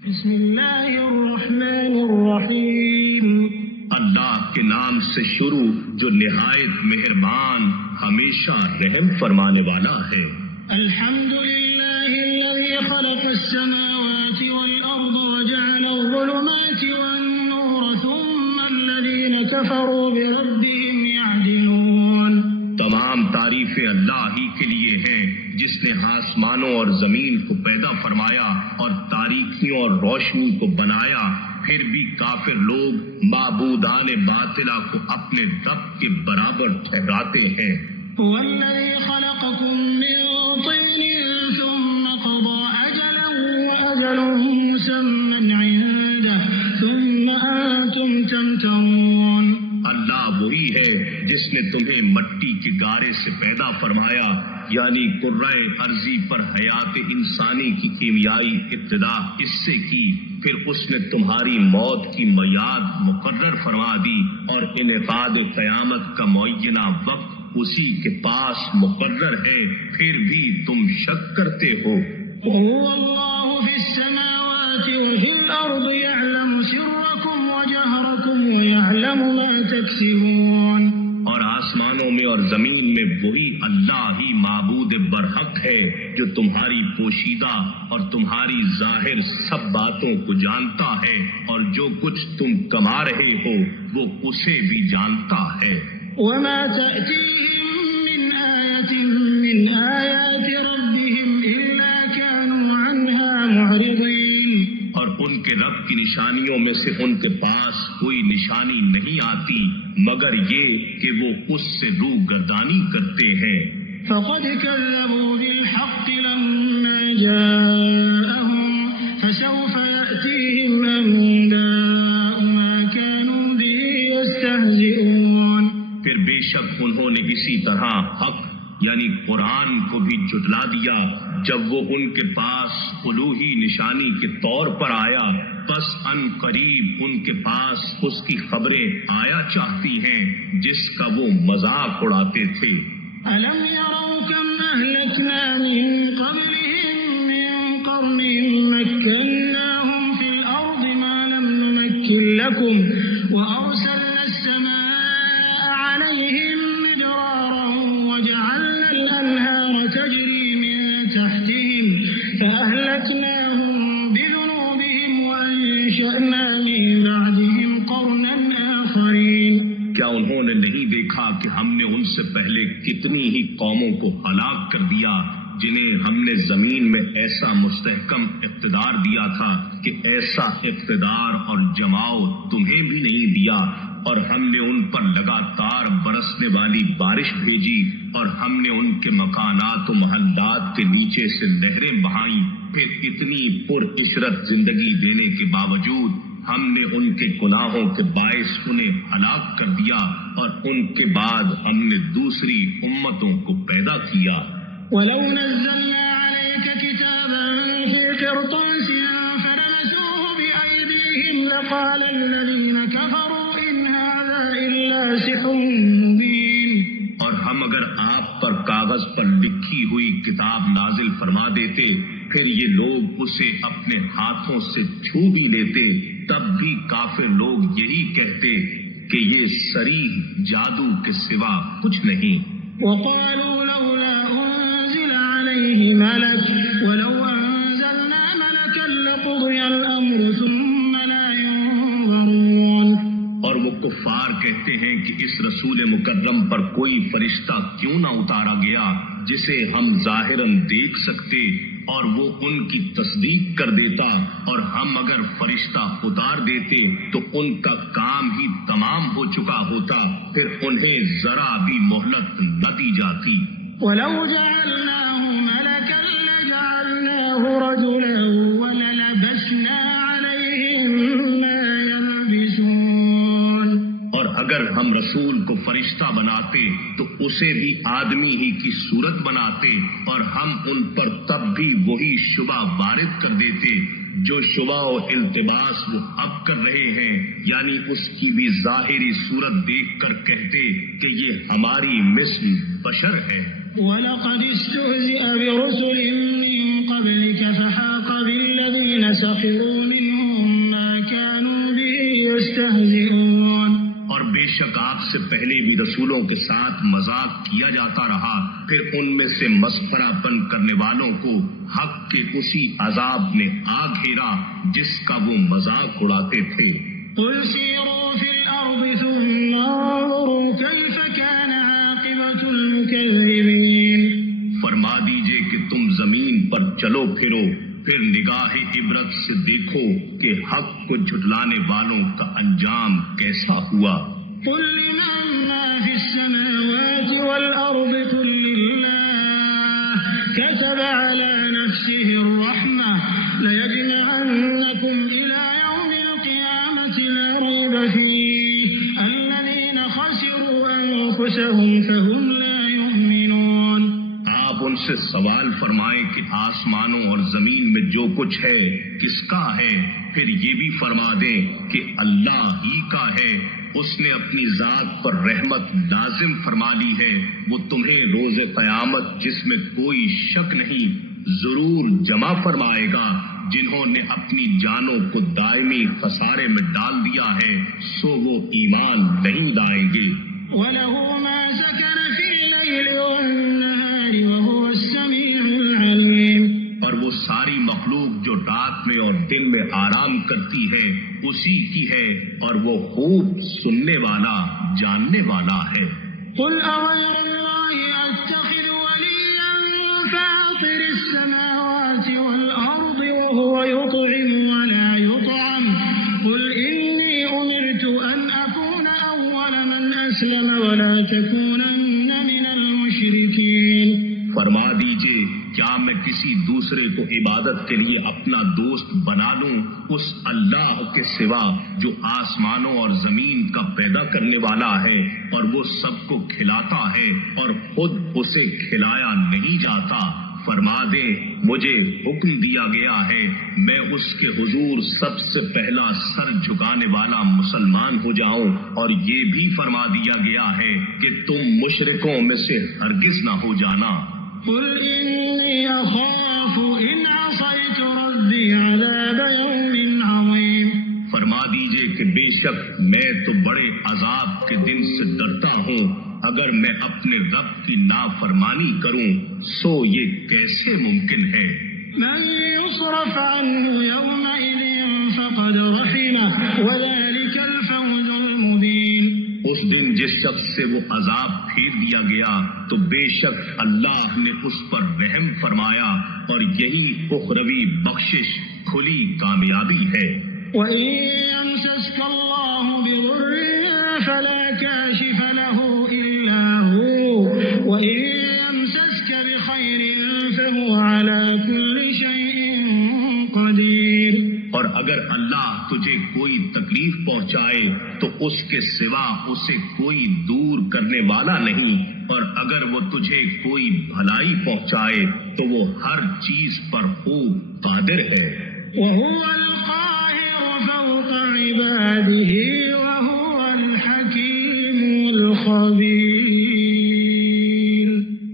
بسم اللہ الرحمن الرحیم، اللہ کے نام سے شروع جو نہایت مہربان ہمیشہ رحم فرمانے والا ہے۔ الحمد للہ الذی خلق السماوات والارض وجعل الظلمات والنور ثم الذین کفروا بربهم یعدلون۔ تمام تعریفیں اللہ ہی کے لیے ہیں جس نے آسمانوں اور زمین کو پیدا فرمایا اور تاریکیوں اور روشنی کو بنایا، پھر بھی کافر لوگ معبودان باطلہ کو اپنے رب کے برابر ٹھہراتے ہیں۔ هو الذی خلقکم من طین ثم قضى اجلا واجل مسمى عنده ثم انتم تمترون۔ اللہ وہی ہے جس نے تمہیں مٹی کے گارے سے پیدا فرمایا، یعنی کرۂ ارضی پر حیات انسانی کی کیمیائی ابتدا اس سے کی، پھر اس نے تمہاری موت کی میعاد مقرر فرما دی اور انعقاد قیامت کا معینہ وقت اسی کے پاس مقرر ہے، پھر بھی تم شک کرتے ہو۔ وهو اللہ فی السماوات وفی الارض یعلم سرکم وجہرکم ویعلم ما تکسبون۔ اور آسمانوں میں اور زمین میں وہی اللہ ہی معبود برحق ہے جو تمہاری پوشیدہ اور تمہاری ظاہر سب باتوں کو جانتا ہے، اور جو کچھ تم کما رہے ہو وہ اسے بھی جانتا ہے۔ وما تأتيهم من آية من آيات ربهم إلا كانوا عنها معرضين۔ اور ان کے رب کی نشانیوں میں سے ان کے پاس کوئی نشانی نہیں آتی مگر یہ کہ وہ اس سے روح گردانی کرتے ہیں۔ فقد كذبوا بالحق لما جاءهم فسوف يأتيهم أنباء ما كانوا به يستهزئون۔ پھر بے شک انہوں نے اسی طرح حق یعنی قرآن کو بھی جھٹلا دیا جب وہ ان کے پاس الوہی نشانی کے طور پر آیا، بس ان قریب ان کے پاس اس کی خبریں آیا چاہتی ہیں جس کا وہ مذاق اڑاتے تھے۔ أَلَمْ يَرَوْا كَمْ أَهْلَكْنَا مِن قَبْلِهِم مِّن قَرْنٍ مَّكَّنَّاهُمْ فِي الْأَرْضِ مَا لَمْ نُمَكِّن لَّكُمْ وَأَرْسَلْنَا السَّمَاءَ عَلَيْهِم مِّدْرَارًا وَجَعَلْنَا الْأَنْهَارَ تَجْرِي مِن تَحْتِهِمْ فَأَهْلَكْنَاهُم بِذُنُوبِهِمْ وَأَنشَأْنَا مِن بَعْدِهِمْ قَرْنًا آخَرِينَ۔ کیا انہوں نے نہیں دیکھا کہ ہم نے ان سے پہلے کتنی ہی قوموں کو ہلاک کر دیا جنہیں ہم نے زمین میں ایسا مستحکم اقتدار دیا تھا کہ ایسا اقتدار اور جماؤ تمہیں بھی نہیں دیا، اور ہم نے ان پر لگاتار برسنے والی بارش بھیجی، اور ہم نے ان کے مکانات و محلات کے نیچے سے نہریں بہائیں، پھر اتنی پر عشرت زندگی دینے کے باوجود ہم نے ان کے گناہوں کے باعث انہیں ہلاک کر دیا، اور ان کے بعد ہم نے دوسری امتوں کو پیدا کیا۔ وَلَوْ نَزَّلْنَا عَلَيْكَ كِتَابًا فِي قِرْطَاسٍ فَلَمَسُوهُ بِأَيْدِيهِمْ لَقَالَ الَّذِينَ كَفَرُوا إِنْ هَذَا إِلَّا سِحْرٌ مُّبِينٌ۔ اور ہم اگر آپ پر کاغذ پر لکھی ہوئی کتاب نازل فرما دیتے، پھر یہ لوگ اسے اپنے ہاتھوں سے چھو بھی لیتے، تب بھی کافر لوگ یہی کہتے کہ یہ صریح جادو کے سوا کچھ نہیں۔ وَقَالُوا لَوْلَا أُنزِلَ کہتے ہیں کہ اس رسول مکرم پر کوئی فرشتہ کیوں نہ اتارا گیا جسے ہم ظاہراً دیکھ سکتے اور وہ ان کی تصدیق کر دیتا، اور ہم اگر فرشتہ اتار دیتے تو ان کا کام ہی تمام ہو چکا ہوتا، پھر انہیں ذرا بھی مہلت نہ دی جاتی۔ وَلَوْ جَعَلْنَاهُ مَلَكًا لَجَعَلْنَاهُ رَجُلًا وَلَلَبَسْنَا عَلَيْهِمْ مَا يَلْبِسُونَ۔ اور اگر ہم رسول کو فرشتہ بناتے تو اسے بھی آدمی ہی کی صورت بناتے، اور ہم ان پر تب بھی وہی شبہ وارد کر دیتے جو شبہ و التباس وہ اب کر رہے ہیں، یعنی اس کی بھی ظاہری صورت دیکھ کر کہتے کہ یہ ہماری مثل بشر ہے۔ وَلَقَدِ اسْتُهْزِئَ بِرُسُلٍ مِّن قَبْلِكَ فَحَاقَ بِالَّذِينَ سَخِرُوا مِنْهُم مَّا كَانُوا بِهِ يَسْتَهْزِئُونَ۔ اور بے شک آپ سے پہلے بھی رسولوں کے ساتھ مذاق کیا جاتا رہا، پھر ان میں سے مسخرہ پن کرنے والوں کو حق کے اسی عذاب نے آ گھیرا جس کا وہ مذاق اڑاتے تھے۔ قُلْ سِيرُوا فِي الْأَرْضِ ثُمَّ انظُرُوا كَيْفَ كَانَ عَاقِبَةُ الْمُكَذِّبِينَ۔ فرما دیجئے کہ تم زمین پر چلو پھرو، پھر نگاہ عبرت سے دیکھو کہ حق کو جھٹلانے والوں کا انجام کیسا ہوا۔ قُلْ لِمَن مَّا فِي السَّمَاوَاتِ وَالْأَرْضِ قُل لِّلَّهِ كَتَبَ عَلَىٰ نَفْسِهِ الرَّحْمَةَ لَيَجْمَعَنَّكُمْ إِلَىٰ يَوْمِ الْقِيَامَةِ لَا رَيْبَ فِيهِ الَّذِينَ خَسِرُوا أَنفُسَهُمْ فَهُمْ لَا يُؤْمِنُونَ۔ آپ ان سے سوال فرمائیں کہ آسمانوں اور زمین میں جو کچھ ہے کس کا ہے، پھر یہ بھی فرما دیں کہ اللہ ہی کا ہے، اس نے اپنی ذات پر رحمت لازم فرما لی ہے، وہ تمہیں روز قیامت جس میں کوئی شک نہیں ضرور جمع فرمائے گا۔ جنہوں نے اپنی جانوں کو دائمی خسارے میں ڈال دیا ہے سو وہ ایمان نہیں لائیں گے۔ وَلَهُ مَا سَكَنَ فِي اللَّيْلِ وَالنَّهَارِ وَهُوَ السَّمِيعُ الْعَلِيمُ۔ اور وہ ساری مخلوق جو رات میں اور دن میں آرام کرتی ہے اسی کی ہے، اور وہ خوب سننے والا جاننے والا ہے۔ قُلْ أَغَيْرَ اللَّهِ أَتَّخِذُ وَلِيًّا فَاطِرِ السَّمَاوَاتِ وَالْأَرْضِ وَهُوَ يُطْعِمُ وَلَا يُطْعَمُ قُلْ إِنِّي أُمِرْتُ أَنْ أَكُونَ أَوَّلَ مَنْ أَسْلَمَ وَلَا تَكُونَنَّ مِنَ الْمُشْرِكِينَ۔ فرما دیجئے کیا میں کسی دوسرے کو عبادت کے لیے اپنا دوست بنا لوں اس اللہ کے سوا جو آسمانوں اور زمین کا پیدا کرنے والا ہے، اور وہ سب کو کھلاتا ہے اور خود اسے کھلایا نہیں جاتا۔ فرما دے مجھے حکم دیا گیا ہے میں اس کے حضور سب سے پہلا سر جھکانے والا مسلمان ہو جاؤں، اور یہ بھی فرما دیا گیا ہے کہ تم مشرکوں میں سے ہرگز نہ ہو جانا۔ قُلْ إِنِّي أَخَافُ إِنْ عَصَيْتُ رَبِّي عَذَابَ يَوْمٍ عَظِيمٍ۔ فرما دیجئے کہ بے شک میں تو بڑے عذاب کے دن سے ڈرتا ہوں، اگر میں اپنے رب کی نافرمانی کروں سو یہ کیسے ممکن ہے۔ مَن يُصْرَفْ عَنْهُ يَوْمَئِذٍ فَقَدْ رَحِمَهُ وَذَلِكَ الْفَوْزُ الْمُبِينُ۔ اس دن جس شخص سے وہ عذاب پھیر دیا گیا تو بے شک اللہ نے اس پر رحم فرمایا، اور یہی اخروی بخشش کھلی کامیابی ہے۔ وَإِن يَمْسَسْكَ اللَّهُ بِضُرٍّ فَلَا كَاشِفَ لَهُ إِلَّا هُوَ وَإِن يَمْسَسْكَ بِخَيْرٍ فَهُوَ عَلَى كُلِّ شَيْءٍ قَدِيرٌ۔ اور اگر اللہ تجھے کوئی تکلیف پہنچائے تو اس کے سوا اسے کوئی دور کرنے والا نہیں، اور اگر وہ تجھے کوئی بھلائی پہنچائے تو وہ ہر چیز پر خوب قادر ہے۔ وَهُوَ الْقَاهِرُ فَوْقَ عِبَادِهِ وَهُوَ الْحَكِيمُ الْخَبِيرُ۔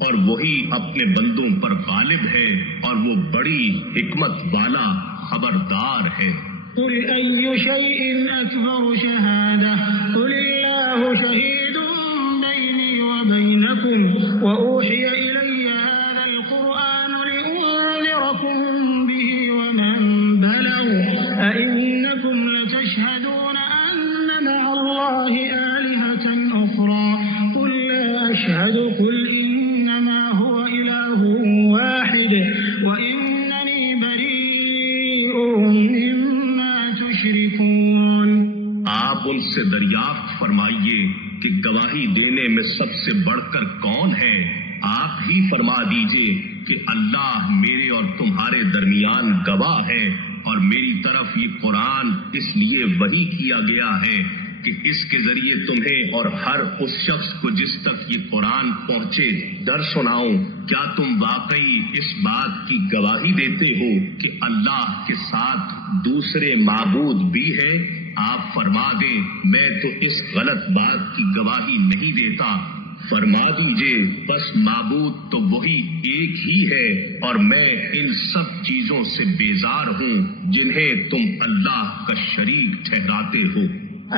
اور وہی اپنے بندوں پر غالب ہے اور وہ بڑی حکمت والا خبردار ہے۔ قُلْ أَيُّ شَيْءٍ أَكْبَرُ شَهَادَةً قُلِ اللَّهُ شَهِيدٌ بَيْنِي وَبَيْنَكُمْ وَأُوحِيَ إِلَيَّ هَذَا الْقُرْآنُ لِأُنذِرَكُم بِهِ وَمَن بَلَغَ أَئِنَّكُمْ لَتَشْهَدُونَ أَنَّ مَعَ اللَّهِ آلِهَةً يشركون آپ ان سے دریافت فرمائیے کہ گواہی دینے میں سب سے بڑھ کر کون ہے؟ آپ ہی فرما دیجئے کہ اللہ میرے اور تمہارے درمیان گواہ ہے، اور میری طرف یہ قرآن اس لیے وحی کیا گیا ہے کہ اس کے ذریعے تمہیں اور ہر اس شخص کو جس تک یہ قرآن پہنچے ڈر سناؤں۔ کیا تم واقعی اس بات کی گواہی دیتے ہو کہ اللہ کے ساتھ دوسرے معبود بھی ہیں؟ آپ فرما دیں میں تو اس غلط بات کی گواہی نہیں دیتا۔ فرما دیجئے بس معبود تو وہی ایک ہی ہے، اور میں ان سب چیزوں سے بیزار ہوں جنہیں تم اللہ کا شریک ٹھہراتے ہو۔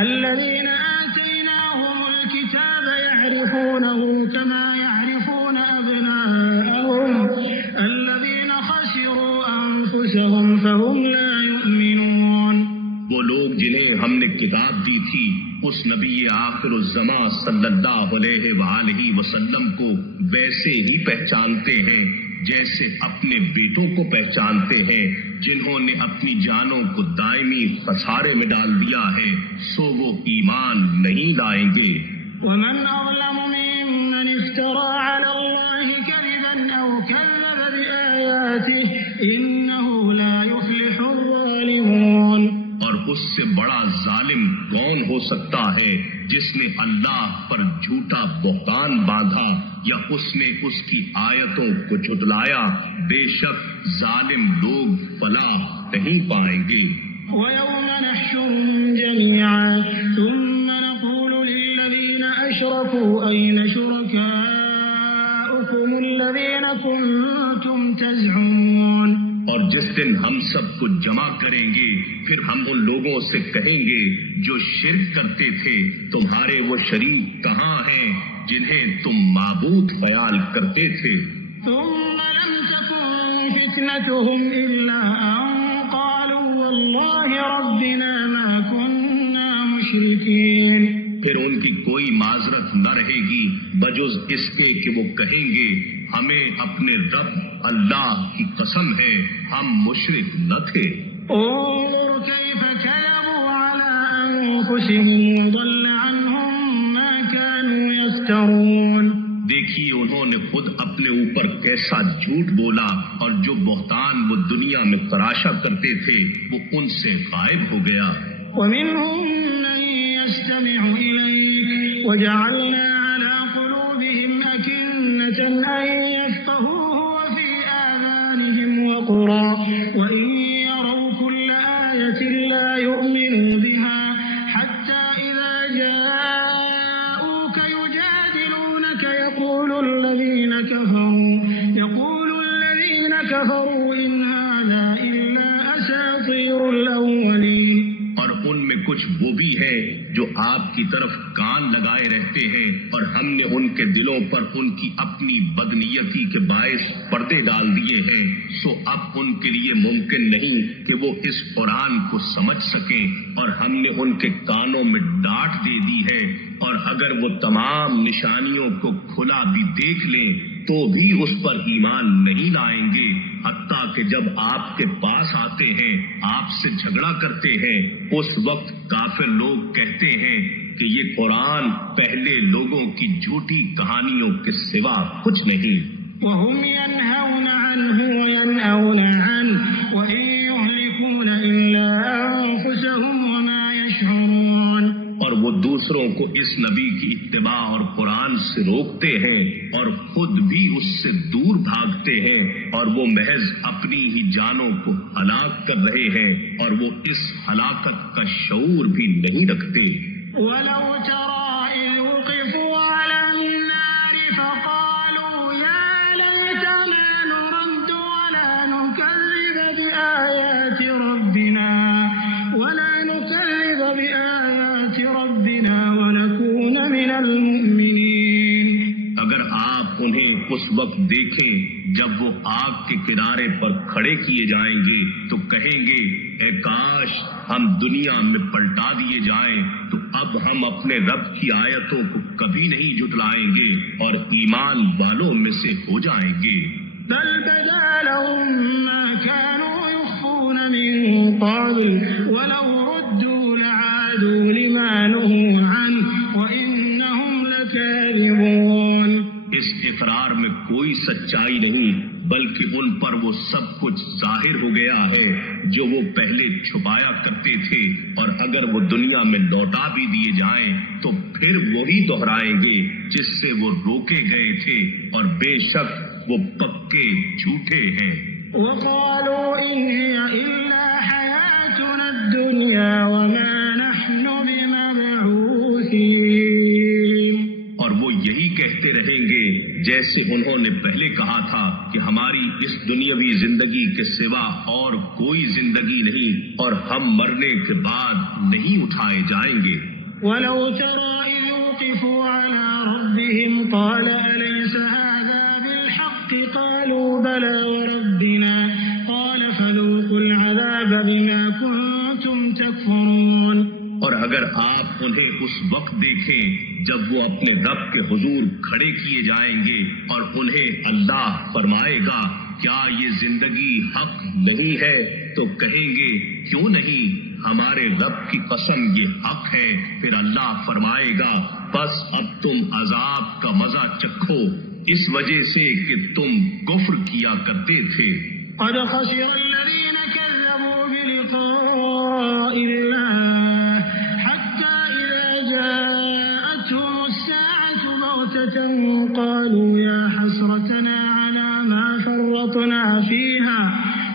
الذين آتيناهم الكتاب يعرفونه كما يعرفون أبناءهم الذين خسروا أنفسهم فهم لا يؤمنون۔ وہ لوگ جنہیں ہم نے کتاب دی تھی اس نبی آخر الزماں صلی اللہ علیہ وآلہ وسلم کو ویسے ہی پہچانتے ہیں جیسے اپنے بیٹوں کو پہچانتے ہیں، جنہوں نے اپنی جانوں کو دائمی خسارے میں ڈال دیا ہے، سو وہ ایمان نہیں لائیں گے۔ ومن أظلم ممن افترى على الله كذبا أو كذب بآياته إنه لا يفلح الظالمون۔ اور اس سے بڑا ظالم کون ہو سکتا ہے جس نے اللہ پر جھوٹا بہتان باندھا یا اس نے اس کی آیتوں کو جھٹلایا؟ بے شک ظالم لوگ فلاح نہیں پائیں گے۔ وَيَوْمَ نَحْشُرُهُمْ جَمِيعًا ثُمَّ نَقُولُ لِلَّذِينَ أَشْرَكُوا أَيْنَ شُرَكَاؤُكُمُ الَّذِينَ كُنتُمْ تَزْعُمُونَ۔ اور جس دن ہم سب کو جمع کریں گے پھر ہم ان لوگوں سے کہیں گے جو شرک کرتے تھے تمہارے وہ شریک کہاں ہیں جنہیں تم معبود خیال کرتے تھے؟ ثم لم تكن فتنتهم إلا أن قالوا والله ربنا ما كنا مشركين۔ پھر ان کی کوئی معذرت نہ رہے گی بجز اس کے کہ وہ کہیں گے ہمیں اپنے رب اللہ کی قسم ہے ہم مشرک نہ تھے۔ انظر كيف كذبوا على أنفسهم وضل عنهم ما كانوا يفترون۔ دیکھیے انہوں نے خود اپنے اوپر کیسا جھوٹ بولا، اور جو بہتان وہ دنیا میں تراشا کرتے تھے وہ ان سے غائب ہو گیا۔ ومنهم من يستمع إليك وجعلنا على قلوبهم أكنة أن يفقهوه وفي آذانهم وقرا وإن يروا كل آية لا يؤمنوا بها حتى إذا جاءوك يجادلونك يقول الذين كفروا إن هذا إلا أساطير الأولين۔ اور ان میں کچھ وہ بھی ہیں جو آپ کی طرف کان لگائے رہتے ہیں، اور ہم نے ان کے دلوں پر ان کی اپنی بدنیتی کے باعث پردے ڈال دیے ہیں، سو اب ان کے لیے ممکن نہیں کہ وہ اس قرآن کو سمجھ سکیں، اور ہم نے ان کے کانوں میں ڈانٹ دے دی ہے، اور اگر وہ تمام نشانیوں کو کھلا بھی دیکھ لیں تو بھی اس پر ایمان نہیں لائیں گے، حتیٰ کہ جب آپ کے پاس آتے ہیں آپ سے جھگڑا کرتے ہیں اس وقت کافر لوگ کہتے ہیں کہ یہ قرآن پہلے لوگوں کی جھوٹی کہانیوں کے سوا کچھ نہیں۔ وهم ينهون عنه وينأون عنه وإن يهلكون إلا أنفسهم وما يشعرون۔ اور وہ دوسروں کو اس نبی کی اتباع اور قرآن سے روکتے ہیں اور خود بھی اس سے دور بھاگتے ہیں، اور وہ محض اپنی ہی جانوں کو ہلاک کر رہے ہیں اور وہ اس ہلاکت کا شعور بھی نہیں رکھتے۔ وَلَوْ تَرَىٰ إِذْ وُقِفُوا عَلَى النَّارِ فَقَالُوا يَا لَيْتَنَا نُرَدُّ وَلَا نُكَذِّبَ بِآيَاتِ رَبِّنَا وَنَكُونَ مِنَ الْمُؤْمِنِينَ۔ اگر آپ انہیں اس وقت دیکھیں جب وہ آگ کے کنارے پر کھڑے کیے جائیں گے تو کہیں گے اے کاش ہم دنیا میں پلٹا دیے جائیں تو اب ہم اپنے رب کی آیتوں کو کبھی نہیں جھٹلائیں گے اور ایمان والوں میں سے ہو جائیں گے۔ بل بدا لهم ما كانوا يخفون من قبل ولو رد سچائی نہیں بلکہ ان پر وہ سب کچھ ظاہر ہو گیا ہے جو وہ پہلے چھپایا کرتے تھے، اور اگر وہ دنیا میں لوٹا بھی دیے جائیں تو پھر وہی دہرائیں گے جس سے وہ روکے گئے تھے، اور بے شک وہ پکے جھوٹے ہیں۔ وقالوا إن هي إلا حياتنا الدنيا وما نحن بمبعوثين، اور وہ یہی کہتے رہیں گے جیسے انہوں نے پہلے کہا تھا کہ ہماری اس دنیاوی زندگی کے سوا اور کوئی زندگی نہیں، اور ہم مرنے کے بعد نہیں اٹھائے جائیں گے۔ ولو ترى إذ وقفوا على ربهم قال أليس هذا بالحق قالوا بلى وربنا قال فذوقوا العذاب بما كنتم تكفرون۔ اور اگر آپ انہیں اس وقت دیکھیں جب وہ اپنے رب کے حضور کھڑے کیے جائیں گے اور انہیں اللہ فرمائے گا کیا یہ زندگی حق نہیں ہے، تو کہیں گے کیوں نہیں، ہمارے رب کی قسم یہ حق ہے۔ پھر اللہ فرمائے گا بس اب تم عذاب کا مزہ چکھو اس وجہ سے کہ تم کفر کیا کرتے تھے۔ قد خسر الذين كذبوا بلقاء الله حتى إذا جاءتهم الساعة بغتة قالوا يا حسرتنا على ما فرطنا فيها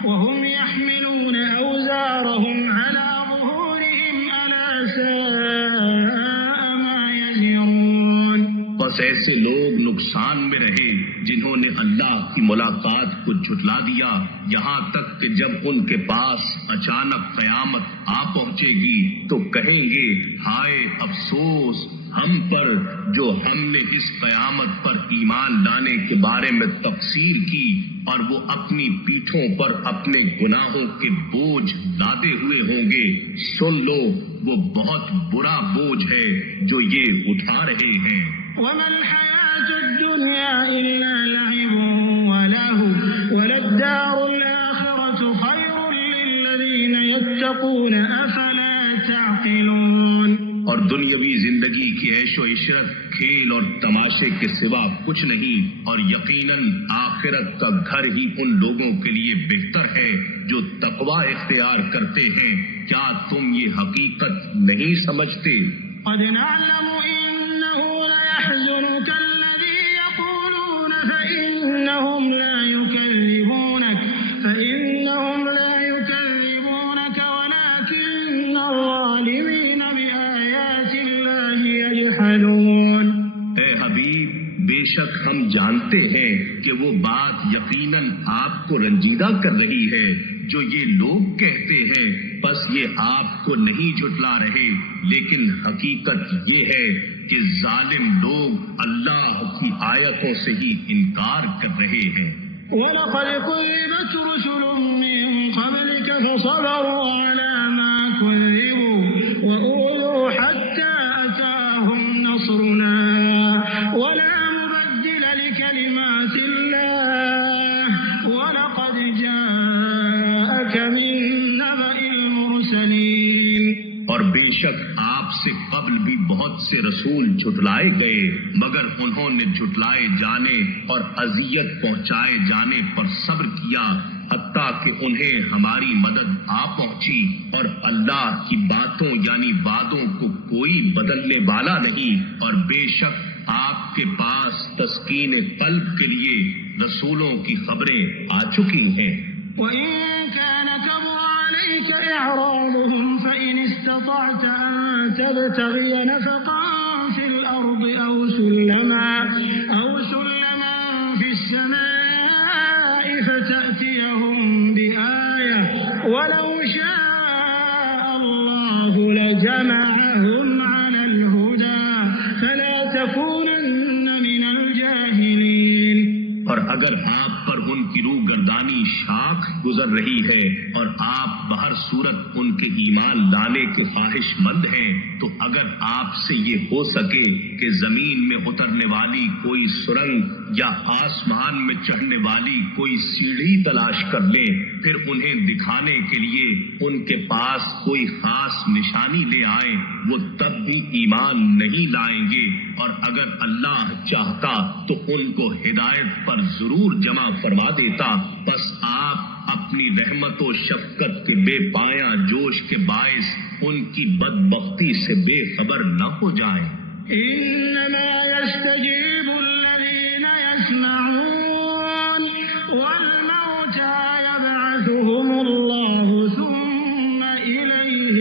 وهم يحملون أوزارهم على ظهورهم ألا ساء ما يزرون۔ بس ایسے لوگ نقصان میں رہے جنہوں نے اللہ کی ملاقات کو جھٹلا دیا، یہاں تک کہ جب ان کے پاس اچانک قیامت آ پہنچے گی تو کہیں گے ہائے افسوس ہم پر جو ہم نے اس قیامت پر ایمان لانے کے بارے میں تقصیر کی، اور وہ اپنی پیٹھوں پر اپنے گناہوں کے بوجھ لادے ہوئے ہوں گے۔ سن لو وہ بہت برا بوجھ ہے جو یہ اٹھا رہے ہیں۔ وما الحياة الدنيا إلا لعب ولهو وللدار الآخرة خير للذين يتقون أفلا تعقلون۔ اور دنیاوی زندگی کی عیش و عشرت کھیل اور تماشے کے سوا کچھ نہیں، اور یقیناً آخرت کا گھر ہی ان لوگوں کے لیے بہتر ہے جو تقوی اختیار کرتے ہیں۔ کیا تم یہ حقیقت نہیں سمجھتے؟ قد نعلم إنه ليحزنك الذي يقولون فإنهم لا يكذبونك ولكن الظالمين بآيات الله يجحدون۔ اے حبیب بے شک ہم جانتے ہیں کہ وہ بات یقیناً آپ کو رنجیدہ کر رہی ہے جو یہ لوگ کہتے ہیں، بس یہ آپ کو نہیں جھٹلا رہے، لیکن حقیقت یہ ہے کہ ظالم لوگ اللہ کی آیتوں سے ہی انکار کر رہے ہیں۔ وَلَقَدْ كُذِّبَتْ رُسُلٌ مِّن قَبْلِكَ فَصَبَرُوا عَلَى مَا كُذِّبُوا وَأُوذُوا حَتَّى أَتَاهُمْ نَصْرُنَا وَلَا مُبَدِّلَ لِكَلِمَاتِ اللَّهِ وَلَقَدْ جَاءَكَ مِن نَّبَإِ الْمُرْسَلِينَ۔ اور بے شک آپ سے قبل بھی بہت سے رسول جھٹلائے گئے، مگر انہوں نے جھٹلائے جانے اور اذیت پہنچائے جانے پر صبر کیا حتیٰ کہ انہیں ہماری مدد آ پہنچی، اور اللہ کی باتوں یعنی وعدوں کو کوئی بدلنے والا نہیں، اور بے شک آپ کے پاس تسکین قلب کے لیے رسولوں کی خبریں آ چکی ہیں۔ وَإِن كَانَ كَبُرَ عَلَيْكَ إِعْرَاضُهُمْ فَإِنِ اسْتَطَعْتَ أَن تَبْتَغِيَ نَفَقًا فِي الْأَرْضِ أَوْ سُلَّمًا فِي السَّمَاءِ فَتَأْتِيَهُم بِآيَةٍ وَلَوْ شَاءَ اللَّهُ لَجَمَعَهُمْ عَلَى الْهُدَى فَلَا تَكُونَنَّ مِنَ الْجَاهِلِينَ۔ اور اگر آپ پر ان کی روح گردانی شاع آنکھ گزر رہی ہے اور آپ بہر صورت ان کے ایمان لانے کے خواہش مند ہیں، تو اگر آپ سے یہ ہو سکے کہ زمین میں اترنے والی کوئی سرنگ یا آسمان میں چڑھنے والی کوئی سیڑھی تلاش کر لیں، پھر انہیں دکھانے کے لیے ان کے پاس کوئی خاص نشانی لے آئیں، وہ تب بھی ایمان نہیں لائیں گے، اور اگر اللہ چاہتا تو ان کو ہدایت پر ضرور جمع فرما دیتا۔ بس آپ اپنی رحمت و شفقت کے بے پایاں جوش کے باعث ان کی بدبختی سے بے خبر نہ ہو جائیں۔ إنما يستجيب الذين يسمعون والموتى يبعثهم الله ثم إليه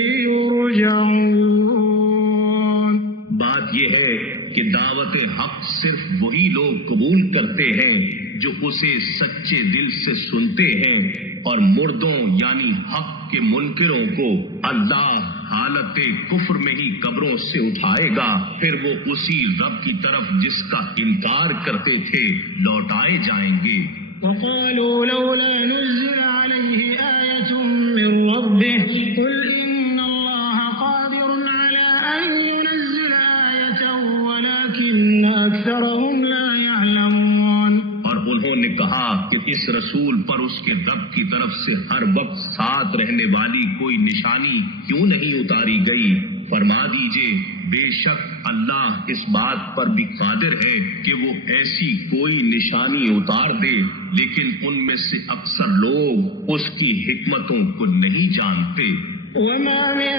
يرجعون۔ بات یہ ہے کہ دعوت حق صرف وہی لوگ قبول کرتے ہیں جو اسے سچے دل سے سنتے ہیں، اور مردوں یعنی حق کے منکروں کو اللہ حالت کفر میں ہی قبروں سے اٹھائے گا، پھر وہ اسی رب کی طرف جس کا انکار کرتے تھے لوٹائے جائیں گے۔ وقالوا لولا نزل عليه آية من ربه قل إن الله قادر على أن ينزل آية ولكن أكثرهم لا يعلمون۔ اور انہوں نے کہا کہ اس رسول پر اس کے رب کی طرف سے ہر وقت ساتھ رہنے والی کوئی نشانی کیوں نہیں اتاری گئی؟ فرما دیجئے بے شک اللہ اس بات پر بھی قادر ہے کہ وہ ایسی کوئی نشانی اتار دے، لیکن ان میں سے اکثر لوگ اس کی حکمتوں کو نہیں جانتے۔ وما من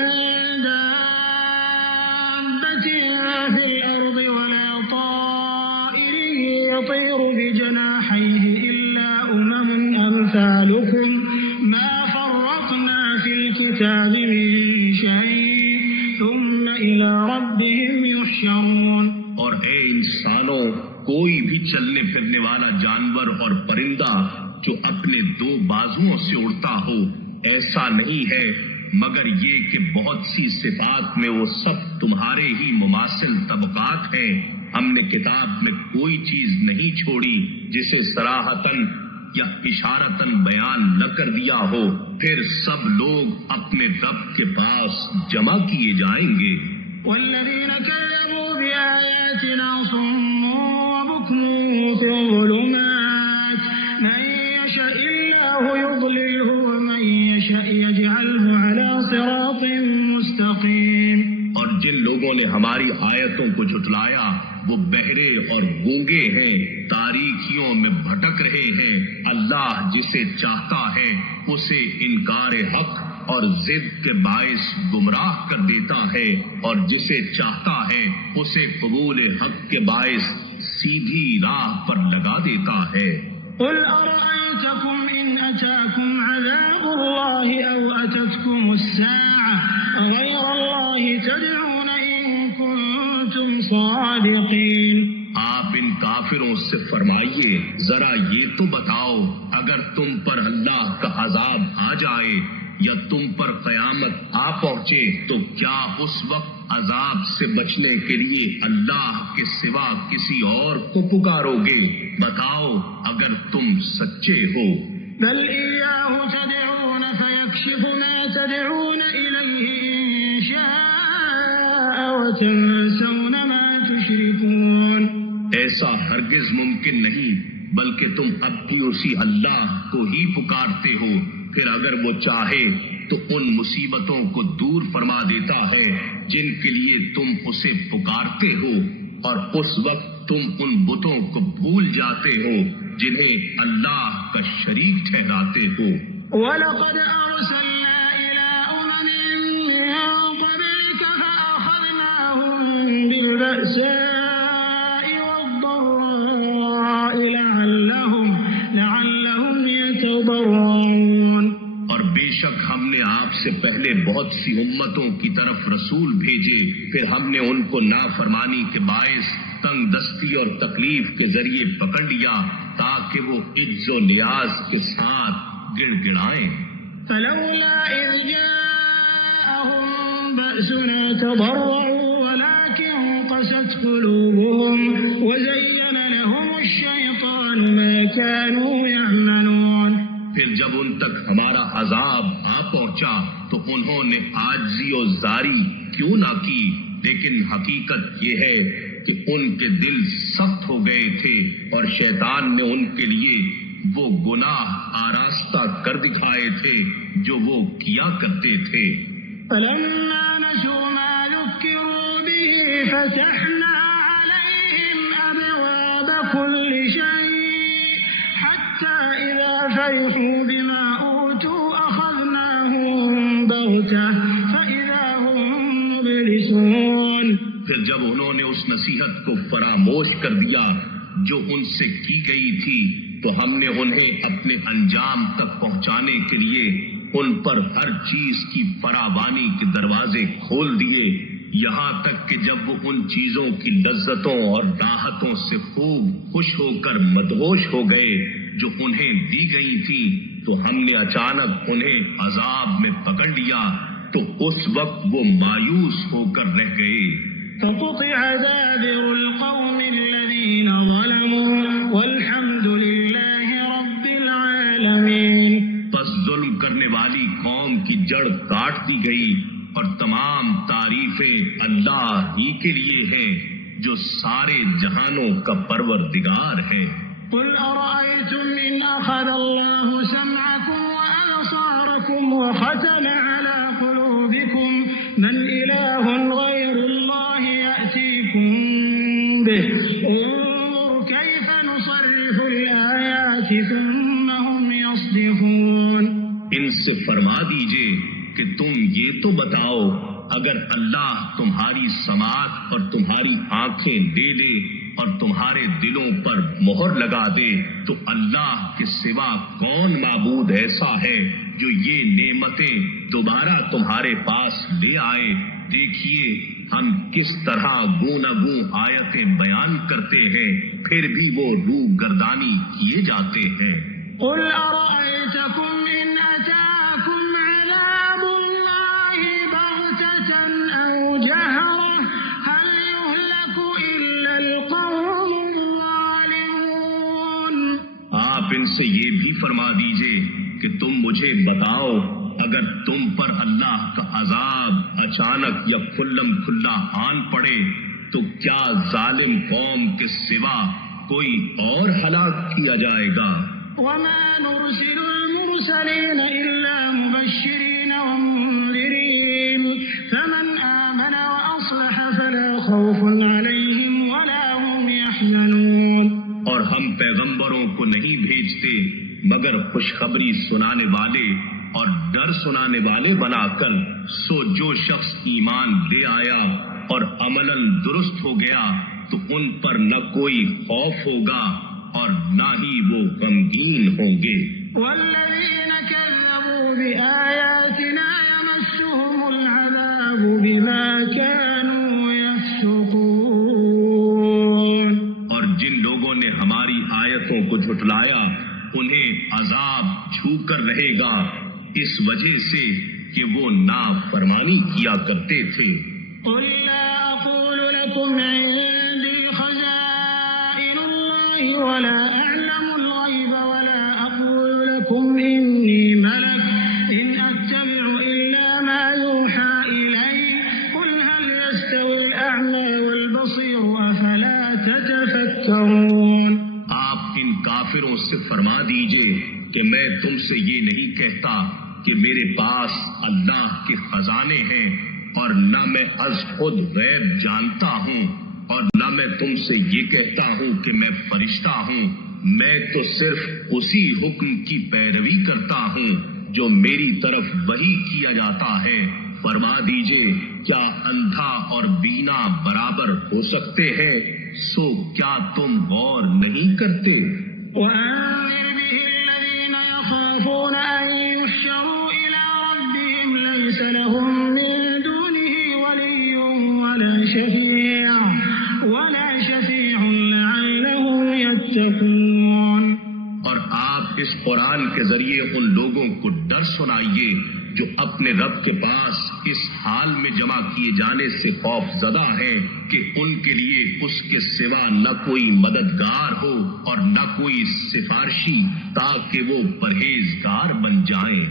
دابة في الأرض ولا طائر يطير بجناحيه إلا أمم أمثالكم ما فرطنا في الكتاب من شيء ثم إلى ربهم يحشرون۔ اور اے انسانوں، کوئی بھی چلنے پھرنے والا جانور اور پرندہ جو اپنے دو بازوؤں سے اڑتا ہو ایسا نہیں ہے، مگر یہ کہ بہت سی صفات میں وہ سب تمہارے ہی مماثل طبقات ہیں۔ ہم نے کتاب میں کوئی چیز نہیں چھوڑی جسے صراحتاً یا اشارتاً بیان نہ کر دیا ہو، پھر سب لوگ اپنے رب کے پاس جمع کیے جائیں گے۔ والذين كذبوا بآياتنا صم وبكم في الظلمات من يشاء الله يضلله ومن يشاء يجعله على صراط مستقيم۔ اور جن لوگوں نے ہماری آیتوں کو جھٹلایا وہ بہرے اور گونگے ہیں، تاریکیوں میں بھٹک رہے ہیں۔ اللہ جسے چاہتا ہے اسے انکار حق اور ضد کے باعث گمراہ کر دیتا ہے، اور جسے چاہتا ہے اسے قبول حق کے باعث سیدھی راہ پر لگا دیتا ہے۔ قل أرأيتكم إن أتاكم عذاب الله أو أتتكم الساعة غير الله تدعون إن كنتم صادقين۔ آپ ان کافروں سے فرمائیے ذرا یہ تو بتاؤ، اگر تم پر اللہ کا عذاب آ جائے یا تم پر قیامت آ پہنچے تو کیا اس وقت عذاب سے بچنے کے لیے اللہ کے سوا کسی اور کو پکارو گے؟ بتاؤ اگر تم سچے ہو۔ بل إياه تدعون فيكشف ما تدعون إليه إن شاء وتنسون ما تشركون۔ ایسا ہرگز ممکن نہیں، بلکہ تم اب بھی اسی اللہ کو ہی پکارتے ہو، پھر اگر وہ چاہے تو ان مصیبتوں کو دور فرما دیتا ہے جن کے لیے تم اسے پکارتے ہو، اور اس وقت تم ان بتوں کو بھول جاتے ہو جنہیں اللہ کا شریک ٹھہراتے ہو۔ وَلَقَدْ أَرْسَلْنَا إِلَىٰ أُمَمٍ مِّن قَبْلِكَ فَأَخَذْنَاهُم بِالْبَأْسَاءِ وَالضَّرَّاءِ لَعَلَّهُمْ يَتَضَرَّعُونَ۔ اور بے شک ہم نے آپ سے پہلے بہت سی امتوں کی طرف رسول بھیجے، پھر ہم نے ان کو نافرمانی کے باعث تنگ دستی اور تکلیف کے ذریعے پکڑ لیا تاکہ وہ عجز و نیاز کے ساتھ گڑ گڑائیں۔ فلولا إذ جاءهم بأسنا تضرعوا ولكن قست قلوبهم وزين لهم الشيطان ما كانوا يعملون۔ پھر جب ان تک ہمارا عذاب آ پہنچا تو انہوں نے عاجزی و زاری کیوں نہ کی، لیکن حقیقت یہ ہے کہ ان کے دل سخت ہو گئے تھے اور شیطان نے ان کے لیے وہ گناہ آراستہ کر دکھائے تھے جو وہ کیا کرتے تھے۔ فلما نسوا ما ذكروا به فتحنا عليهم أبواب كل شيء حتى إذا فرحوا بما أوتوا أخذناهم بغتة فإذا هم مبلسون۔ پھر جب انہوں نے اس نصیحت کو فراموش کر دیا جو ان سے کی گئی تھی تو ہم نے انہیں اپنے انجام تک پہنچانے کے لیے ان پر ہر چیز کی فراوانی کے دروازے کھول دیے، یہاں تک کہ جب وہ ان چیزوں کی لذتوں اور راحتوں سے خوب خوش ہو کر مدہوش ہو گئے جو انہیں دی گئی تھی تو ہم نے اچانک انہیں عذاب میں پکڑ لیا تو اس وقت وہ مایوس ہو کر رہ گئے۔ فقطع دابر القوم الذين ظلموا والحمد لله رب العالمين۔ بس ظلم کرنے والی قوم کی جڑ کاٹ دی گئی اور تمام تعریفیں اللہ ہی کے لیے ہیں جو سارے جہانوں کا پروردگار ہے۔ قل أرأيتم إن أخذ الله سمعكم وأبصاركم وختم على قلوبكم من إله غير الله يأتيكم به انظر كيف نصرف الآيات ثم هم يصدفون۔ ان سے فرما دیجئے کہ تم یہ تو بتاؤ اگر اللہ تمہاری سماعت اور تمہاری آنکھیں لے لے اور تمہارے دلوں پر مہر لگا دے تو اللہ کے سوا کون معبود ایسا ہے جو یہ نعمتیں دوبارہ تمہارے پاس لے آئے۔ دیکھیے ہم کس طرح گوں گوں آیتیں بیان کرتے ہیں پھر بھی وہ روح گردانی کیے جاتے ہیں۔ قل أرأيتكم إن أتاكم عذاب الله بغتة أو جهرة هل يهلك إلا القوم الظالمون۔ آپ ان سے یہ بھی فرما دیجئے کہ تم مجھے بتاؤ اگر تم پر اللہ کا عذاب اچانک یا کھلم کھلا آن پڑے تو کیا ظالم قوم کے سوا کوئی اور ہلاک کیا جائے گا؟ وما نرسل المرسلين إلا مبشرين ومنذرين فمن آمن وأصلح فلا خوف عليهم ولا هم يحزنون۔ اور ہم پیغمبروں کو نہیں بھیجتے مگر خوشخبری سنانے والے اور ڈر سنانے والے بنا کر، سو جو شخص ایمان لے آیا اور عملاً درست ہو گیا تو ان پر نہ کوئی خوف ہوگا اور نہ ہی وہ غمگین ہوں گے۔ والذين كذبوا بآياتنا يمسهم العذاب بما كانوا يفسقون۔ اور جن لوگوں نے ہماری آیتوں کو جھٹلایا انہیں عذاب چھو کر رہے گا اس وجہ سے کہ وہ نافرمانی کیا کرتے تھے۔ قل لا أقول لكم عندي خزائن الله ولا أعلم الغيب ولا أقول لكم إني ملك إن أتبع إلا ما يوحى إلي قل هل يستوي الأعمى والبصير أفلا تتفكرون۔ آپ ان کافروں سے فرما دیجئے کہ میں تم سے یہ نہیں کہتا کہ میرے پاس اللہ کے خزانے ہیں اور نہ میں از خود غیب جانتا ہوں اور نہ میں تم سے یہ کہتا ہوں کہ میں فرشتہ ہوں، میں تو صرف اسی حکم کی پیروی کرتا ہوں جو میری طرف وحی کیا جاتا ہے۔ فرما دیجئے کیا اندھا اور بینا برابر ہو سکتے ہیں؟ سو کیا تم غور نہیں کرتے؟ وأنذر به الذين يخافون أن يحشروا إلى ربهم ليس لهم من دونه ولي ولا شفيع لعلهم يتقون۔ اور آپ اس قرآن کے ذریعے ان لوگوں کو ڈر ڈر سنائیے جو اپنے رب کے پاس اس حال میں جمع کیے جانے سے خوف زدہ ہیں کہ ان کے لیے اس کے سوا نہ کوئی مددگار ہو اور نہ کوئی سفارشی تاکہ وہ پرہیزگار بن جائیں۔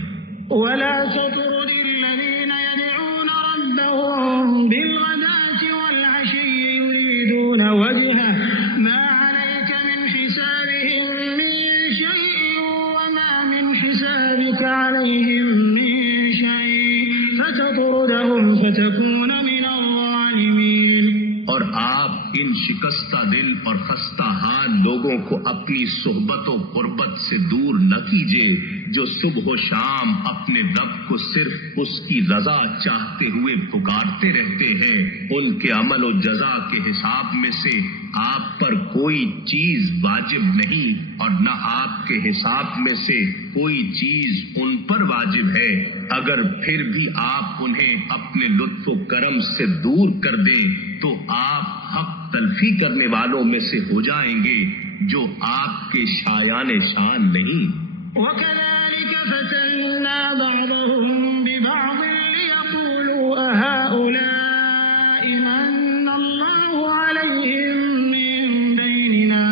ولا تطرد الذين يدعون ربهم بالغداة والعشي يريدون وجهه ما عليك من حسابهم من شيء وما من حسابك عليهم من شيء فتطردهم فتكون من الظالمين۔ اور آپ ان شکستہ دل اور خستہ حال لوگوں کو اپنی صحبت و قربت سے دور نہ کیجیے جو صبح و شام اپنے رب کو صرف اس کی رضا چاہتے ہوئے پکارتے رہتے ہیں۔ ان کے عمل و جزا کے حساب میں سے آپ پر کوئی چیز واجب نہیں اور نہ آپ کے حساب میں سے کوئی چیز ان پر واجب ہے۔ اگر پھر بھی آپ انہیں اپنے لطف و کرم سے دور کر دیں تو آپ حق تلفی کرنے والوں میں سے ہو جائیں گے جو آپ کے شایان شان نہیں۔ وَكَذَلِكَ فَتَنَّا بَعْضَهُم بِبَعْضٍ لِيَقُولُوا أَهَؤُلَاءِ مَنَّ اللَّهُ عَلَيْهِم مِّن بَيْنِنَا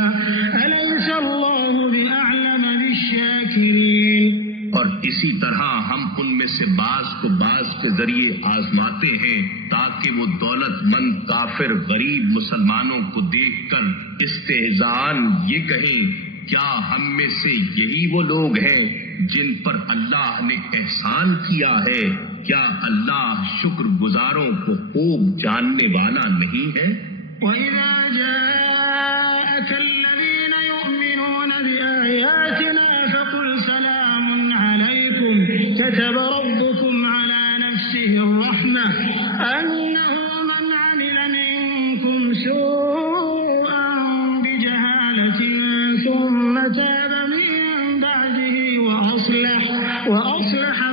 أَلَيْسَ اللَّهُ بِأَعْلَمَ بِالشَّاكِرِينَ۔ اور اسی طرح ہم ان میں سے بعض کو بعض کے ذریعے آزماتے ہیں تاکہ وہ دولت مند کافر غریب مسلمانوں کو دیکھ کر استہزاءً یہ کہیں کیا ہم میں سے یہی وہ لوگ ہیں جن پر اللہ نے احسان کیا ہے؟ کیا اللہ شکر گزاروں کو خوب جاننے والا نہیں ہے؟ وَإِذَا جَاءَكَ الَّذِينَ يُؤْمِنُونَ بِآيَاتِنَا فَقُلْ سَلَامٌ عَلَيْكُمْ كَتَبَ رَبُّكُمْ عَلَى نَفْسِهِ الرَّحْمَةَ أَنَّهُ مَنْ عَمِلَ مِنكُمْ سُوءًا بِجَهَالَةٍ ثُمَّ تَابَ مِن بَعْدِهِ وَأَصْلَحَ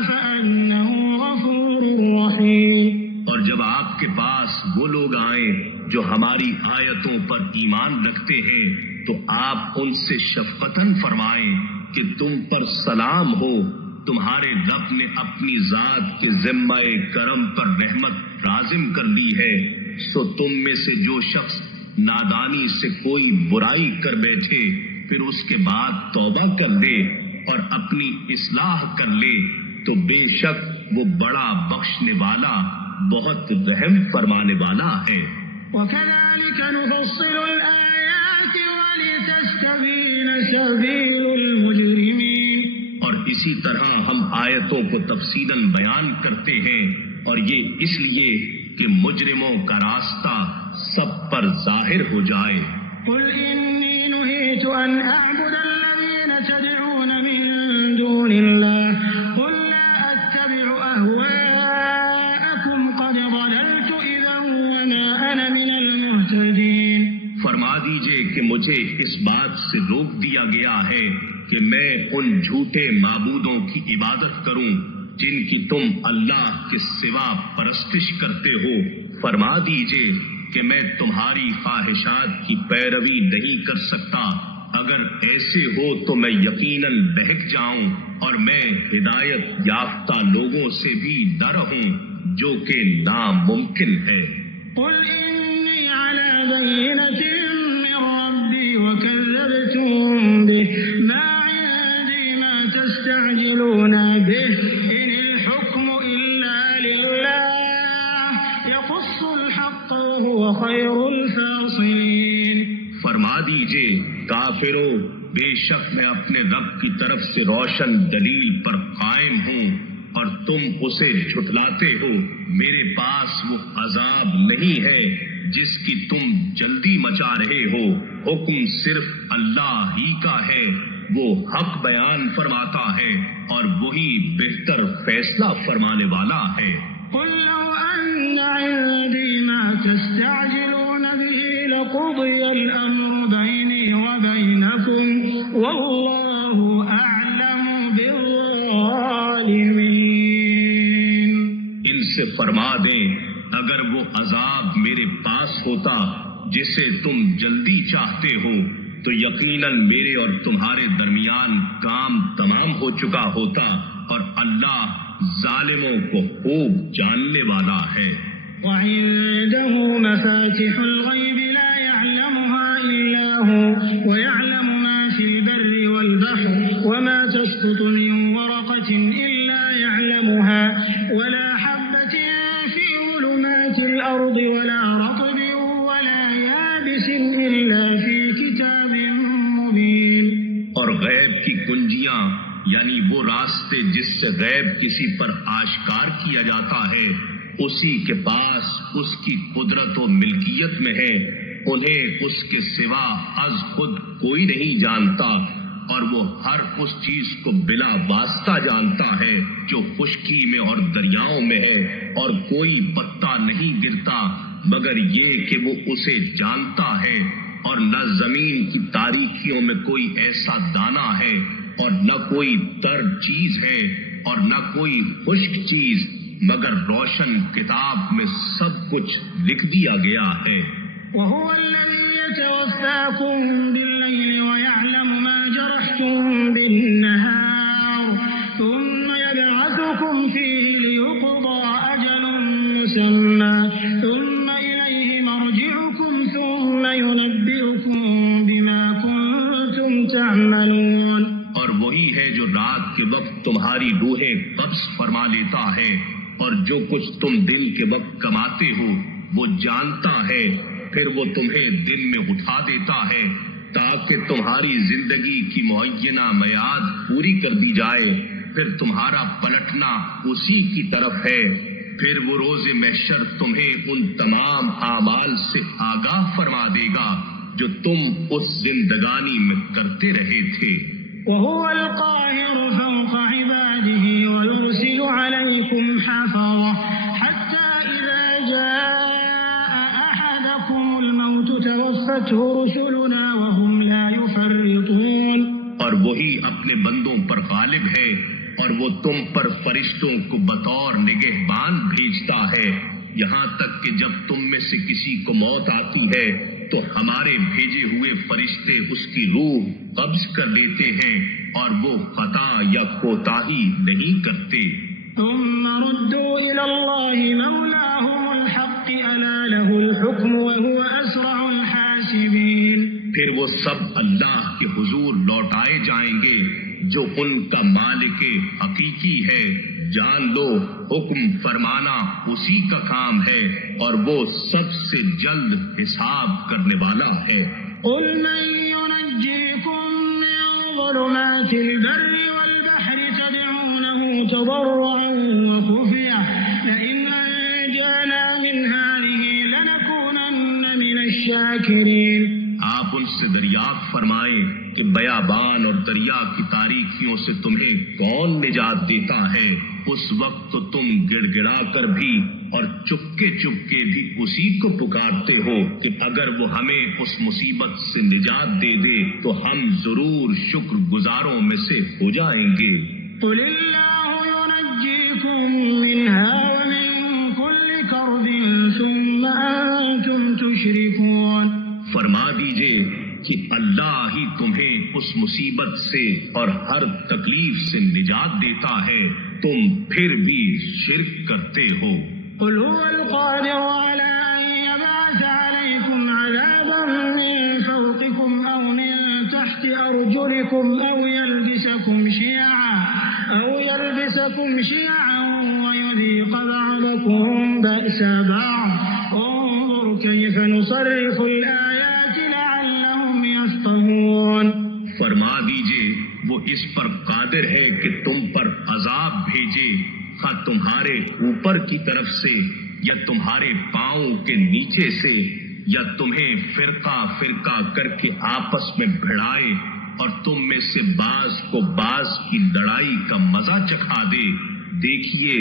فَأَنَّهُ غَفُورٌ رَّحِيمٌ۔ اور جب آپ کے پاس وہ لوگ آئیں جو ہماری آیتوں پر ایمان رکھتے ہیں تو آپ ان سے شفقتاً فرمائیں کہ تم پر سلام ہو، تمہارے رب نے اپنی ذات کے ذمہ کرم پر رحمت لازم کر لی ہے، سو تم میں سے جو شخص نادانی سے کوئی برائی کر بیٹھے پھر اس کے بعد توبہ کر دے اور اپنی اصلاح کر لے تو بے شک وہ بڑا بخشنے والا بہت رحم فرمانے والا ہے۔ وَكَذَلِكَ نُفَصِّلُ الْآيَاتِ وَلِتَسْتَبِينَ سَبِيلُ الْمُجْرِمِينَ۔ اور اسی طرح ہم آیتوں کو تفصیلاً بیان کرتے ہیں اور یہ اس لیے کہ مجرموں کا راستہ سب پر ظاہر ہو جائے۔ قُلْ إِنِّي نُهِيتُ أَنْ أَعْبُدَ الَّذِينَ تَدْعُونَ مِن دُونِ اللَّهِ قُل لَّا أَتَّبِعُ أَهْوَاءَكُمْ قَدْ ضَلَلْتُ إِذًا وَمَا أَنَا مِنَ الْمُهْتَدِينَ۔ فرما دیجئے کہ مجھے اس بات سے روک دیا گیا ہے کہ میں ان جھوٹے معبودوں کی عبادت کروں جن کی تم اللہ کے سوا پرستش کرتے ہو۔ فرما دیجئے کہ میں تمہاری خواہشات کی پیروی نہیں کر سکتا، اگر ایسے ہو تو میں یقیناً بہک جاؤں اور میں ہدایت یافتہ لوگوں سے بھی نہ رہوں، جو کہ ناممکن ہے۔ قُلْ إِنِّي عَلَىٰ بَيِّنَةٍ مِّن رَّبِّي وَكَذَّبْتُم بِهِ مَا عِندِي مَا تَسْتَعْجِلُونَ بِهِ إِنِ الْحُكْمُ إِلَّا لِلَّهِ يَقُصُّ الْحَقَّ وَهُوَ خَيْرُ الْفَاصِلِينَ۔ فرما دیجئے کافرو، بے شک میں اپنے رب کی طرف سے روشن دلیل پر قائم ہوں اور تم اسے جھٹلاتے ہو۔ میرے پاس وہ عذاب نہیں ہے جس کی تم جلدی مچا رہے ہو، حکم صرف اللہ ہی کا ہے، وہ حق بیان فرماتا ہے اور وہی بہتر فیصلہ فرمانے والا ہے۔ قُل لَّوْ أَنَّ عِندِي مَا تَسْتَعْجِلُونَ بِهِ لَقُضِيَ الْأَمْرُ بَيْنِي وَبَيْنَكُمْ وَاللَّهُ أَعْلَمُ بِالظَّالِمِينَ۔ ان سے فرما دیں اگر وہ عذاب میرے پاس ہوتا جسے تم جلدی چاہتے ہو تو یقیناً میرے اور تمہارے درمیان کام تمام ہو چکا ہوتا اور اللہ ظالموں کو خوب جاننے والا ہے۔ وعنده مفاتح الغيب لا يعلمها إلا هو ويعلم ما في البر والبحر وما تسقط من ورقة إلا يعلمها ولا حبة في ظلمات الأرض ولا رطب ولا يابس إلا في كتاب مبين۔ اور غیب کی کنجیاں یعنی وہ راستے جس سے غیب کسی پر آشکار کیا جاتا ہے اسی کے پاس اس کی قدرت و ملکیت میں ہے، انہیں اس کے سوا از خود کوئی نہیں جانتا، اور وہ ہر اس چیز کو بلا واسطہ جانتا ہے جو خشکی میں اور دریاؤں میں ہے، اور کوئی پتا نہیں گرتا مگر یہ کہ وہ اسے جانتا ہے، اور نہ زمین کی تاریکیوں میں کوئی ایسا دانہ ہے اور نہ کوئی تر چیز ہے اور نہ کوئی خشک چیز مگر روشن کتاب میں سب کچھ لکھ دیا گیا ہے۔ وهو الذي يتوفاكم بالليل ويعلم ما جرحتم بالنهار ثم يبعثكم فيه ليقضى أجل مسمى ثم إليه مرجعكم ثم ينبئكم بما كنتم تعملون۔ اور وہی ہے جو رات کے وقت تمہاری روحیں قبض فرما لیتا ہے، اور جو کچھ تم دن کے وقت کماتے ہو وہ جانتا ہے، پھر وہ تمہیں دن میں اٹھا دیتا ہے تاکہ تمہاری زندگی کی معینہ میعاد پوری کر دی جائے، پھر تمہارا پلٹنا اسی کی طرف ہے، پھر وہ روز محشر تمہیں ان تمام اعمال سے آگاہ فرما دے گا جو تم اس زندگانی میں کرتے رہے تھے۔ وهو القاهر فوق عباده ويرسل عليكم حفظة حتى إذا جاء أحدكم الموت توفته رسلنا وهم لا يفرطون۔ اور وہی اپنے بندوں پر غالب ہے، اور وہ تم پر فرشتوں کو بطور نگہبان بھیجتا ہے، یہاں تک کہ جب تم میں سے کسی کو موت آتی ہے تو ہمارے بھیجے ہوئے فرشتے اس کی روح قبض کر لیتے ہیں، اور وہ خطا یا کوتاہی نہیں کرتے۔ ثم ردوا إلى الله مولاهم الحق ألا له الحكم وهو أسرع الحاسبين۔ پھر وہ سب اللہ کے حضور لوٹائے جائیں گے جو ان کا مالک حقیقی ہے، جان لو حکم فرمانا اسی کا کام ہے اور وہ سب سے جلد حساب کرنے والا ہے۔ قل من ينجيكم من ظلمات البر والبحر تدعونه تضرعا وخفيا لئن أنجانا من هذه لنكونن من الشاكرين۔ آپ ان سے دریافت فرمائیں کہ بیابان اور دریا کی تاریکیوں سے تمہیں کون نجات دیتا ہے، اس وقت تو تم گڑ گڑا کر بھی اور چپکے چپکے بھی اسی کو پکارتے ہو کہ اگر وہ ہمیں اس مصیبت سے نجات دے دے تو ہم ضرور شکر گزاروں میں سے ہو جائیں گے۔ قل اللہ ينجيكم منها ومن كل كرب ثم أنتم تشركون۔ فرما دیجئے کہ اللہ ہی تمہیں اس مصیبت سے اور ہر تکلیف سے نجات دیتا ہے، تم پھر بھی شرک کرتے ہو۔ قل هو القادر على أن يبعث عليكم عذابا من فوقكم أو من تحت أرجلكم أو يلبسكم شيعا ويذيق بعضكم بأس بعض انظر كيف نصرف الآيات لعلهم يفقهون۔ فرما دیجئے وہ اس پر قادر ہے کہ تم پر عذاب بھیجے، خواہ تمہارے اوپر کی طرف سے یا تمہارے پاؤں کے نیچے سے، یا تمہیں فرقہ فرقہ کر کے آپس میں بھڑائے اور تم میں سے بعض کو بعض کی لڑائی کا مزہ چکھا دے۔ دیکھیے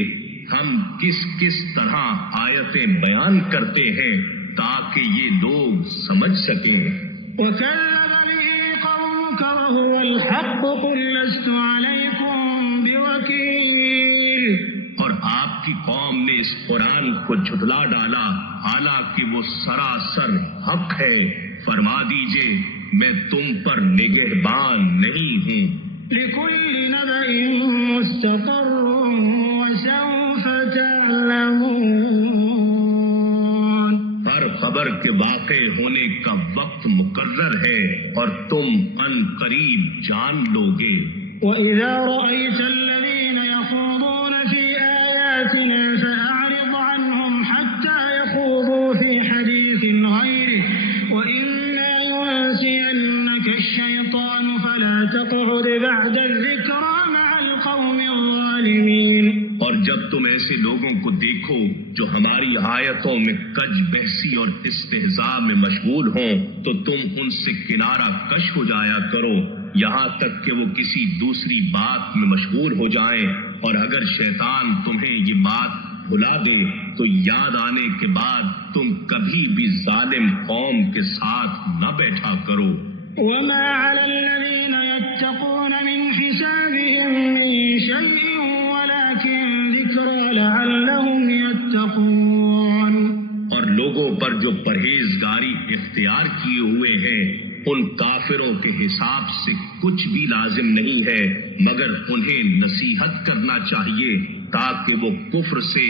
ہم کس کس طرح آیتیں بیان کرتے ہیں تاکہ یہ لوگ سمجھ سکیں۔ وَكَذَّبَ بِهِ قَوْمُكَ وَهُوَ الْحَقُّ قُل لَّسْتُ عَلَيْكُم بِوَكِيلٍ۔ اور آپ کی قوم نے اس قرآن کو جھٹلا ڈالا حالانکہ وہ سراسر حق ہے، فرما دیجئے میں تم پر نگہبان نہیں ہوں۔ لِكُلِّ نَبَإٍ مُّسْتَقَرٌّ تعلمون. ہر خبر کے واقع ہونے کا وقت مقرر ہے اور تم ان قریب جان لو گے. وَإِذَا رَأَيْتَ الَّذِينَ يَخُوضُونَ فِي آيَاتِنَا فَأَعْرِضْ عَنْهُمْ حَتَّى يَخُوضُوا فِي حَدِيثٍ غَيْرِهِ وَإِمَّا يُنسِيَنَّكَ الشَّيْطَانُ فَلَا تَقْعُدْ بَعْدَ الذِّكْرَىٰ مَعَ الْقَوْمِ الظَّالِمِينَ. اور جب تم ایسے لوگوں کو دیکھو جو ہماری آیتوں میں کج بحثی اور استہزاء میں مشغول ہوں تو تم ان سے کنارہ کش ہو جایا کرو یہاں تک کہ وہ کسی دوسری بات میں مشغول ہو جائیں. اور اگر شیطان تمہیں یہ بات بھلا دے تو یاد آنے کے بعد تم کبھی بھی ظالم قوم کے ساتھ نہ بیٹھا کرو. وَمَا عَلَى الَّذِينَ يَتَّقُونَ مِنْ حِسَابِهِمْ مِنْ شَيْءٍ وَلَكِنْ ذِكْرَىٰ لَعَلَّهُمْ يَتَّقُونَ. اور لوگوں پر جو پرہیزگاری اختیار کیے ہوئے ہیں ان کافروں کے حساب سے کچھ بھی لازم نہیں ہے مگر انہیں نصیحت کرنا چاہیے تاکہ وہ کفر سے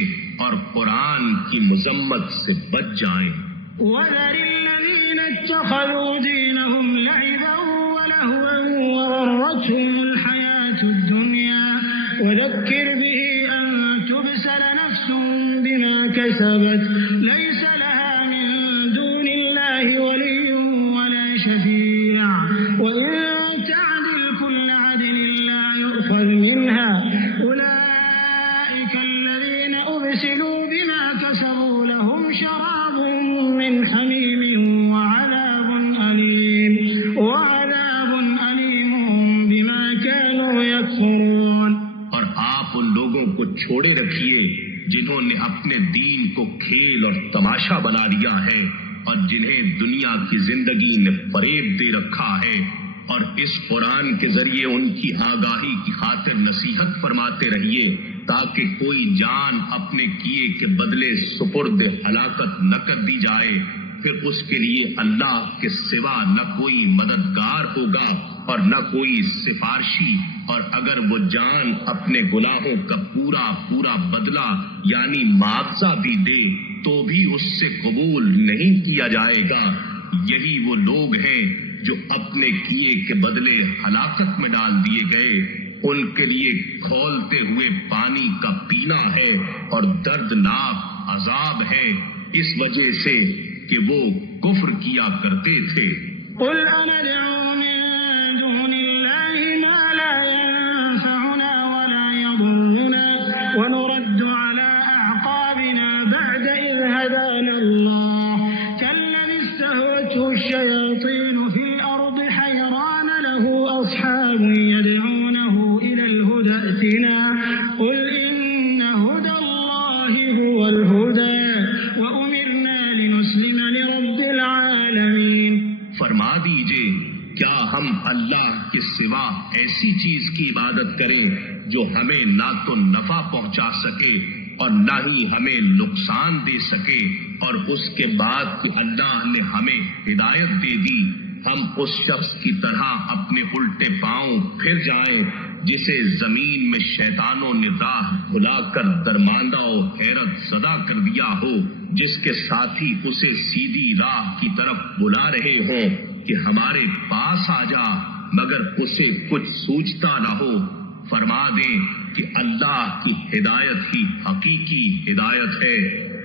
اور قرآن کی مذمت سے بچ جائیں. وَذَرِ الَّذِينَ اتَّخَذُوا دِينَهُمْ لَعِبًا وَلَهْوًا وَغَرَّتْهُمُ الْحَيَاةُ الدُّنْيَا وَذَكِّرْ بِهِ أَن تُبْسَلَ نَفْسٌ بِمَا كَسَبَتْ لَيْسَ لَهَا مِن دُونِ اللَّهِ وَلِيٌّ وَلَا شَفِيعٌ وَإِن تَعْدِلْ كُلَّ عَدْلٍ لَّا يُؤْخَذْ مِنْهَا أُولَٰئِكَ الَّذِينَ أُبْسِلُوا بِمَا كَسَبُوا لَهُمْ شَرَابٌ مِّنْ حَمِيمٍ وَعَذَابٌ أَلِيمٌ بِمَا كَانُوا يَكْفُرُونَ. اور آپ ان لوگوں کو چھوڑے رکھیے جنہوں نے اپنے دین کو کھیل اور تماشا بنا لیا ہے اور جنہیں دنیا کی زندگی نے فریب دے رکھا ہے. اور اس قرآن کے ذریعے ان کی آگاہی کی خاطر نصیحت فرماتے رہیے تاکہ کوئی جان اپنے کیے کے بدلے سپرد ہلاکت نہ کر دی جائے. پھر اس کے لیے اللہ کے سوا نہ کوئی مددگار ہوگا اور نہ کوئی سفارشی. اور اگر وہ جان اپنے گناہوں کا پورا پورا بدلہ یعنی معاوضہ بھی دے تو بھی اس سے قبول نہیں کیا جائے گا. یہی وہ لوگ ہیں جو اپنے کیے کے بدلے ہلاکت میں ڈال دیے گئے. ان کے لیے کھولتے ہوئے پانی کا پینا ہے اور دردناک عذاب ہے اس وجہ سے کہ وہ کفر کیا کرتے تھے. قل أندعو من دون الله ما لا ينفعنا ولا يضرنا ونرد على أعقابنا بعد إذ هدانا الله كالذي استهوته الشياطين في الأرض حيران له أصحاب يدعونه إلى الهدى ائتنا قل إن هدى الله هو الهدى وأمرنا لنسلم لرب العالمين. فرما دیجئے کیا ہم اللہ کے سوا ایسی چیز کی عبادت کریں جو ہمیں نہ تو نفع پہنچا سکے اور نہ ہی ہمیں نقصان دے سکے اور اس کے بعد کہ اللہ نے ہمیں ہدایت دے دی ہم اس شخص کی طرح اپنے الٹے پاؤں پھر جائیں جسے زمین میں شیطانوں نے راہ بھلا کر درماندہ و حیرت زدہ کر دیا ہو جس کے ساتھی اسے سیدھی راہ کی طرف بلا رہے ہوں کہ ہمارے پاس آ جا مگر اسے کچھ سوچتا نہ ہو. فرما دیں کہ اللہ کی ہدایت ہی حقیقی ہدایت ہے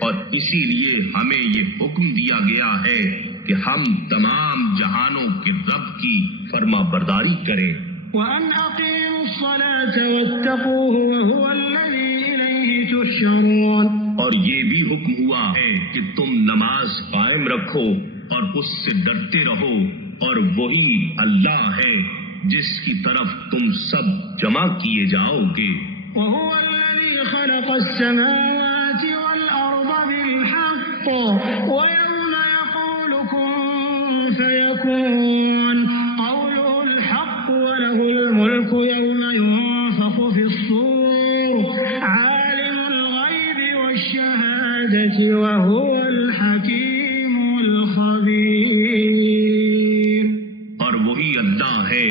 اور اسی لیے ہمیں یہ حکم دیا گیا ہے کہ ہم تمام جہانوں کے رب کی فرما برداری کریں. وَأَنْ أَقِيمُوا الصَّلَاةَ وَاتَّقُوهُ وَهُوَ الَّذِي إِلَيْهِ تُحْشَرُونَ. اور یہ بھی حکم ہوا ہے کہ تم نماز قائم رکھو اور اس سے ڈرتے رہو اور وہی اللہ ہے جس کی طرف تم سب جمع کیے جاؤ گے. وَهُوَ الَّذِي خَلَقَ السَّمَاوَاتِ وَالْأَرْضَ بِالْحَقِّ وَيَوْمَ يَقُولُ كُن فَيَكُونُ قَوْلُهُ الْحَقُّ وَلَهُ الْمُلْكُ يَوْمَ يُنفَخُ فِي الصُّورِ عَالِمُ الْغَيْبِ وَالشَّهَادَةِ وَهُوَ الْحَكِيمُ الْخَبِيرُ. اور وہی اللہ ہے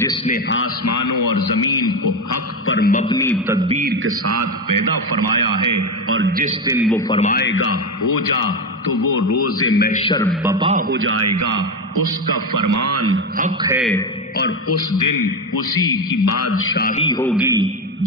جس نے آسمانوں اور زمین کو حق پر مبنی تدبیر کے ساتھ پیدا فرمایا ہے اور جس دن وہ فرمائے گا ہو جا تو وہ روز محشر بپا ہو جائے گا. اس کا فرمان حق ہے اور اس دن اسی کی بادشاہی ہوگی.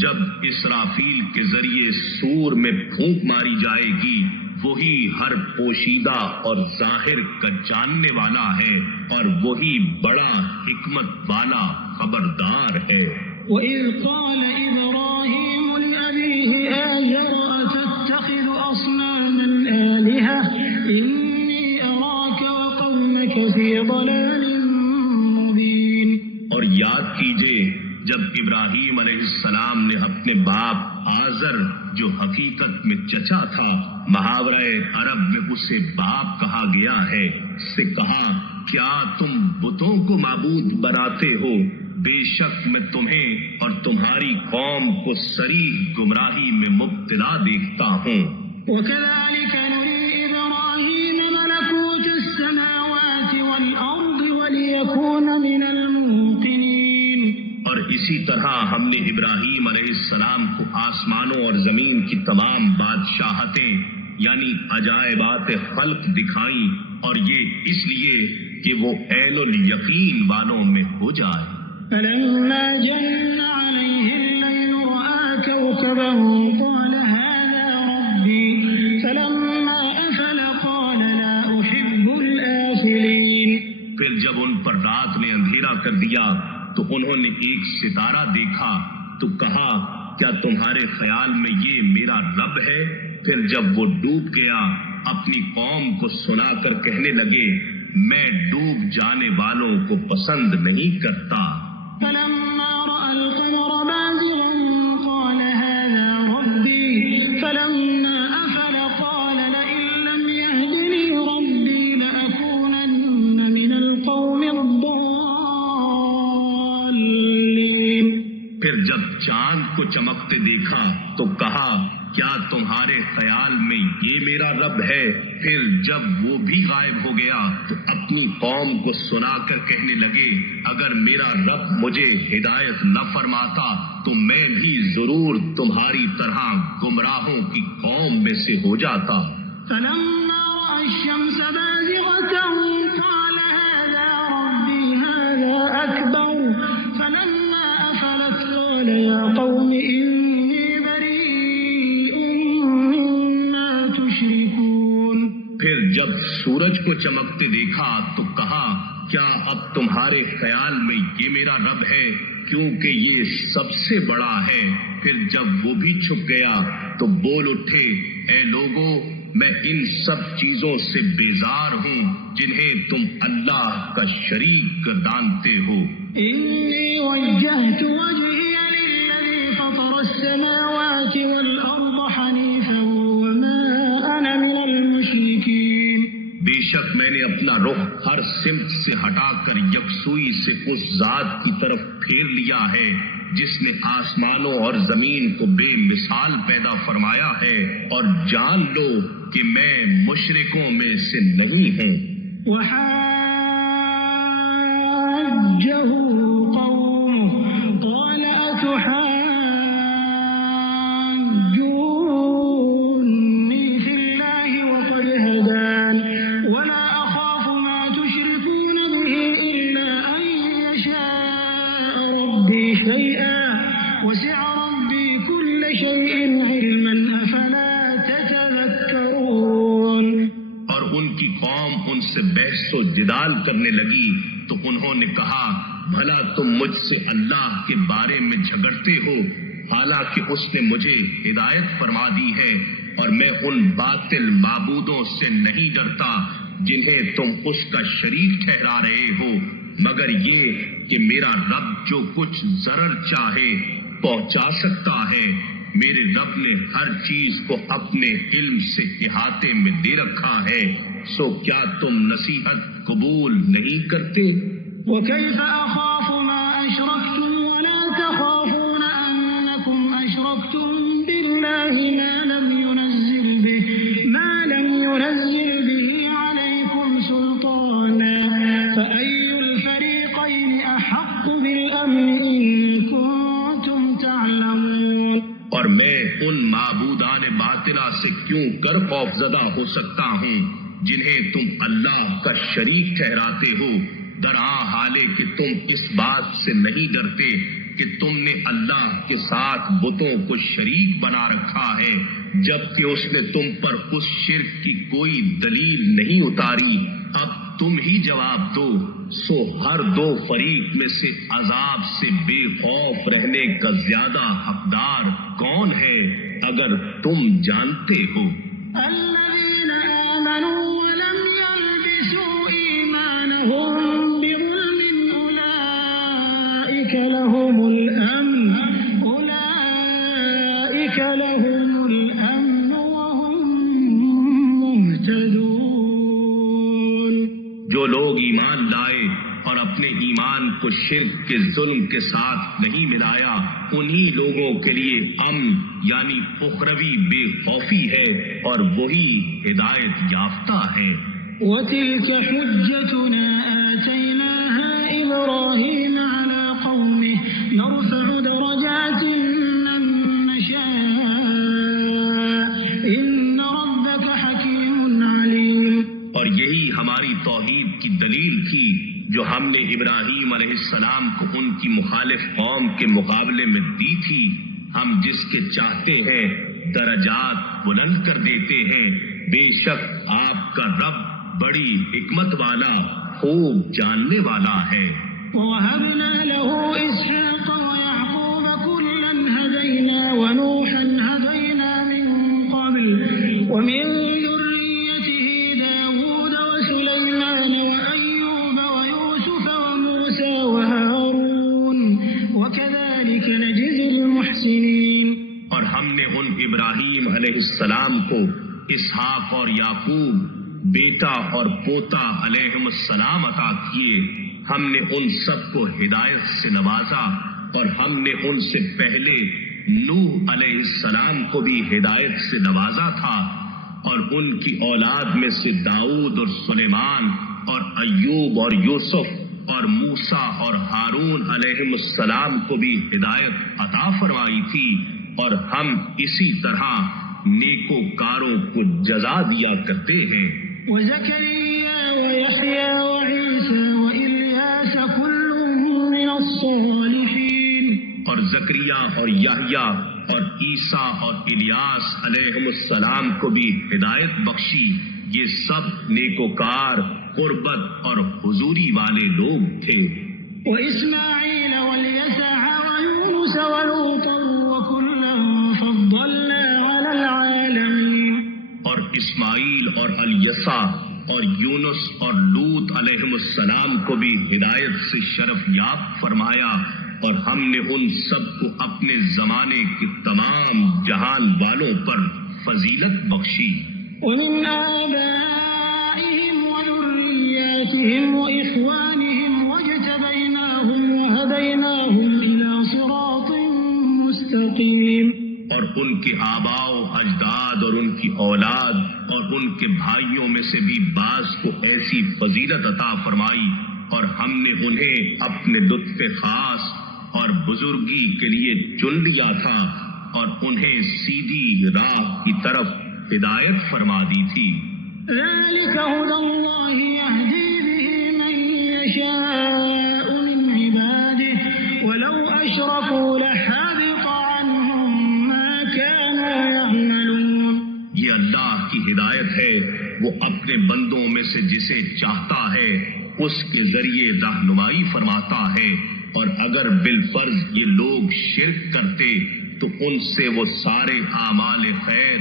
جب اسرافیل کے ذریعے سور میں پھونک ماری جائے گی وہی ہر پوشیدہ اور ظاہر کا جاننے والا ہے اور وہی بڑا حکمت والا خبردار ہے. وَإِذْ قَالَ إِبْرَاهِيمُ لِأَبِيهِ آزَرَ أَتَتَّخِذُ أَصْنَامًا آلِهَةً إِنِّي أَرَاكَ وَقَوْمَكَ فِي ضَلَالٍ مُبِينٍ. اور یاد کیجئے جب ابراہیم علیہ السلام نے اپنے باپ آزر جو حقیقت میں چچا تھا، محاورہ عرب میں اسے باپ کہا گیا ہے، سے کہا کیا تم بتوں کو معبود بناتے ہو؟ بے شک میں تمہیں اور تمہاری قوم کو صریح گمراہی میں مبتلا دیکھتا ہوں. وَكَذَلِكَ نُرِي إِبْرَاهِيمَ مَلَكُوتَ السَّمَاوَاتِ وَالْأَرْضِ وَلِيَكُونَ مِنَ الْمُوقِنِينَ. اور اسی طرح ہم نے ابراہیم علیہ السلام کو آسمانوں اور زمین کی تمام بادشاہتیں یعنی عجائبات خلق دکھائیں، اور یہ اس لیے کہ وہ عین الیقین والوں میں ہو جائے. فَلَمَّا جَنَّ عَلَيْهِ اللَّيْلُ رَأَىٰ كَوْكَبًا قَالَ هَٰذَا رَبِّي فَلَمَّا أَفَلَ قَالَ لَا أُحِبُّ الْآفِلِينَ. پھر جب ان پر رات نے اندھیرا کر دیا تو انہوں نے ایک ستارہ دیکھا تو کہا کیا تمہارے خیال میں یہ میرا رب ہے؟ پھر جب وہ ڈوب گیا اپنی قوم کو سنا کر کہنے لگے میں ڈوب جانے والوں کو پسند نہیں کرتا. فَلَمَّا رَأَى الْقَمَرَ بَازِغًا قَالَ هَٰذَا رَبِّي فَلَمَّا أَفَلَ قَالَ لَئِن لَّمْ يَهْدِنِي رَبِّي لَأَكُونَنَّ مِنَ الْقَوْمِ الضَّالِّينَ. پھر جب چاند کو چمکتے دیکھا تو کہا کیا تمہارے خیال میں یہ میرا رب ہے؟ پھر جب وہ بھی غائب ہو گیا تو اپنی قوم کو سنا کر کہنے لگے اگر میرا رب مجھے ہدایت نہ فرماتا تو میں بھی ضرور تمہاری طرح گمراہوں کی قوم میں سے ہو جاتا. فَلَمَّا رَأَى الشَّمْسَ بَازِغَةً قَالَ هَٰذَا رَبِّي هَٰذَا أَكْبَرُ فَلَمَّا أَفَلَتْ قَالَ يَا قَوْمِ إِنِّي بَرِيءٌ مِّمَّا تُشْرِكُونَ. پھر جب سورج کو چمکتے دیکھا تو کہا کیا اب تمہارے خیال میں یہ میرا رب ہے کیونکہ یہ سب سے بڑا ہے. پھر جب وہ بھی چھپ گیا تو بول اٹھے اے لوگو میں ان سب چیزوں سے بیزار ہوں جنہیں تم اللہ کا شریک گردانتے ہو. إِنِّي وَجَّهْتُ وَجْهِيَ لِلَّذِي فَطَرَ السَّمَاوَاتِ وَالْأَرْضَ حَنِيفًا وَمَا أَنَا مِنَ الْمُشْرِكِينَ. بے شک میں نے اپنا رخ ہر سمت سے ہٹا کر یکسوئی سے اس ذات کی طرف پھیر لیا ہے جس نے آسمانوں اور زمین کو بے مثال پیدا فرمایا ہے، اور جان لو کہ میں مشرکوں میں سے نہیں ہوں. وَحَاجَّهُ قَوْمُهُ قَالَ أَتُحَاجُّونِّي فِي اللَّهِ وَقَدْ هَدَانِ وَلَا أَخَافُ مَا تُشْرِكُونَ بِهِ إِلَّا أَن يَشَاءَ رَبِّي شَيْئًا وَسِعَ رَبِّي كُلَّ شَيْءٍ عِلْمًا أَفَلَا تَتَذَكَّرُونَ. اور ان کی قوم ان سے بحث و جدال کرنے لگی تو انہوں نے کہا بھلا تم مجھ سے اللہ کے بارے میں جھگڑتے ہو حالانکہ اس نے مجھے ہدایت فرما دی ہے، اور میں ان باطل معبودوں سے نہیں ڈرتا جنہیں تم اس کا شریک ٹھہرا رہے ہو، مگر یہ کہ میرا رب جو کچھ ضرر چاہے پہنچا سکتا ہے. میرے رب نے ہر چیز کو اپنے علم سے احاطے میں دے رکھا ہے، سو کیا تم نصیحت قبول نہیں کرتے؟ وَكَيْفَ أَخَافُ مَا أَشْرَكْتُمْ وَلَا تَخَافُونَ أَنَّكُمْ أَشْرَكْتُمْ بِاللَّهِ مَا لَمْ يُنَزِّلْ بِهِ عَلَيْكُمْ سُلْطَانًا فَأَيُّ الْفَرِيقَيْنِ أَحَقُّ بِالْأَمْنِ إِن كُنتُمْ تَعْلَمُونَ. اور میں ان معبودان باطل باطلہ سے کیوں کر خوف زدہ ہو سکتا ہوں جنہیں تم اللہ کا شریک ٹھہراتے ہو، درآں حالے کہ تم اس بات سے نہیں ڈرتے کہ تم نے اللہ کے ساتھ بتوں کو شریک بنا رکھا ہے، جبکہ اس نے تم پر اس شرک کی کوئی دلیل نہیں اتاری۔ اب تم ہی جواب دو، سو ہر دو فریق میں سے عذاب سے بے خوف رہنے کا زیادہ حقدار کون ہے اگر تم جانتے ہو؟ الذين آمنوا ولم يلبسوا إيمانهم بظلم أولئك لهم الأمن وهم مهتدون۔ جو لوگ ایمان لائے اور اپنے ایمان کو شرک کے ظلم کے ساتھ نہیں ملایا، انہی لوگوں کے لیے امن یعنی اخروی بے خوفی ہے اور وہی ہدایت یافتہ ہے۔ وَتِلْكَ حُجَّتُنَا آتَيْنَاهَا إِبْرَاهِيمَ عَلَى قَوْمِهِ نَرْفَعُ دَرَجَاتٍ مَّن نَّشَاءُ إِنَّ رَبَّكَ حَكِيمٌ عَلِيمٌ۔ اور یہی ہماری توحید کی دلیل تھی جو ہم نے ابراہیم علیہ السلام کو ان کی مخالف قوم کے مقابلے میں دی تھی۔ ہم جس کے چاہتے ہیں درجات بلند کر دیتے ہیں، بے شک آپ کا رب بڑی حکمت والا، خوب جاننے والا ہے۔ وَوَهَبْنَا لَهُ إِسْحَاقَ وَيَعْقُوبَ كُلًّا هَدَيْنَا وَنُوحًا هَدَيْنَا مِن قَبْلُ وَمِن ذُرِّيَّتِهِ دَاوُودَ وَسُلَيْمَانَ وَأَيُّوبَ وَيُوسُفَ وَمُوسَىٰ وَهَارُونَ وَكَذَٰلِكَ نَجْزِي الْمُحْسِنِينَ۔ اور ہم نے ان ابراہیم علیہ السلام کو اسحاق اور یعقوب بیٹا اور پوتا علیہم السلام عطا کیے۔ ہم نے ان سب کو ہدایت سے نوازا اور ہم نے ان سے پہلے نوح علیہ السلام کو بھی ہدایت سے نوازا تھا، اور ان کی اولاد میں سے داؤد اور سلیمان اور ایوب اور یوسف اور موسیٰ اور ہارون علیہم السلام کو بھی ہدایت عطا فرمائی تھی، اور ہم اسی طرح نیکوکاروں کو جزا دیا کرتے ہیں۔ وَزَكَرِيَّا وَيَحْيَىٰ وَعِيسَىٰ وَإِلْيَاسَ كُلٌّ مِّنَ الصَّالِحِينَ۔ اور زکریا اور یحییٰ اور عیسیٰ اور الیاس علیہم السلام کو بھی ہدایت بخشی، یہ سب نیکوکار، قربت اور حضوری والے لوگ تھے۔ وَإِسْمَاعِيلَ وَالْيَسَعَ وَيُونُسَ وَلُوطًا وَكُلًّا فَضَّلْنَا عَلَى الْعَالَمِينَ۔ اور اسماعیل اور الیسع اور یونس اور لوط علیہم السلام کو بھی ہدایت سے شرف یاب فرمایا، اور ہم نے ان سب کو اپنے زمانے کے تمام جہان والوں پر فضیلت بخشی۔ وَمِنْ آبَائِهِمْ وَذُرِّيَّاتِهِمْ وَإِخْوَانِهِمْ وَاجْتَبَيْنَاهُمْ وَهَدَيْنَاهُمْ إِلَىٰ صِرَاطٍ مُّسْتَقِيمٍ۔ اور ان کے آباء و اجداد اور ان کی اولاد اور ان کے بھائیوں میں سے بھی بعض کو ایسی فضیلت عطا فرمائی، اور ہم نے انہیں اپنے لطف خاص اور بزرگی کے لیے چن لیا تھا، اور انہیں سیدھی راہ کی طرف ہدایت فرما دی تھی۔ ذَلِكَ هُدَى اللَّهِ يَهْدِي بِهِ مَن يَشَاءُ مِنْ عِبَادِهِ وَلَوْ أَشْرَكُوا لَحَبِطَ عَنْهُم مَّا كَانُوا يَعْمَلُونَ۔ یہ اللہ کی ہدایت ہے، وہ اپنے بندوں میں سے جسے چاہتا ہے اس کے ذریعے رہنمائی فرماتا ہے، اور اگر بالفرض یہ لوگ شرک کرتے تو ان سے وہ سارے اعمال خیر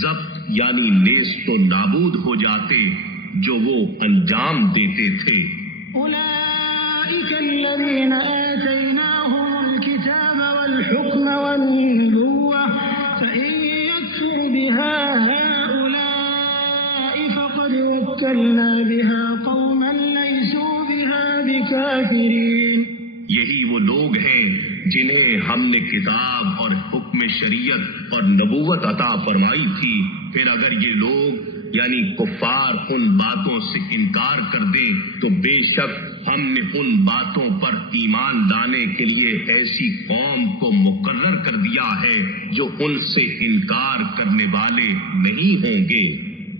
ضبط یعنی نیست و نابود ہو جاتے جو وہ انجام دیتے تھے۔ أولئك الذين آتيناهم الكتاب والحكم والنبوة فإن يكفر بها هؤلاء فقد وكلنا بها قوما ليسوا بها بكافرين۔ یہی وہ لوگ ہیں جنہیں ہم نے کتاب اور حکم شریعت اور نبوت عطا فرمائی تھی، پھر اگر یہ لوگ یعنی کفار ان باتوں سے انکار کر دیں تو بے شک ہم نے ان باتوں پر ایمان لانے کے لیے ایسی قوم کو مقرر کر دیا ہے جو ان سے انکار کرنے والے نہیں ہوں گے۔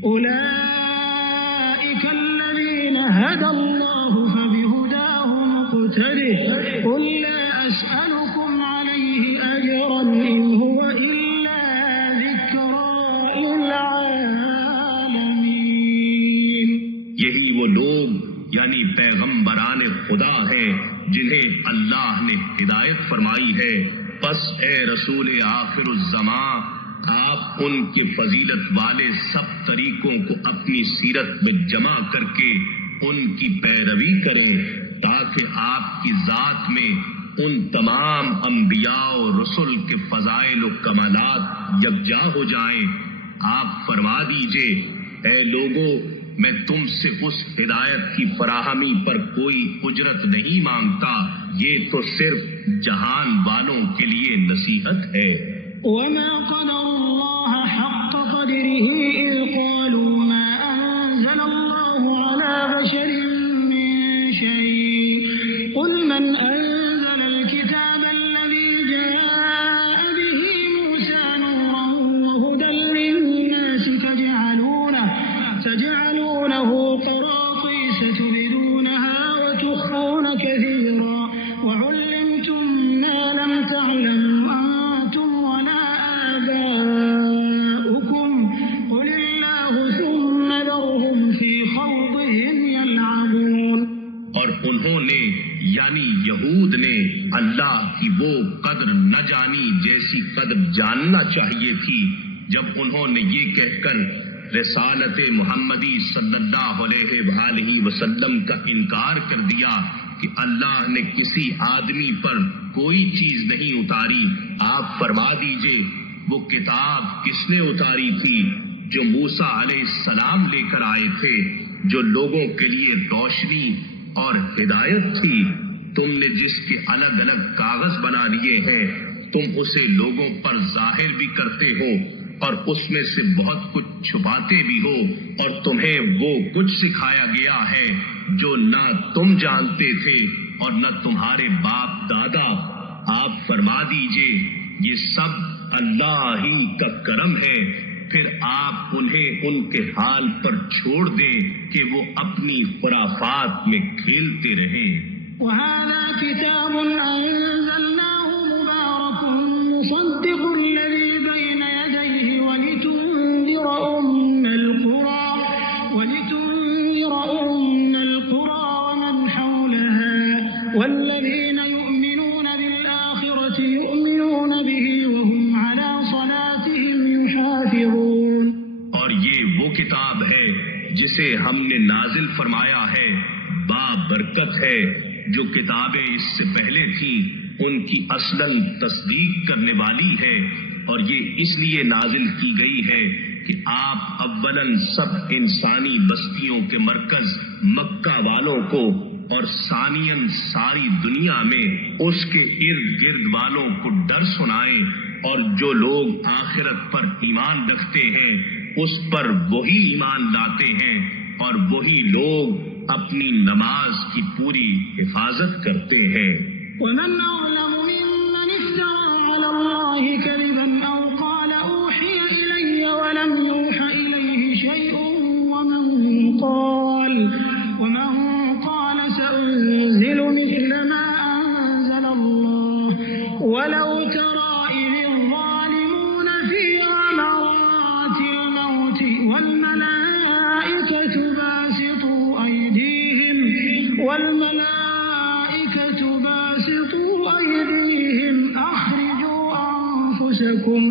أولئك الذين هدى الله فبهداه مقتده قل لا أسألكم عليه أجرا إن هو إلا ذكرى للعالمين۔ یہی وہ لوگ یعنی پیغمبران خدا ہیں جنہیں اللہ نے ہدایت فرمائی ہے، پس اے رسول آخر الزمان آپ ان کے فضیلت والے سب طریقوں کو اپنی سیرت میں جمع کر کے ان کی پیروی کریں تاکہ آپ کی ذات میں ان تمام انبیاء و رسل کے فضائل و کمالات یکجا ہو جائیں۔ آپ فرما دیجئے اے لوگوں میں تم سے اس ہدایت کی فراہمی پر کوئی اجرت نہیں مانگتا، یہ تو صرف جہان والوں کے لیے نصیحت ہے۔ وما قدر الله حق قدره إذ قالوا ما أنزل الله على بشر من شيء قل من أنزل الكتاب الذي جاء به موسى نورا وهدى للناس تجعلونه قراطيس تبدونها وتخفون كثيرا وعلمتم ما لم تعلموا أنتم ولا آباؤكم قل الله ثم ذرهم في خوضهم يلعبون۔ اور انہوں نے یعنی یہود نے اللہ کی وہ قدر نہ جانی جیسی قدر جاننا چاہیے تھی جب انہوں نے یہ کہہ کر رسالت محمدی صلی اللہ علیہ وآلہ وسلم کا انکار کر دیا کہ اللہ نے کسی آدمی پر کوئی چیز نہیں اتاری۔ آپ فرما دیجئے وہ کتاب کس نے اتاری تھی جو موسیٰ علیہ السلام لے کر آئے تھے، جو لوگوں کے لیے روشنی اور ہدایت تھی۔ تم نے جس کے الگ الگ کاغذ بنا لیے ہیں تم اسے لوگوں پر ظاہر بھی کرتے ہو اور اس میں سے بہت کچھ چھپاتے بھی ہو، اور تمہیں وہ کچھ سکھایا گیا ہے جو نہ تم جانتے تھے اور نہ تمہارے باپ دادا۔ آپ فرما دیجئے یہ سب اللہ ہی کا کرم ہے، پھر آپ انہیں ان کے حال پر چھوڑ دیں کہ وہ اپنی خرافات میں کھیلتے رہیں۔ وهذا كتاب أنزلناه مبارك مصدق الذي بين يديه ولتنذر أم القرى ومن حولها والذين يؤمنون بالآخرة يؤمنون به وهم على صلاتهم يحافظون۔ اور یہ وہ کتاب ہے جسے ہم نے نازل فرمایا ہے، بابرکت ہے، جو کتابیں اس سے پہلے تھیں ان کی اصلاً تصدیق کرنے والی ہے، اور یہ اس لیے نازل کی گئی ہے کہ آپ اولاً سب انسانی بستیوں کے مرکز مکہ والوں کو اور ثانیاً ساری دنیا میں اس کے ارد گرد والوں کو ڈر سنائیں، اور جو لوگ آخرت پر ایمان رکھتے ہیں اس پر وہی ایمان لاتے ہیں، اور وہی لوگ اپنی نماز کی پوری حفاظت کرتے ہیں۔ ومن أظلم ممن افترى على الله كذبا أو قال أوحي إلي ولم يوح إليه شيء ومن قال سأنزل مثل ما أنزل الله ولو ترى إذ الظالمون في غمرات الموت والملائكة باسطوا أيديهم أخرجوا أنفسكم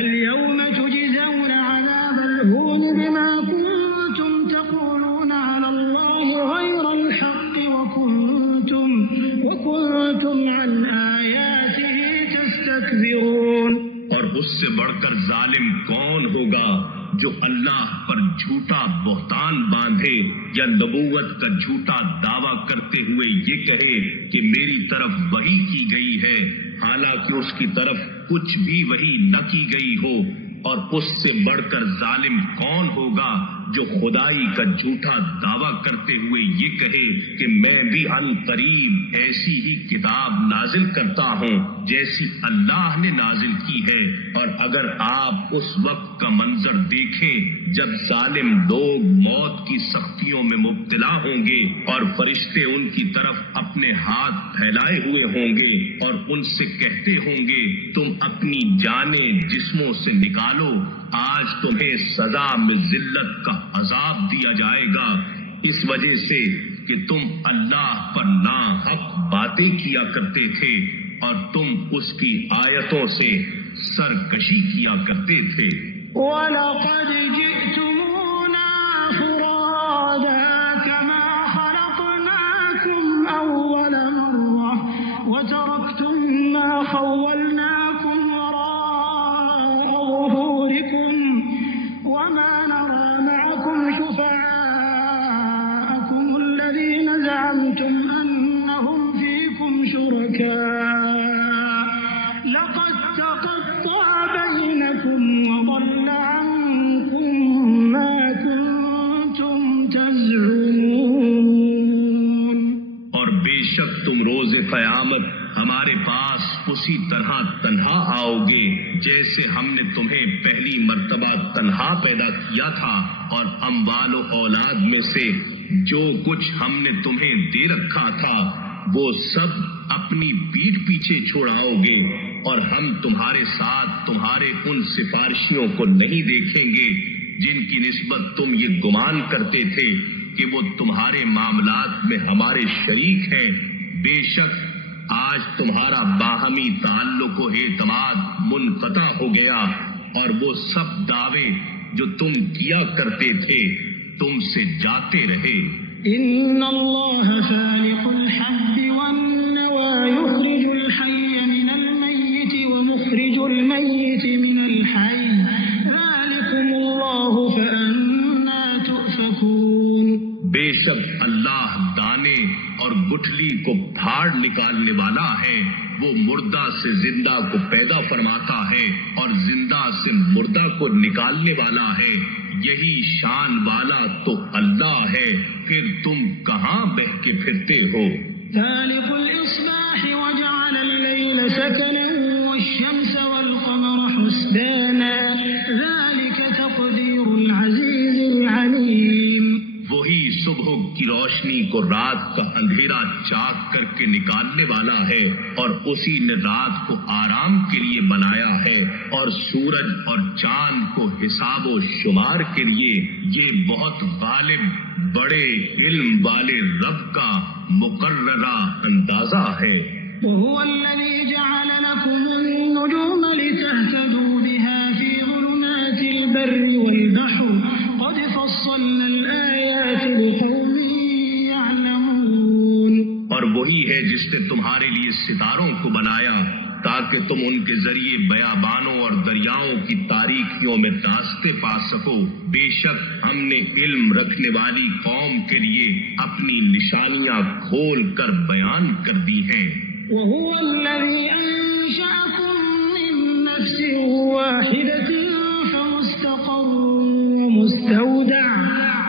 اليوم تجزون عذاب الهون بما كنتم تقولون على الله غير الحق وكنتم عن آياته تستكبرون۔ اور اس سے بڑھ کر ظالم کون ہوگا جو اللہ پر جھوٹا بہتان باندھے یا نبوت کا جھوٹا دعویٰ کرتے ہوئے یہ کہے کہ میری طرف وحی کی گئی ہے، حالانکہ اس کی طرف کچھ بھی وحی نہ کی گئی ہو۔ اور اس سے بڑھ کر ظالم کون ہوگا جو خدائی کا جھوٹا دعویٰ کرتے ہوئے یہ کہے کہ میں بھی عن قریب ایسی ہی کتاب نازل کرتا ہوں جیسی اللہ نے نازل کی ہے۔ اور اگر آپ اس وقت کا منظر دیکھیں جب ظالم لوگ موت کی سختیوں میں مبتلا ہوں گے اور فرشتے ان کی طرف اپنے ہاتھ پھیلائے ہوئے ہوں گے اور ان سے کہتے ہوں گے تم اپنی جانیں جسموں سے نکالو، آج تمہیں سزا میں ذلت کا عذاب دیا جائے گا اس وجہ سے کہ تم اللہ پر ناحق باتیں کیا کرتے تھے اور تم اس کی آیتوں سے سرکشی کیا کرتے تھے۔ وَلَقَدْ جِئْتُمُونَا فُرَادَىٰ كَمَا خَلَقْنَاكُمْ أَوَّلَ مَرَّةٍ وَتَرَكْتُم مَّا خَوَّلْنَاكُمْ وَرَاءَ ظُهُورِكُمْ وَمَا نَرَىٰ مَعَكُمْ شُفَعَاءَكُمُ الَّذِينَ زَعَمْتُمْ أَنَّهُمْ فِيكُمْ شُرَكَاءُ لَقَد تَّقَطَّعَ بَيْنَكُمْ وَضَلَّ عَنكُم مَّا كُنتُمْ تَزْعُمُونَ۔ اور بے شک تم روز قیامت ہمارے پاس اسی طرح تنہا آؤ گے جیسے ہم نے تمہیں پہلی مرتبہ تنہا پیدا کیا تھا، اور اموال و اولاد میں سے جو کچھ ہم نے تمہیں دے رکھا تھا وہ سب اپنی پیٹھ پیچھے چھوڑاؤ گے، اور ہم تمہارے ساتھ تمہارے ان سفارشیوں کو نہیں دیکھیں گے جن کی نسبت تم یہ گمان کرتے تھے کہ وہ تمہارے معاملات میں ہمارے شریک ہیں۔ بے شک آج تمہارا باہمی تعلق و اعتماد منقطع ہو گیا، اور وہ سب دعوے جو تم کیا کرتے تھے تم سے جاتے رہے۔ إن الله فالق الحب والنوى يخرج الحي من الميت ومخرج الميت من الحي ذلكم الله فأنا تؤفكون۔ بے شک اللہ دانے اور گٹھلی کو پھاڑ نکالنے والا ہے، وہ مردہ سے زندہ کو پیدا فرماتا ہے اور زندہ سے مردہ کو نکالنے والا ہے، یہی شان والا تو اللہ ہے، پھر تم کہاں بہہ کے پھرتے ہو۔ فالق الإصباح وجعل الليل سكنا والشمس والقمر حسبانا ذلك تقدير العزيز العليم۔ وہی صبح کی روشنی کو رات کا اندھیرا چاک کر کے نکالنے والا ہے، اور اسی نے رات کو آرام کے لیے بنایا ہے، اور سورج اور چاند کو حساب و شمار کے لیے۔ یہ بہت غالب بڑے علم والے رب کا مقررہ اندازہ ہے۔ وهو الذي جعل لكم النجوم لتهتدوا بها في ظلمات البر والبحر قد فصلنا الآيات لقوم يعلمون۔ اور وہی ہے جس نے تمہارے لیے ستاروں کو بنایا تاکہ تم ان کے ذریعے بیابانوں اور دریاؤں کی تاریکیوں میں راستے پا سکو۔ بے شک ہم نے علم رکھنے والی قوم کے لیے اپنی نشانیاں کھول کر بیان کر دی ہیں۔ وهو الذي أنشأكم من نفس واحدة فمستقر ومستودع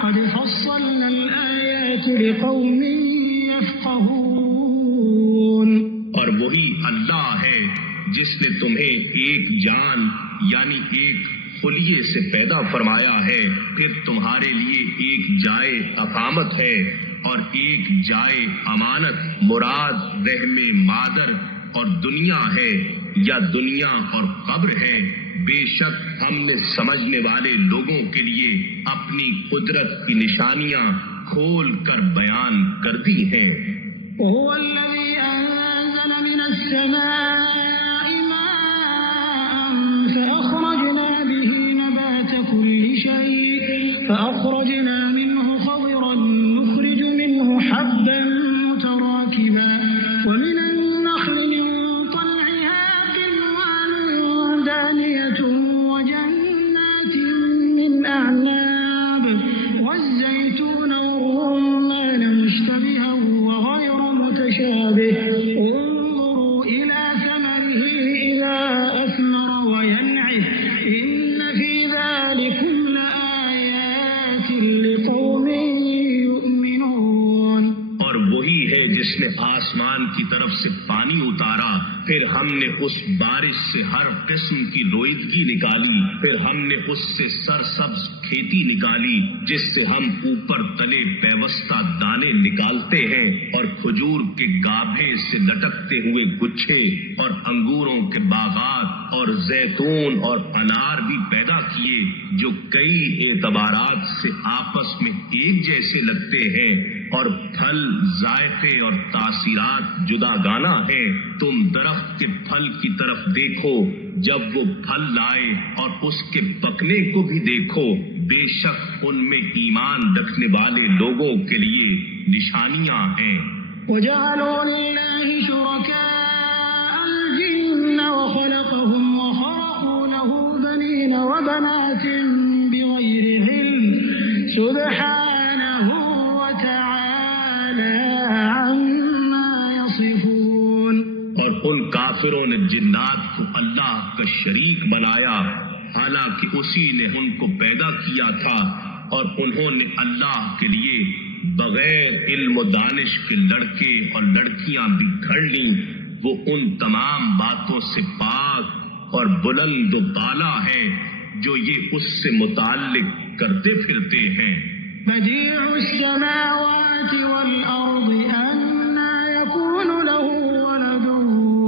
قد فصلنا الآيات لقوم يفقهون۔ اور وہی اللہ ہے جس نے تمہیں ایک جان یعنی ایک خلیے سے پیدا فرمایا ہے، پھر تمہارے لیے ایک جائے اقامت ہے اور ایک جائے امانت، مراد رحم مادر اور دنیا ہے یا دنیا اور قبر ہے۔ بے شک ہم نے سمجھنے والے لوگوں کے لیے اپنی قدرت کی نشانیاں کھول کر بیان کر دی ہیں۔ وهو الذي أنزل من السماء ماء فأخرجنا به نبات كل شيء فأخرجنا منه خضرا نخرج منه حبا متراكبا ومن النخل من طلعها قنوان دانية وجنات من أعناب والزيتون والرمان مشتبها وغير متشابه انظروا إلى ثمره آسمان کی طرف سے پانی اتارا، پھر ہم نے اس بارش سے ہر قسم کی روئیدگی نکالی، پھر ہم نے اس سے سرسبز کھیتی نکالی جس سے ہم اوپر تلے پیوستہ دانے نکالتے ہیں، اور کھجور کے گابھے سے لٹکتے ہوئے گچھے، اور انگوروں کے باغات اور زیتون اور انار بھی پیدا کیے جو کئی اعتبارات سے آپس میں ایک جیسے لگتے ہیں، اور پھل، ذائقے اور تاثیرات جداگانہ ہیں۔ تم درخت کے پھل کی طرف دیکھو جب وہ پھل لائے، اور اس کے پکنے کو بھی دیکھو، بے شک ان میں ایمان رکھنے والے لوگوں کے لیے نشانیاں ہیں۔ وجعلوا لله شركاء الجن وخلقهم وخرقوا له بنين وبنات بغير علم سبحانه وتعالى عما يصفون۔ اور ان کافروں نے جنات کو اللہ کا شریک بنایا، حالانکہ اسی نے ان کو پیدا کیا تھا، اور انہوں نے اللہ کے لیے بغیر علم و دانش کے لڑکے اور لڑکیاں بھی گھڑ لیں۔ وہ ان تمام باتوں سے پاک اور بلند و بالا ہے جو یہ اس سے متعلق کرتے پھرتے ہیں۔ بديع السماوات والأرض أنى يكون له ولد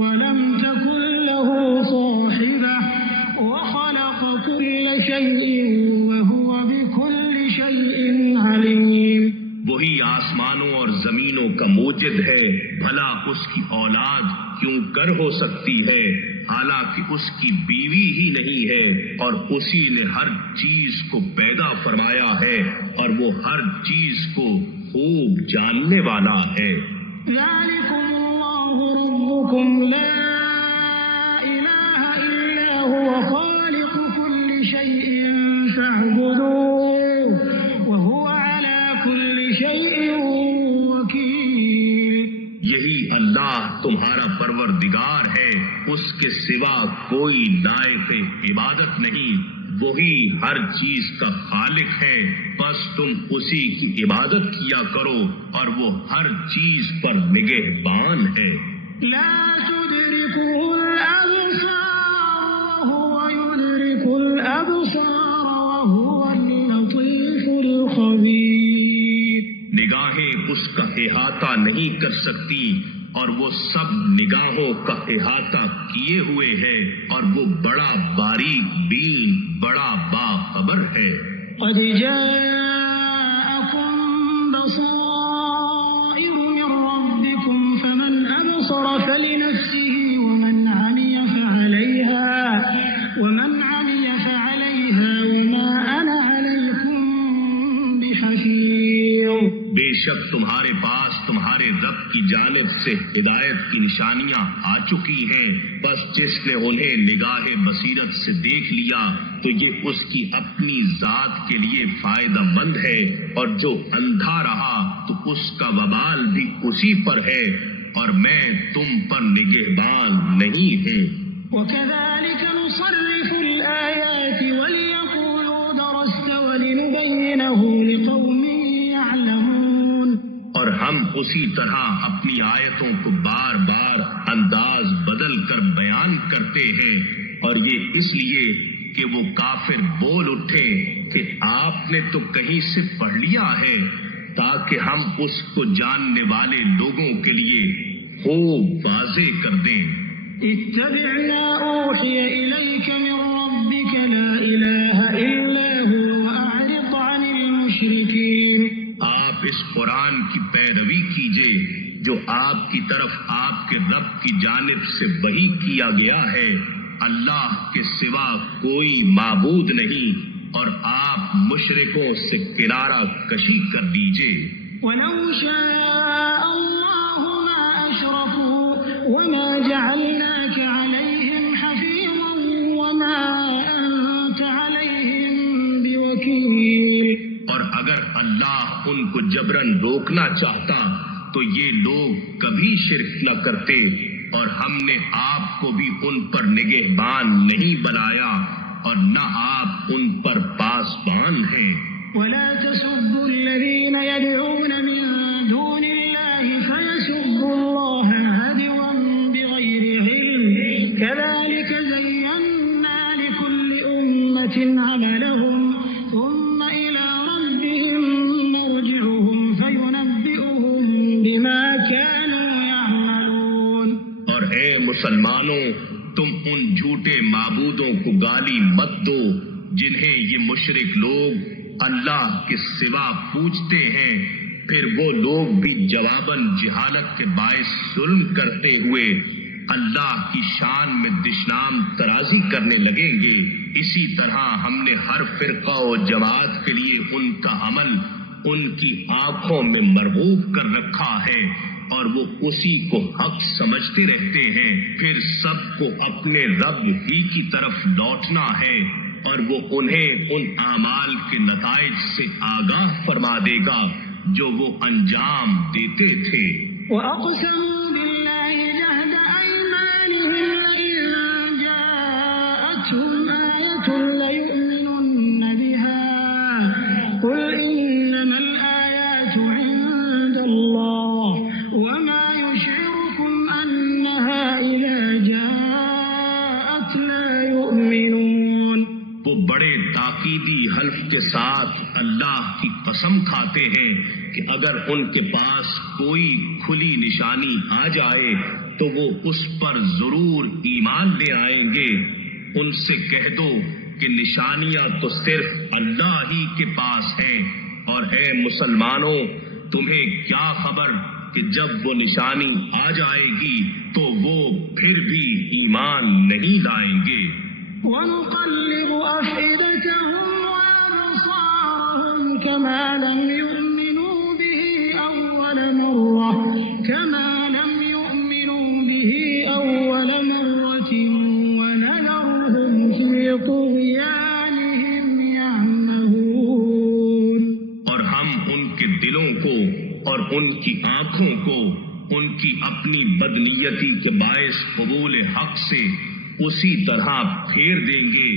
ولم تكن له صاحبة وخلق كل شيء وهو بكل شيء عليم۔ وہی آسمانوں اور زمینوں کا موجد ہے، بھلا اس کی اولاد کیوں کر ہو سکتی ہے، حالانکہ اس کی بیوی ہی نہیں ہے، اور اسی نے ہر چیز کو پیدا فرمایا ہے، اور وہ ہر چیز کو خوب جاننے والا ہے۔ ذلكم الله ربكم لا إله إلا هو خالق كل شيء فاعبدوه وهو على كل شيء وكيل۔ یہی اللہ تمہارا پروردگار ہے، اس کے سوا کوئی لائق عبادت نہیں، وہی ہر چیز کا خالق ہے، بس تم اسی کی عبادت کیا کرو، اور وہ ہر چیز پر نگہبان ہے۔ لا تدركه الأبصار وهو يدرك الأبصار وهو اللطيف الخبير۔ نگاہیں اس کا احاطہ نہیں کر سکتی، اور وہ سب نگاہوں کا احاطہ کیے ہوئے ہے، اور وہ بڑا باریک بین، بڑا باخبر ہے۔ قد جاءكم بصائر من ربكم فمن أبصر فلنفسه ومن عمي فعليها وما أنا عليكم بحفيظ۔ بے شک تمہارے پاس تمہارے رب کی جانب سے ہدایت کی نشانیاں آ چکی ہیں، بس جس نے انہیں نگاہ بصیرت سے دیکھ لیا تو یہ اس کی اپنی ذات کے لیے فائدہ مند ہے، اور جو اندھا رہا تو اس کا وبال بھی اسی پر ہے، اور میں تم پر نگہبان نہیں ہوں۔ وكذلك نصرف الآيات وليقولوا درست ولنبينه لقوم يعلمون۔ اور ہم اسی طرح اپنی آیتوں کو بار بار انداز بدل کر بیان کرتے ہیں، اور یہ اس لیے کہ وہ کافر بول اٹھے کہ آپ نے تو کہیں سے پڑھ لیا ہے، تاکہ ہم اس کو جاننے والے لوگوں کے لیے خوب واضح کر دیں۔ اتبع ما أوحي إليك من ربك لا إله إلا هو وأعرض عن المشركين۔ آپ اس قرآن کی پیروی کیجئے جو آپ کی طرف آپ کے رب کی جانب سے وحی کیا گیا ہے، اللہ کے سوا کوئی معبود نہیں، اور آپ مشرکوں سے کنارہ کشی کر دیجئے۔ ولو شاء الله ما أشركوا وما جعلناك عليهم حفيظا وما أنت عليهم بوكيل۔ اور اگر اللہ ان کو جبرن روکنا چاہتا تو یہ لوگ کبھی شرک نہ کرتے، اور ہم نے آپ کو بھی ان پر نگہبان نہیں بنایا، اور نہ آپ ان پر پاسبان ہیں۔ ولا تسبوا الذين يدعون من دون الله فيسبوا مسلمانوں، تم ان جھوٹے معبودوں کو گالی مت دو جنہیں یہ مشرک لوگ اللہ کے سوا پوجتے ہیں، پھر وہ لوگ بھی جواباً جہالت کے باعث ظلم کرتے ہوئے اللہ کی شان میں دشنام ترازی کرنے لگیں گے۔ اسی طرح ہم نے ہر فرقہ و جماعت کے لیے ان کا عمل ان کی آنکھوں میں مرغوب کر رکھا ہے اور وہ اسی کو حق سمجھتے رہتے ہیں، پھر سب کو اپنے رب ہی کی طرف لوٹنا ہے اور وہ انہیں ان اعمال کے نتائج سے آگاہ فرما دے گا جو وہ انجام دیتے تھے۔ وَأَقْسَمُوا بِاللَّهِ جَهْدَ أَيْمَانِهِمْ لَئِن جَاءَتْهُمْ آيَةٌ لَّيُؤْمِنُنَّ بِهَا قُلْ إِنَّمَا الْآيَاتُ عِندَ اللَّهِ وَمَا يُشْعِرُكُمْ أَنَّهَا إِذَا جَاءَتْ لَا يُؤْمِنُونَ۔ وہ بڑے تاکیدی حلف کے ساتھ اللہ کی قسم کھاتے ہیں کہ اگر ان کے پاس کوئی کھلی نشانی آ جائے تو وہ اس پر ضرور ایمان لے آئیں گے۔ ان سے کہہ دو کہ نشانیاں تو صرف اللہ ہی کے پاس ہیں، اور اے مسلمانوں تمہیں کیا خبر کہ جب وہ نشانی آ جائے گی تو وہ پھر بھی ایمان نہیں لائیں گے۔ وَنُقَلِّبُ أَفْئِدَتَهُمْ وَأَبْصَارَهُمْ كَمَا لَمْ يُؤْمِنُوا بِهِ أَوَّلَ مَرَّةٍ وَنَذَرُهُمْ فِي طُغْيَانِهِمْ يَعْمَهُونَ۔ اور ہم ان کے دلوں کو اور ان کی آنکھوں کو ان کی اپنی بدنیتی کے باعث قبول حق سے اسی طرح پھیر دیں گے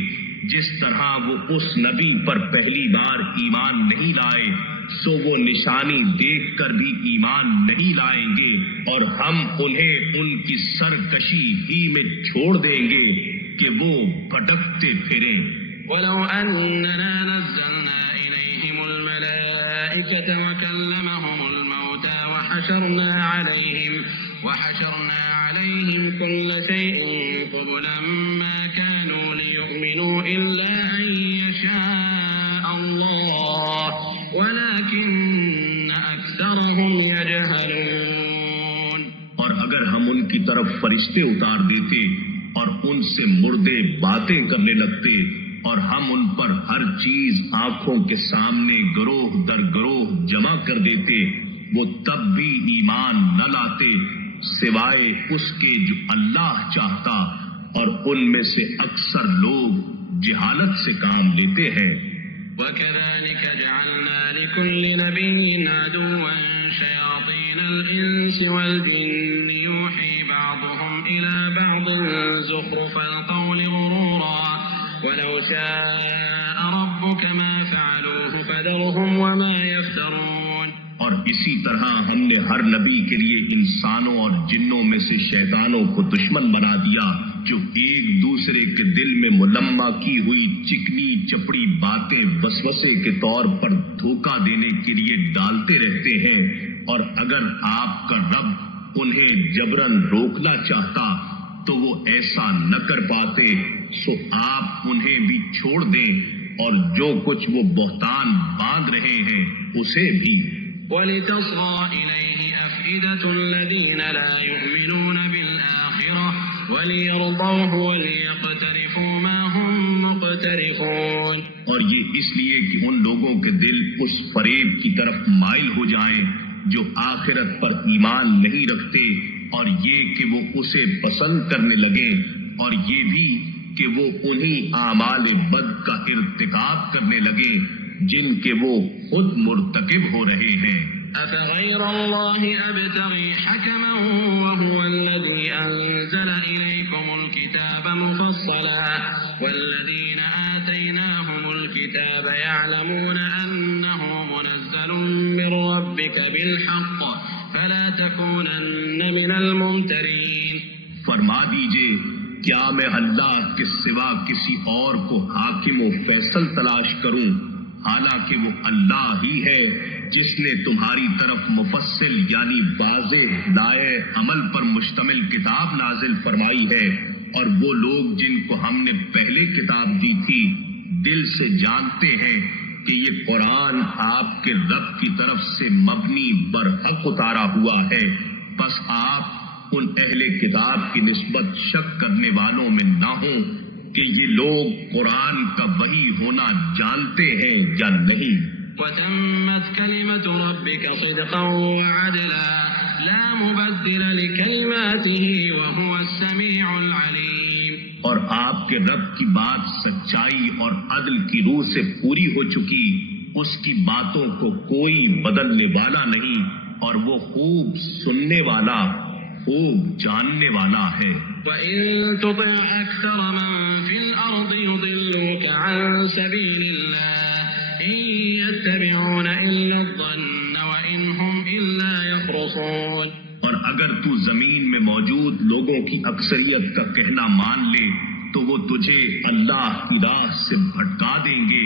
جس طرح وہ اس نبی پر پہلی بار ایمان نہیں لائے، سو وہ نشانی دیکھ کر بھی ایمان نہیں لائیں گے، اور ہم انہیں ان کی سرکشی ہی میں چھوڑ دیں گے کہ وہ بھٹکتے پھریں۔ وَلَوْ أَنَّنَا نَزَّلْنَا إِلَيْهِمُ الْمَلَائِكَةَ وَكَلَّمَهُمُ الْمَوْتَىٰ وَحَشَرْنَا عَلَيْهِمْ كُلَّ شَيْءٍ قُبُلًا مَّا كَانُوا لِيُؤْمِنُوا إِلَّا أَن يَشَاءَ اللَّهُ وَلَٰكِنَّ أَكْثَرَهُمْ يَجْهَلُونَ۔ اور اگر ہم ان کی طرف فرشتے اتار دیتے اور ان سے مردے باتیں کرنے لگتے اور ہم ان پر ہر چیز آنکھوں کے سامنے گروہ در گروہ جمع کر دیتے، وہ تب بھی ایمان نہ لاتے سوائے اس کے جو اللہ چاہتا، اور ان میں سے اکثر لوگ جہالت سے کام لیتے ہیں۔ وَكَذَلِكَ جَعَلْنَا لِكُلِّ نَبِيٍّ عَدُوًّا شَيَاطِينَ الْإِنسِ وَالْجِنِّ يُوحِي بَعْضُهُمْ إِلَىٰ بَعْضٍ زُخْرُفَ الْقَوْلِ غُرُورًا وَلَوْ شَاءَ رَبُّكَ مَا فَعَلُوهُ فَذَرْهُمْ وَمَا يَفْتَرُونَ۔ اور اسی طرح ہم نے ہر نبی کے لیے انسانوں اور جنوں میں سے شیطانوں کو دشمن بنا دیا جو ایک دوسرے کے دل میں ملمہ کی ہوئی چکنی چپڑی باتیں وسوسے کے طور پر دھوکہ دینے کے لیے ڈالتے رہتے ہیں، اور اگر آپ کا رب انہیں جبراً روکنا چاہتا تو وہ ایسا نہ کر پاتے، سو آپ انہیں بھی چھوڑ دیں اور جو کچھ وہ بہتان باندھ رہے ہیں اسے بھی۔ وَلِتَصْغَىٰ إِلَيْهِ أَفْئِدَةُ الَّذِينَ لَا يُؤْمِنُونَ بِالْآخِرَةِ وَلِيَرْضَوْهُ وَلِيَقْتَرِفُوا مَا هُمْ مُقْتَرِفُونَ۔ اور یہ اس لیے کہ ان لوگوں کے دل اس فریب کی طرف مائل ہو جائیں جو آخرت پر ایمان نہیں رکھتے، اور یہ کہ وہ اسے پسند کرنے لگیں، اور یہ بھی کہ وہ انہی اعمال بد کا ارتکاب کرنے لگیں جن کے وہ خود مرتکب ہو رہے ہیں۔ أَفَغَيْرَ اللَّهِ أَبْتَغِي حَكَمًا وَهُوَ الَّذِي أَنزَلَ إِلَيْكُمُ الْكِتَابَ مُفَصَّلًا وَالَّذِينَ آتَيْنَاهُمُ الْكِتَابَ يَعْلَمُونَ أَنَّهُ مُنَزَّلٌ مِّن رَّبِّكَ بِالْحَقِّ فَلَا تَكُونَنَّ مِنَ الْمُمْتَرِينَ۔ فرما دیجئے کیا میں اللہ کے سوا کسی اور کو حاکم و فیصل تلاش کروں، حالانکہ وہ اللہ ہی ہے جس نے تمہاری طرف مفصل یعنی واضح لائے عمل پر مشتمل کتاب نازل فرمائی ہے، اور وہ لوگ جن کو ہم نے پہلے کتاب دی تھی دل سے جانتے ہیں کہ یہ قرآن آپ کے رب کی طرف سے مبنی برحق اتارا ہوا ہے، بس آپ ان اہل کتاب کی نسبت شک کرنے والوں میں نہ ہوں کہ یہ لوگ قرآن کا وحی ہونا جانتے ہیں یا نہیں۔ وَتَمَّتْ كَلِمَةُ رَبِّكَ صِدْقًا وَعَدْلًا لَا مُبَدِّلَ لِكَلِمَاتِهِ وَهُوَ السَّمِيعُ الْعَلِيمُ، اور آپ کے رب کی بات سچائی اور عدل کی روح سے پوری ہو چکی، اس کی باتوں کو کوئی بدلنے والا نہیں، اور وہ خوب سننے والا، خوب جاننے والا ہے۔ وَإِن تُطِعْ أَكْثَرَ مَن فِي الْأَرْضِ يُضِلُّوكَ عَن سَبِيلِ اللَّهِ إِن يَتَّبِعُونَ إِلَّا الظَّنَّ وَإِنْ هُمْ إِلَّا يَخْرُصُونَ، اور اگر تو زمین میں موجود لوگوں کی اکثریت کا کہنا مان لے تو وہ تجھے اللہ کی راہ سے بھٹکا دیں گے،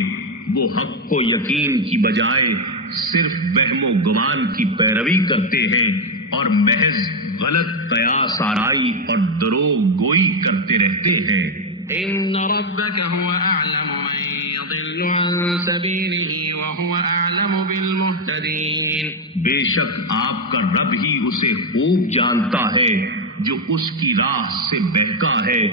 وہ حق و یقین کی بجائے صرف وہم و گمان کی پیروی کرتے ہیں اور محض غلط قیاس آرائی اور دروغ گوئی کرتے رہتے ہیں۔ إن ربك هو أعلم من يضل عن سبيله وهو أعلم بالمهتدين، بے شک آپ کا رب ہی اسے خوب جانتا ہے جو اس کی راہ سے بہکا ہے،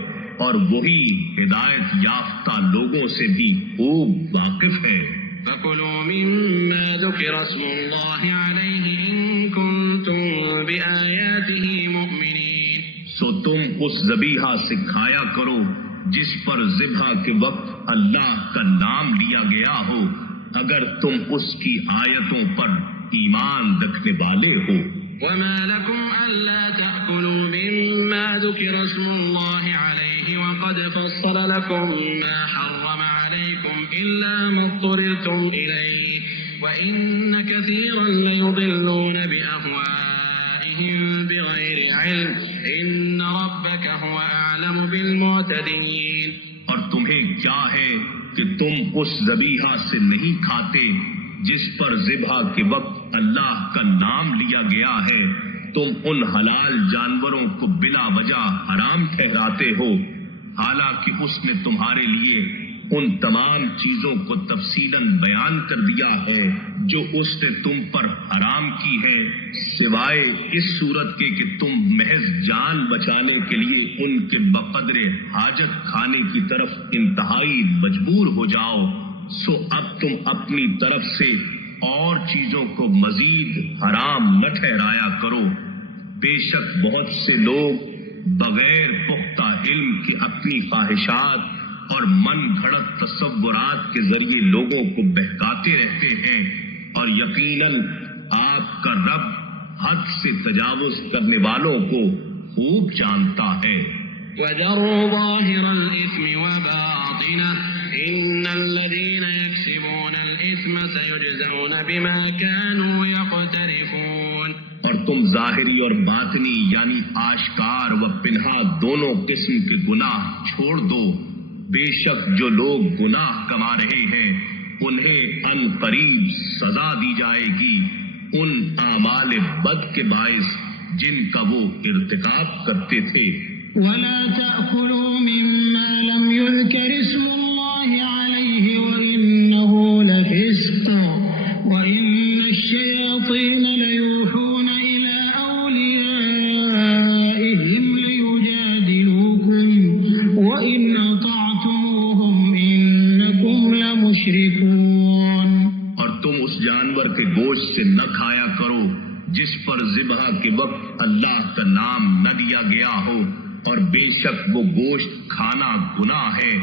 اور وہی ہدایت یافتہ لوگوں سے بھی خوب واقف ہے۔ فَكُلُوا مِمَّا ذُكِرَ اسْمُ اللَّهِ عَلَيْهِ إِن كُنتُم بِآيَاتِهِ مُؤْمِنِينَ، سو تم اس ذبیحہ سے کھایا کرو جس پر ذبح کے وقت اللہ کا نام لیا گیا ہو، اگر تم اس کی آیتوں پر ایمان رکھنے والے ہو۔ وَمَا لَكُمْ أَلَّا تَأْكُلُوا مِمَّا ذُكِرَ اسْمُ اللَّهِ عَلَيْهِ وَقَدْ فَصَّلَ لَكُم مَّا حَرَّمَ عَلَيْكُمْ إِلَّا مَا اضْطُرِرْتُمْ إِلَيْهِ وَإِنَّ كَثِيرًا لَّيُضِلُّونَ بِأَهْوَائِهِم بِغَيْرِ عِلْمٍ إِنَّ رَبَّكَ هُوَ أَعْلَمُ بِالْمُعْتَدِينَ، اور تمہیں کیا ہے کہ تم اس ذبیحہ سے نہیں کھاتے جس پر ذبح کے وقت اللہ کا نام لیا گیا ہے، تم ان حلال جانوروں کو بلا وجہ حرام ٹھہراتے ہو، حالانکہ اس نے تمہارے لیے ان تمام چیزوں کو تفصیلاً بیان کر دیا ہے جو اس نے تم پر حرام کی ہے، سوائے اس صورت کے کہ تم محض جان بچانے کے لیے ان کے بقدر حاجت کھانے کی طرف انتہائی مجبور ہو جاؤ، سو اب تم اپنی طرف سے اور چیزوں کو مزید حرام نہ ٹھہرایا کرو۔ بے شک بہت سے لوگ بغیر پختہ علم کے اپنی خواہشات اور من گھڑت تصورات کے ذریعے لوگوں کو بہکاتے رہتے ہیں، اور یقیناً آپ کا رب حد سے تجاوز کرنے والوں کو خوب جانتا ہے۔ وَذَرُوا ظَاهِرَ الْإِثْمِ وَبَاطِنَهُ إِنَّ الَّذِينَ يَكْسِبُونَ الْإِثْمَ سَيُجْزَوْنَ بِمَا كَانُوا يَقْتَرِفُونَ، اور تم ظاہری اور باطنی یعنی آشکار و پنہا دونوں قسم کے گناہ چھوڑ دو، بے شک جو لوگ گناہ کما رہے ہیں انہیں ان قریب سزا دی جائے گی ان اعمال بد کے باعث جن کا وہ ارتکاب کرتے تھے۔ وَلَا تَأْكُلُوا مِمَّا لَمْ يُذْكَرِ اسْمُ اللَّهِ عَلَيْهِ وَإِنَّهُ لَفِسْقٌ وَإِنَّ الشَّيَاطِينَ لَيُوحُونَ إِلَىٰ أَوْلِيَائِهِمْ لِيُجَادِلُوكُمْ وَإِنْ أَطَعْتُمُوهُمْ إِنَّكُمْ لَمُشْرِكُونَ، اور تم اس جانور کے گوشت سے نہ کھایا کرو جس پر ذبح کے وقت اللہ کا نام نہ لیا گیا ہو، اور بے شک وہ گوشت کھانا گناہ ہے،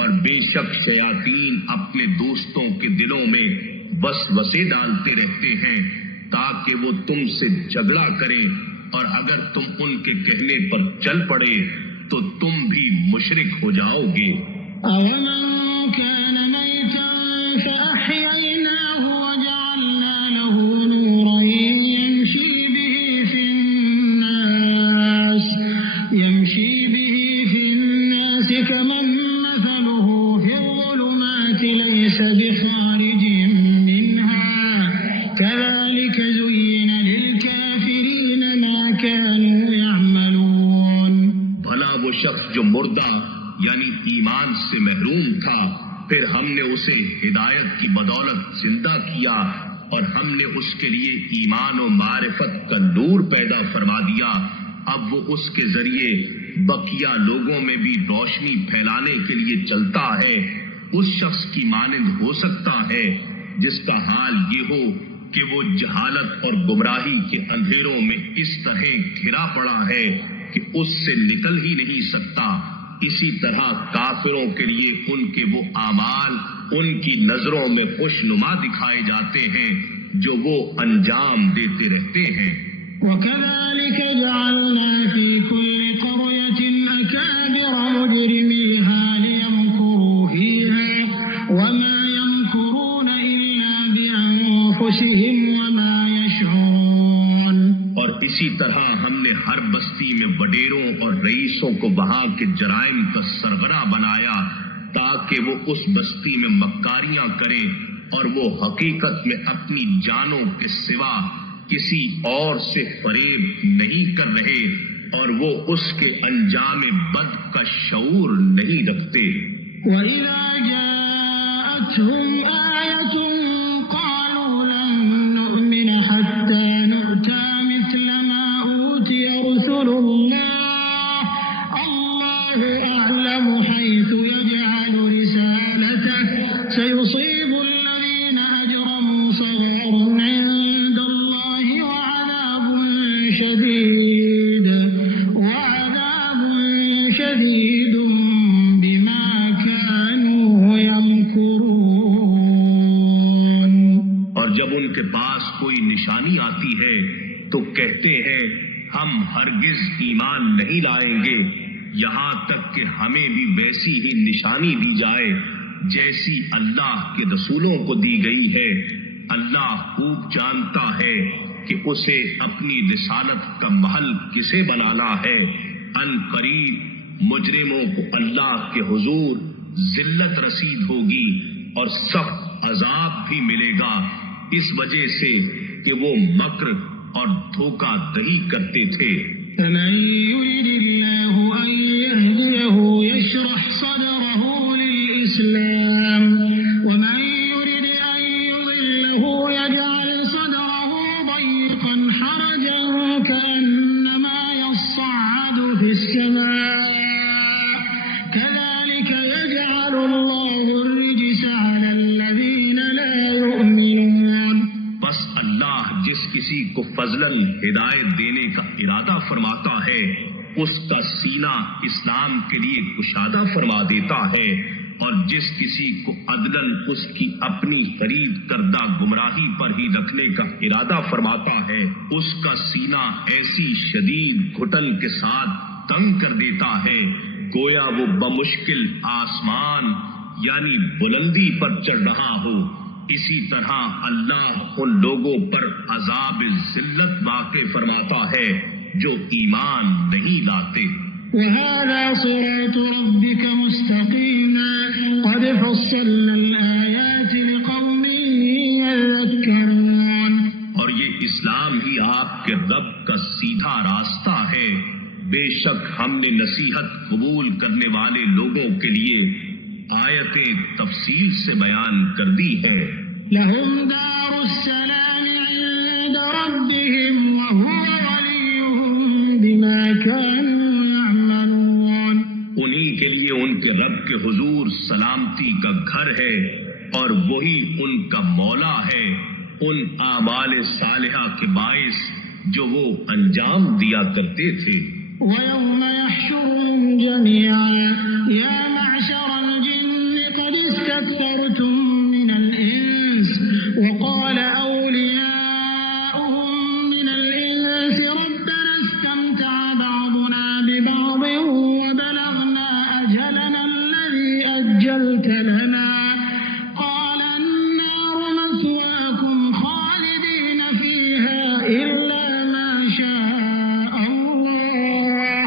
اور بے شک شیاطین اپنے دوستوں کے دلوں میں وسوسے ڈالتے رہتے ہیں تاکہ وہ تم سے جھگڑا کریں، اور اگر تم ان کے کہنے پر چل پڑے تو تم بھی مشرک ہو جاؤ گے۔ أَوَمَنْ كَانَ مَيْتًا فَأَحْيَيْنَاهُ وَجَعَلْنَا لَهُ نُورًا يَمْشِي بِهِ في النَّاسِ كَمَنْ مَثَلُهُ فِي الظُّلُمَاتِ لَيْسَ بِخَارِجٍ مِنْهَا شخص جو مردہ یعنی ایمان سے محروم تھا، پھر ہم نے اسے ہدایت کی بدولت زندہ کیا اور ہم نے اس کے لیے ایمان و معرفت کا نور پیدا فرما دیا، اب وہ اس کے ذریعے بقیہ لوگوں میں بھی روشنی پھیلانے کے لیے چلتا ہے۔ اس شخص کی مانند ہو سکتا ہے جس کا حال یہ ہو کہ وہ جہالت اور گمراہی کے اندھیروں میں اس طرح گھرا پڑا ہے کہ اس سے نکل ہی نہیں سکتا۔ اسی طرح کافروں کے لیے ان کے وہ اعمال ان کی نظروں میں خوش نما دکھائے جاتے ہیں جو وہ انجام دیتے رہتے ہیں۔ وَكَذَلِكَ جَعَلْنَا فِي كُلِّ قَرْيَةٍ أَكَابِرَ مُجْرِمِيهَا لِيَمْكُرُوا فِيهَا وَمَا يَمْكُرُونَ إِلَّا بِأَنفُسِهِمْ وَمَا يَشْعُرُونَ۔ اور اسی طرح ہم نے ہر بستی میں وڈیروں اور رئیسوں کو وہاں کے جرائم کا سرغرہ بنایا تاکہ وہ اس بستی میں مکاریاں کریں اور وہ حقیقت میں اپنی جانوں کے سوا کسی اور سے فریب نہیں کر رہے اور وہ اس کے انجام بد کا شعور نہیں رکھتے۔ وَإِذَا جَاءَتْهُمْ آيَةٌ قَالُوا لَن نُّؤْمِنَ حَتَّى نُؤْتَىٰ مِثْلَ مَا أُوتِيَ رُسُلُ اللَّهِ اللَّهُ أَعْلَمُ حَيْثُ يَجْعَلُ رِسَالَتَهُ سَيُصِيبُ الَّذِينَ أَجْرَمُوا صَغَارٌ عِندَ اللَّهِ وَعَذَابٌ شَدِيدٌ بِمَا كَانُوا يَمْكُرُونَ۔ اور جب ان کے پاس کوئی نشانی آتی ہے تو کہتے ہیں ہم ہرگز ایمان نہیں لائیں گے یہاں تک کہ ہمیں بھی ویسی ہی نشانی دی جائے جیسی اللہ کے رسولوں کو دی گئی ہے۔ اللہ خوب جانتا ہے کہ اسے اپنی رسالت کا محل کسے بنانا ہے۔ ان قریب مجرموں کو اللہ کے حضور ذلت رسید ہوگی اور سخت عذاب بھی ملے گا اس وجہ سے کہ وہ مکر اور دھوکہ دہی کرتے تھے۔ فَمَن يُرِدِ اللَّهُ أَن يَهْدِيَهُ يَشْرَحْ صَدْرَهُ لِلْإِسْلَامِ وَمَن يُرِدْ أَن يُضِلَّهُ يَجْعَلْ صَدْرَهُ ضَيِّقًا حَرَجًا كَأَنَّمَا يَصَّعَّدُ فِي السَّمَاءِ كَذَلِكَ يَجْعَلُ اللَّهُ الرِّجْسَ عَلَى الَّذِينَ لَا يُؤْمِنُونَ۔ بس اللہ جس کسی کو فضلاً ہدایت دینے کا ارادہ فرماتا ہے اس کا سینہ اسلام کے لیے کشادہ فرما دیتا ہے، اور جس کسی کو عدلاً اس کی اپنی خرید کردہ گمراہی پر ہی رکھنے کا ارادہ فرماتا ہے اس کا سینہ ایسی شدید گھٹن کے ساتھ تنگ کر دیتا ہے گویا وہ بمشکل آسمان یعنی بلندی پر چڑھ رہا ہو۔ اسی طرح اللہ ان لوگوں پر عذاب ذلت واقع فرماتا ہے جو ایمان نہیں لاتے۔ وَهَذَا صِرَاطُ رَبِّكَ مُسْتَقِيمًا قَدْ فَصَّلْنَا الْآيَاتِ لِقَوْمٍ يَذَّكَّرُونَ۔ اور یہ اسلام ہی آپ کے رب کا سیدھا راستہ ہے، بے شک ہم نے نصیحت قبول کرنے والے لوگوں کے لیے آیتیں تفصیل سے بیان کر دی ہے۔ لَهُمْ دَارُ السَّلَامِ عِندَ رَبِّهِمْ وَهُوَ وَلِيُّهُمْ بِمَا كَانُوا يَعْمَلُونَ۔ انہی کے لیے ان کے رب کے حضور سلامتی کا گھر ہے اور وہی ان کا مولا ہے ان اعمال صالحہ کے باعث جو وہ انجام دیا کرتے تھے۔ وَيَوْمَ يَحْشُرُهُمْ جَمِيعًا يَا مَعْشَرَ الْجِنِّ قَدِ اسْتَكْثَرْتُم مِّنَ الْإِنسِ وَقَالَ أَوْلِيَاؤُهُم مِّنَ الْإِنسِ رَبَّنَا اسْتَمْتَعَ بَعْضُنَا بِبَعْضٍ وَبَلَغْنَا أَجَلَنَا الَّذِي أَجَّلْتَ لَنَا قَالَ النَّارُ مَثْوَاكُمْ خَالِدِينَ فِيهَا إِلَّا مَا شَاءَ اللَّهُ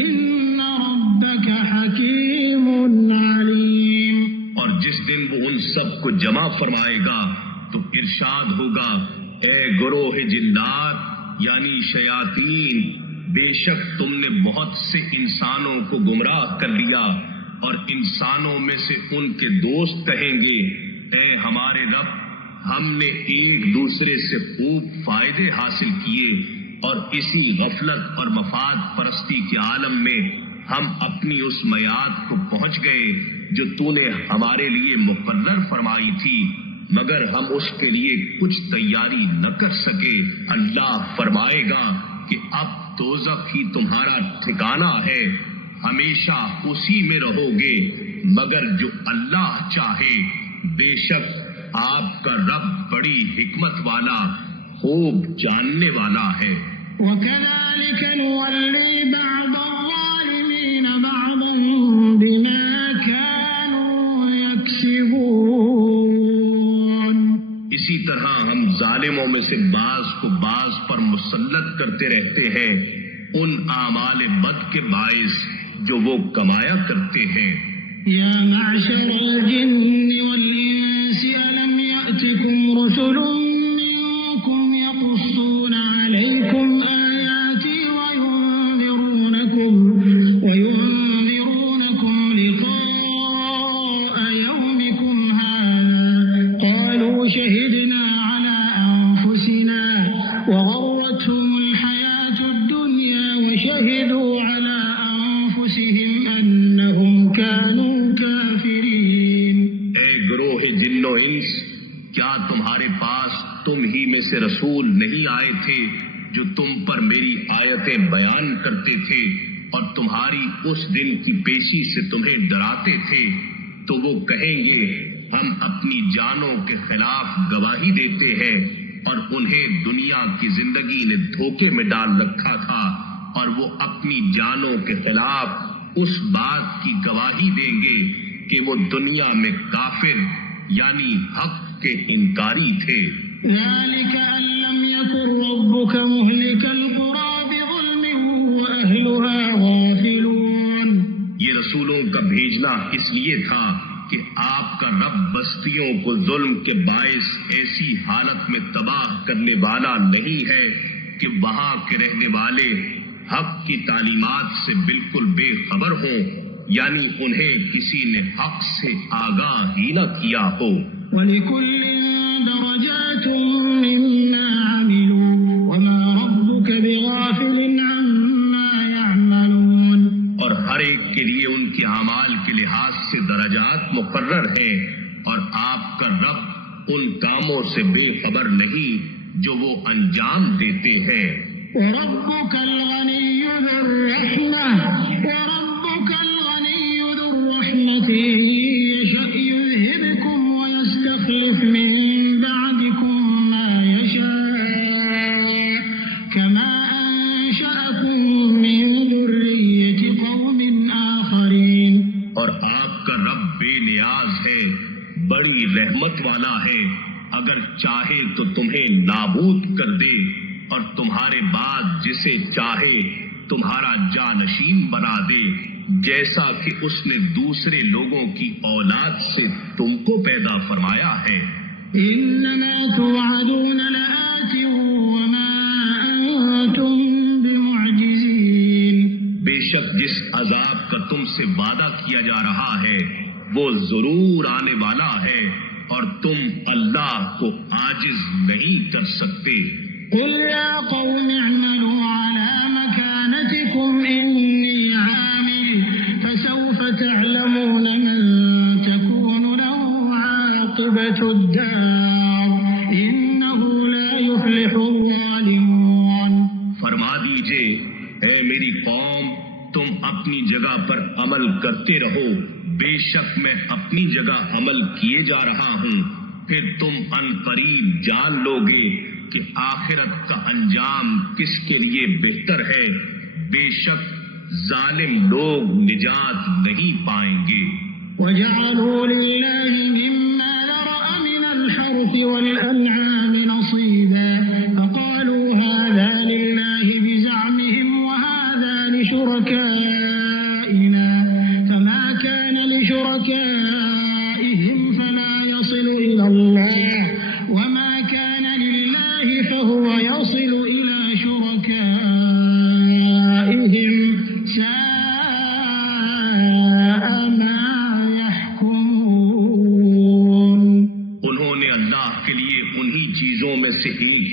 إِنَّ رَبَّكَ حَكِيمٌ عَلِيمٌ۔ اور جس دن وہ ان سب کو جمع فرمائے گا تو ارشاد ہوگا، اے گروہ جنات یعنی شیاطین، بے شک تم نے بہت سے انسانوں کو گمراہ کر لیا اور انسانوں میں سے ان کے دوست کہیں گے اے ہمارے رب ہم نے ایک دوسرے سے خوب فائدے حاصل کیے اور اسی غفلت اور مفاد پرستی کے عالم میں ہم اپنی اس میعاد کو پہنچ گئے جو تو نے ہمارے لیے مقرر فرمائی تھی مگر ہم اس کے لیے کچھ تیاری نہ کر سکے۔ اللہ فرمائے گا کہ اب دوزخ ہی تمہارا ٹھکانہ ہے، ہمیشہ اسی میں رہو گے مگر جو اللہ چاہے، بے شک آپ کا رب بڑی حکمت والا خوب جاننے والا ہے۔ وَكَذَلِكَ نُوَلِّي بَعْضَ الظَّالِمِينَ بَعْضًا بِمَا كَانُوا يَكْسِبُونَ۔ اسی طرح ہم ظالموں میں سے بعض کو بعض پر مسلط کرتے رہتے ہیں ان اعمال بد کے باعث جو وہ کمایا کرتے ہیں۔ یا معشر الجن والانس الم یأتکم رسل منکم یقصون علیکم آیاتی وینذرونکم لقاء یومکم هذا قالوا شہدنا علی انفسنا وغرتهم الحیاة الدنیا وشہدوا علی انفسهم انہم كانوا کافرین۔ اے گروہ جن و انس، کیا تمہارے پاس تم ہی میں سے رسول نہیں آئے تھے جو تم پر میری آیتیں بیان کرتے تھے اور تمہاری اس دن کی پیشی سے تمہیں ڈراتے تھے؟ تو وہ کہیں گے ہم اپنی جانوں کے خلاف گواہی دیتے ہیں اور انہیں دنیا کی زندگی نے دھوکے میں ڈال رکھا تھا اور وہ اپنی جانوں کے خلاف اس بات کی گواہی دیں گے کہ وہ دنیا میں کافر یعنی حق کے انکاری تھے۔ ذلك أن لم يكن ربك مهلك القرى بظلم وأهلها غافلون۔ یہ رسولوں کا بھیجنا اس لیے تھا کہ آپ کا رب بستیوں کو ظلم کے باعث ایسی حالت میں تباہ کرنے والا نہیں ہے کہ وہاں کے رہنے والے حق کی تعلیمات سے بالکل بے خبر ہوں، یعنی انہیں کسی نے حق سے آگاہ ہی نہ کیا ہو۔ وَلِكُلٍّ دَرَجَاتٌ مِّمَّا عَمِلُوا وَمَا رَبُّكَ بِغَافِلٍ عَمَّا يَعْمَلُونَ۔ اور ہر ایک کے لیے ان کے اعمال کے لحاظ سے درجات مقرر ہیں اور آپ کا رب ان کاموں سے بے خبر نہیں جو وہ انجام دیتے ہیں۔ وَرَبُّكَ الْغَنِيُّ ذُو الرَّحْمَةِ وَرَبُّكَ الْغَنِيُّ ذُو الرَّحْمَةِ يَشَأْ يُذْهِبْكُمْ وَيَسْتَخْلِفْ مِن بَعْدِكُم مَّا يَشَاءُ كَمَا أَنشَأَكُم مِّن ذُرِّيَّةِ قَوْمٍ آخَرِينَ۔ اور آپ کا رب بے نیاز ہے، بڑی رحمت والا ہے، اگر چاہے تو تمہیں نابود کر دے اور تمہارے بعد جسے چاہے تمہارا جانشین بنا دے، جیسا کہ اس نے دوسرے لوگوں کی اولاد سے تم کو پیدا فرمایا ہے۔ انما توعدون لآت وما انتم بمعجزین۔ بے شک جس عذاب کا تم سے وعدہ کیا جا رہا ہے وہ ضرور آنے والا ہے اور تم اللہ کو عاجز نہیں کر سکتے۔ قل يا قوم اعملوا على مكانتكم إني عامل فسوف تعلمون من تكون له عاقبة الدار إنه لا يفلح الظالمون۔ فرما دیجئے اے میری قوم، تم اپنی جگہ پر عمل کرتے رہو، بے شک میں اپنی جگہ عمل کیے جا رہا ہوں، پھر تم ان قریب جان لو گے کہ آخرت کا انجام کس کے لیے بہتر ہے۔ بے شک ظالم لوگ نجات نہیں پائیں گے۔ وَجَعَلُوا لِلَّهِ مِمَّا ذَرَأَ مِنَ الْحَرْثِ وَالْأَنْعَامِ نَصِيبًا فَقَالُوا هَذَا لِلَّهِ بِزَعْمِهِمْ وَهَذَا لِشُرَكَائِنَا فَمَا كَانَ لِشُرَكَائِهِمْ فَلَا يَصِلُ إِلَى اللَّهِ وَمَا كَانَ لِلَّهِ فَهُوَ يَصِلُ إِلَى شُرَكَائِهِمْ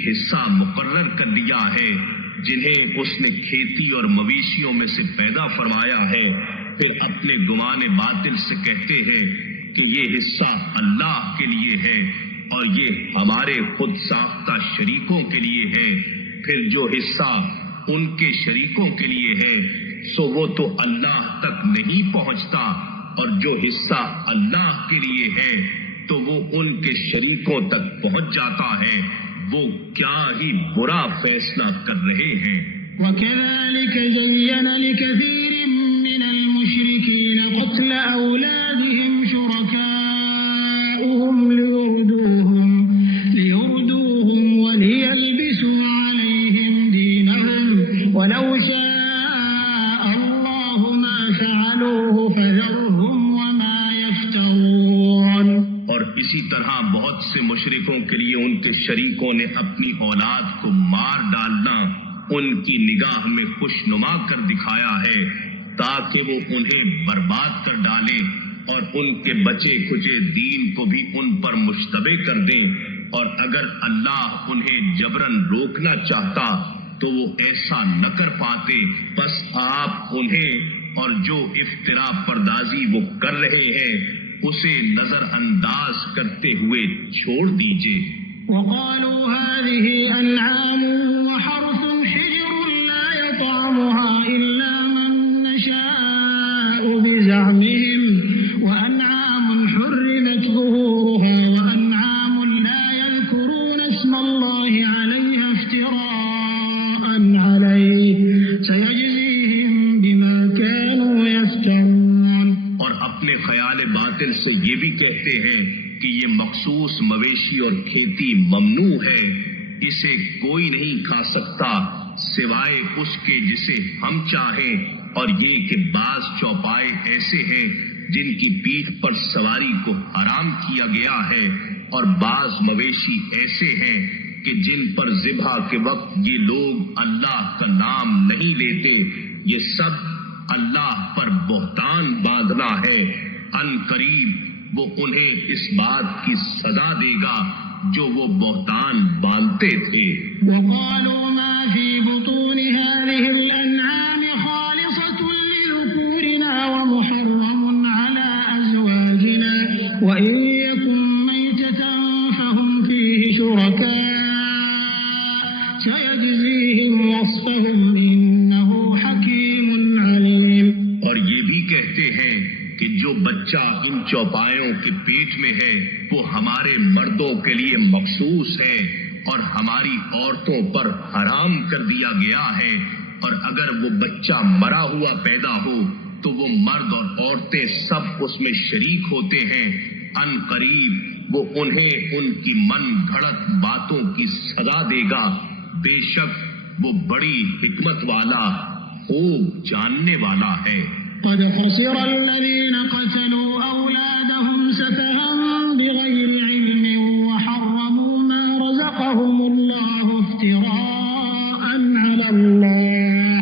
حصہ مقرر کر لیا ہے جنہیں اس نے کھیتی اور مویشیوں میں سے پیدا فرمایا ہے، پھر اپنے گمان باطل سے کہتے ہیں کہ یہ حصہ اللہ کے لیے ہے اور یہ ہمارے خود ساختہ شریکوں کے لیے ہے، پھر جو حصہ ان کے شریکوں کے لیے ہے سو وہ تو اللہ تک نہیں پہنچتا، اور جو حصہ اللہ کے لیے ہے تو وہ ان کے شریکوں تک پہنچ جاتا ہے۔ وہ کیا ہی برا فیصلہ کر رہے ہیں۔ وَكَذَلِكَ زَيَّنَ لِكَثِيرٍ مِّنَ الْمُشْرِكِينَ قَتْلَ أَوْلَادِهِمْ شُرَكَاؤُهُمْ لِيُرْدُوهُمْ وَلِيَلْبِسُوا عَلَيْهِمْ دِينَهُمْ وَلَوْ شَاءَ اللَّهُ مَا فَعَلُوهُ فَذَرْهُمْ وَمَا يَفْتَرُونَ۔ اور اسی طرح بہت سے مشرکوں کے لیے ان کے شریکوں نے اپنی اولاد کو مار ڈالنا ان کی نگاہ میں خوشنما کر دکھایا ہے تاکہ وہ انہیں برباد کر ڈالیں اور ان کے بچے کھچے دین کو بھی ان پر مشتبہ کر دیں، اور اگر اللہ انہیں جبرن روکنا چاہتا تو وہ ایسا نہ کر پاتے، بس آپ انہیں اور جو افطرا پردازی وہ کر رہے ہیں اسے نظر انداز کرتے ہوئے چھوڑ دیجئے۔ وقالوا هذه أنعام وحرث حجر لا يطعمها إلا من نشاء بزعمهم وأنعام حرمت ظهورها وأنعام لا يذكرون اسم الله عليها افتراء عليه سيجزيهم بما كانوا يفترون۔ اور اپنے خیال باطل سے یہ بھی کہتے ہیں کہ یہ مخصوص مویشی اور کھیتی ممنوع ہے، اسے کوئی نہیں کھا سکتا سوائے اس کے جسے ہم چاہیں، اور یہ کہ بعض چوپائے ایسے ہیں جن کی پیٹھ پر سواری کو حرام کیا گیا ہے، اور بعض مویشی ایسے ہیں کہ جن پر ذبح کے وقت یہ لوگ اللہ کا نام نہیں لیتے، یہ سب اللہ پر بہتان باندھنا ہے۔ ان قریب وہ انہیں اس بات کی سزا دے گا جو وہ بہتان باندھتے تھے۔ وقالوا ما في بطون هذه الأنعام خالصة لذكورنا ومحرم على أزواجنا وإن يكن ميتة فهم فيه شركاء سيجزيهم وصفهم إنه حكيم عليم۔ اور یہ بھی کہتے ہیں کہ جو بچہ ان چوپایوں کے پیٹ میں ہے وہ ہمارے مردوں کے لیے مخصوص ہے اور ہماری عورتوں پر حرام کر دیا گیا ہے، اور اگر وہ بچہ مرا ہوا پیدا ہو تو وہ مرد اور عورتیں سب اس میں شریک ہوتے ہیں۔ ان قریب وہ انہیں ان کی من گھڑت باتوں کی سزا دے گا، بے شک وہ بڑی حکمت والا خوب جاننے والا ہے۔ قد خسر الذين قتلوا أولادهم سفها بغير علم وحرموا ما رزقهم الله افتراء على الله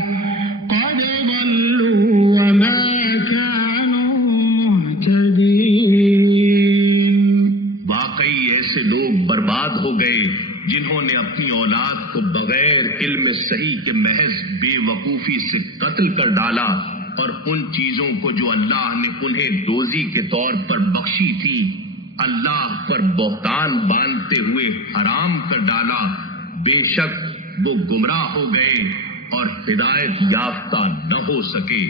قد ضلوا وما كانوا مهتدين۔ واقعی ایسے لوگ برباد ہو گئے جنہوں نے اپنی اولاد کو بغیر علم صحیح کے محض بے وقوفی سے قتل کر ڈالا، اور ان چیزوں کو جو اللہ نے انہیں روزی کے طور پر بخشی تھی اللہ پر بہتان باندھتے ہوئے حرام کر ڈالا، بے شک وہ گمراہ ہو گئے اور ہدایت یافتہ نہ ہو سکے۔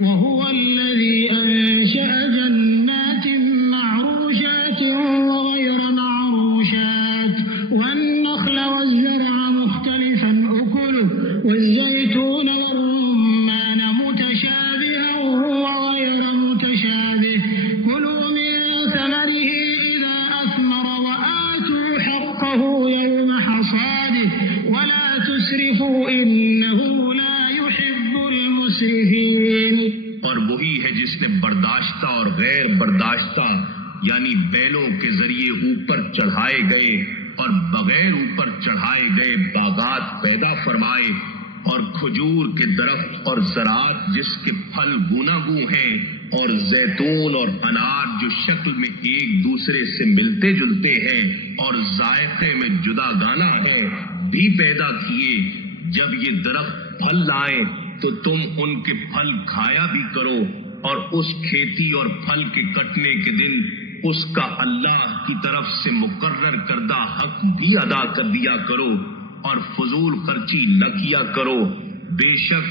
وهو الذي أنشأ جنات معروشات وغير معروشات والنخل والزرع مختلفا أكله والزيتون والرمان متشابها وغير متشابه كلوا من ثمره إذا أثمر وآتوا حقه يوم حصاده ولا تسرفوا إنه لا يحب المسرفين۔ اور وہی ہے جس نے برداشتہ اور غیر برداشتہ یعنی بیلوں کے ذریعے اوپر چڑھائے گئے اور بغیر اوپر چڑھائے گئے باغات پیدا فرمائے، اور کھجور کے درخت اور زراعت جس کے پھل گوناگوں ہیں، اور زیتون اور انار جو شکل میں ایک دوسرے سے ملتے جلتے ہیں اور ذائقے میں جدا گانا ہے، بھی پیدا کیے، جب یہ درخت پھل لائیں تو تم ان کے پھل کھایا بھی کرو، اور اس کھیتی اور پھل کے کٹنے کے دن اس کا اللہ کی طرف سے مقرر کردہ حق بھی ادا کر دیا کرو، اور فضول خرچی نہ کیا کرو، بے شک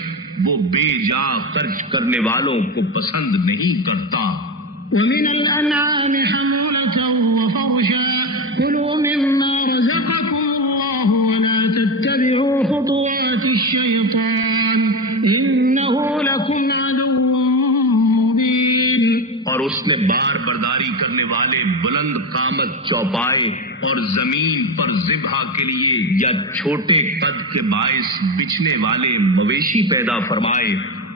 وہ بے جا خرچ کرنے والوں کو پسند نہیں کرتا۔ ومن الأنعام حمولة وفرشا كلوا مما رزقكم الله ولا تتبعوا خطوات الشيطان إنه لكم عدو مبين۔ اور اس نے بار برداری کرنے والے بلند قامت چوپائے اور زمین پر ذبح کے لیے یا چھوٹے قد کے باعث بچنے والے مویشی پیدا فرمائے،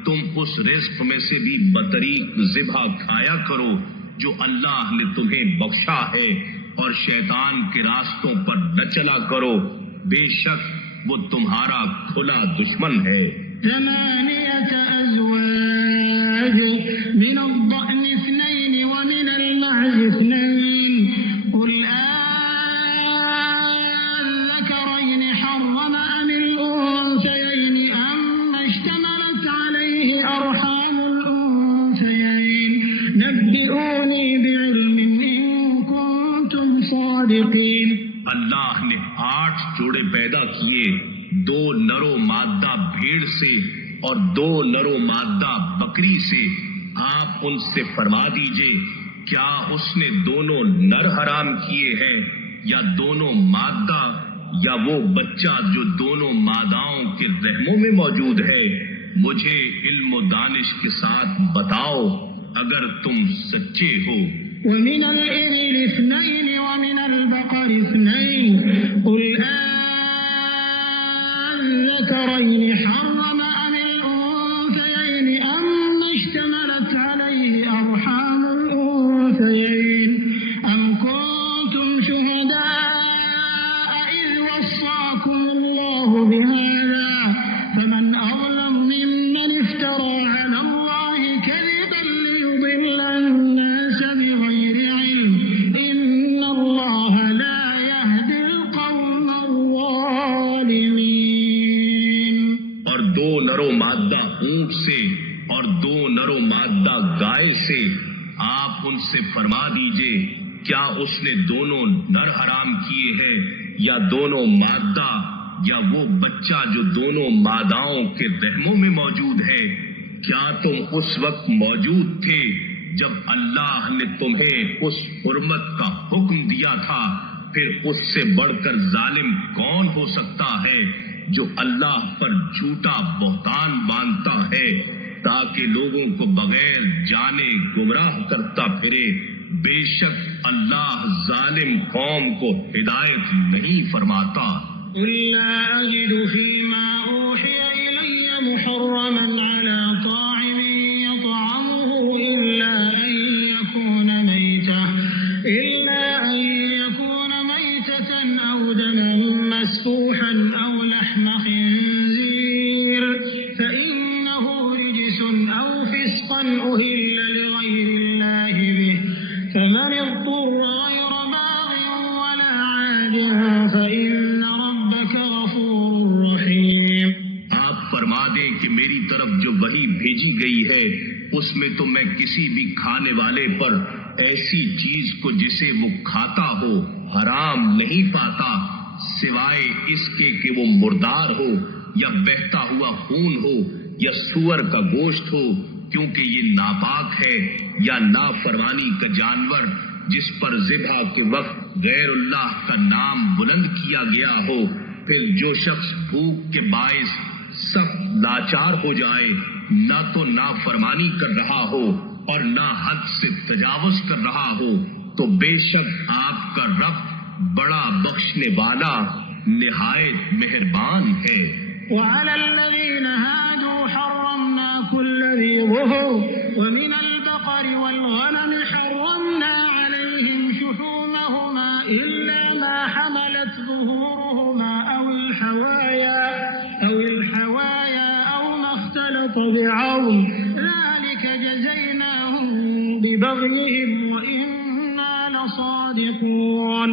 تم اس رزق میں سے بھی بطریق ذبح کھایا کرو جو اللہ نے تمہیں بخشا ہے، اور شیطان کے راستوں پر نہ چلا کرو، بے شک وہ تمہارا کھلا دشمن ہے۔ 8 أزواج من الضأن 2 ومن المعز 2 قل الذكرين حرم أم الأنثيين أم اشتملت عليه أرحام الأنثيين نبئوني بعلم إن كنتم صادقين۔ اللہ نے 8 جوڑے پیدا کیے، 2 نر و مادہ بھیڑ سے اور 2 نر و مادہ بکری سے۔ آپ ان سے فرما دیجئے، کیا اس نے دونوں نر حرام کیے ہیں یا دونوں مادہ، یا وہ بچہ جو دونوں ماداؤں کے رحموں میں موجود ہے؟ مجھے علم و دانش کے ساتھ بتاؤ اگر تم سچے ہو۔ ومن الإبل 2 ومن البقر 2 قل الذكرين حرم أم الأنثيين أم اشتملت عليه أرحام الأنثيين أم كنتم شهداء إذ وصاكم الله بهذا فمن أظلم ممن افترى على الله كذبا ليضل الناس بغير علم إن الله لا يهدي القوم الظالمين۔ اور 2 نر و مادہ اونٹ سے اور 2 نر و مادہ گائے سے آپ ان سے فرما دیجئے، کیا اس نے دونوں نر حرام کیے ہیں یا دونوں مادہ، یا وہ بچہ جو دونوں ماداؤں کے رحموں میں موجود ہے؟ کیا تم اس وقت موجود تھے جب اللہ نے تمہیں اس حرمت کا حکم دیا تھا؟ پھر اس سے بڑھ کر ظالم کون ہو سکتا ہے جو اللہ پر جھوٹا بہتان باندھتا ہے تاکہ لوگوں کو بغیر جانے گمراہ کرتا پھرے؟ بے شک اللہ ظالم قوم کو ہدایت نہیں فرماتا۔ قل لا أجد فيما أوحي إلي محرما على طاعم يطعمه إلا أن يكون ميتة أو دما مسفوحا أو لحم خنزير فإنه رجس أو فسقا أهل لغير الله به فمن اضطر غير باغ ولا عاد فإن ربك غفور رحيم۔ آپ فرما دیں کہ میری طرف جو وحی بھیجی گئی ہے اس میں تو میں کسی بھی کھانے والے پر ایسی چیز کو جسے وہ کھاتا ہو حرام نہیں پاتا، سوائے اس کے کہ وہ مردار ہو یا بہتا ہوا خون ہو یا سور کا گوشت ہو، کیونکہ یہ ناپاک ہے، یا نافرمانی کا جانور جس پر ذبح کے وقت غیر اللہ کا نام بلند کیا گیا ہو۔ پھر جو شخص بھوک کے باعث سخت لاچار ہو جائے، نہ تو نافرمانی کر رہا ہو اور نہ حد سے تجاوز کر رہا ہو، تو بے شک آپ کا رب بڑا بخشنے والا نہایت مہربان ہے۔ وعلى الذين هادوا حرمنا كل ذي ظفر ومن البقر والغنم حرمنا عليهم شحومهما إلا ما حملت ظهورهما أو الحوايا أو ما اختلط بعظم ذلك جزيناهم ببغيهم وإنا لصادقون۔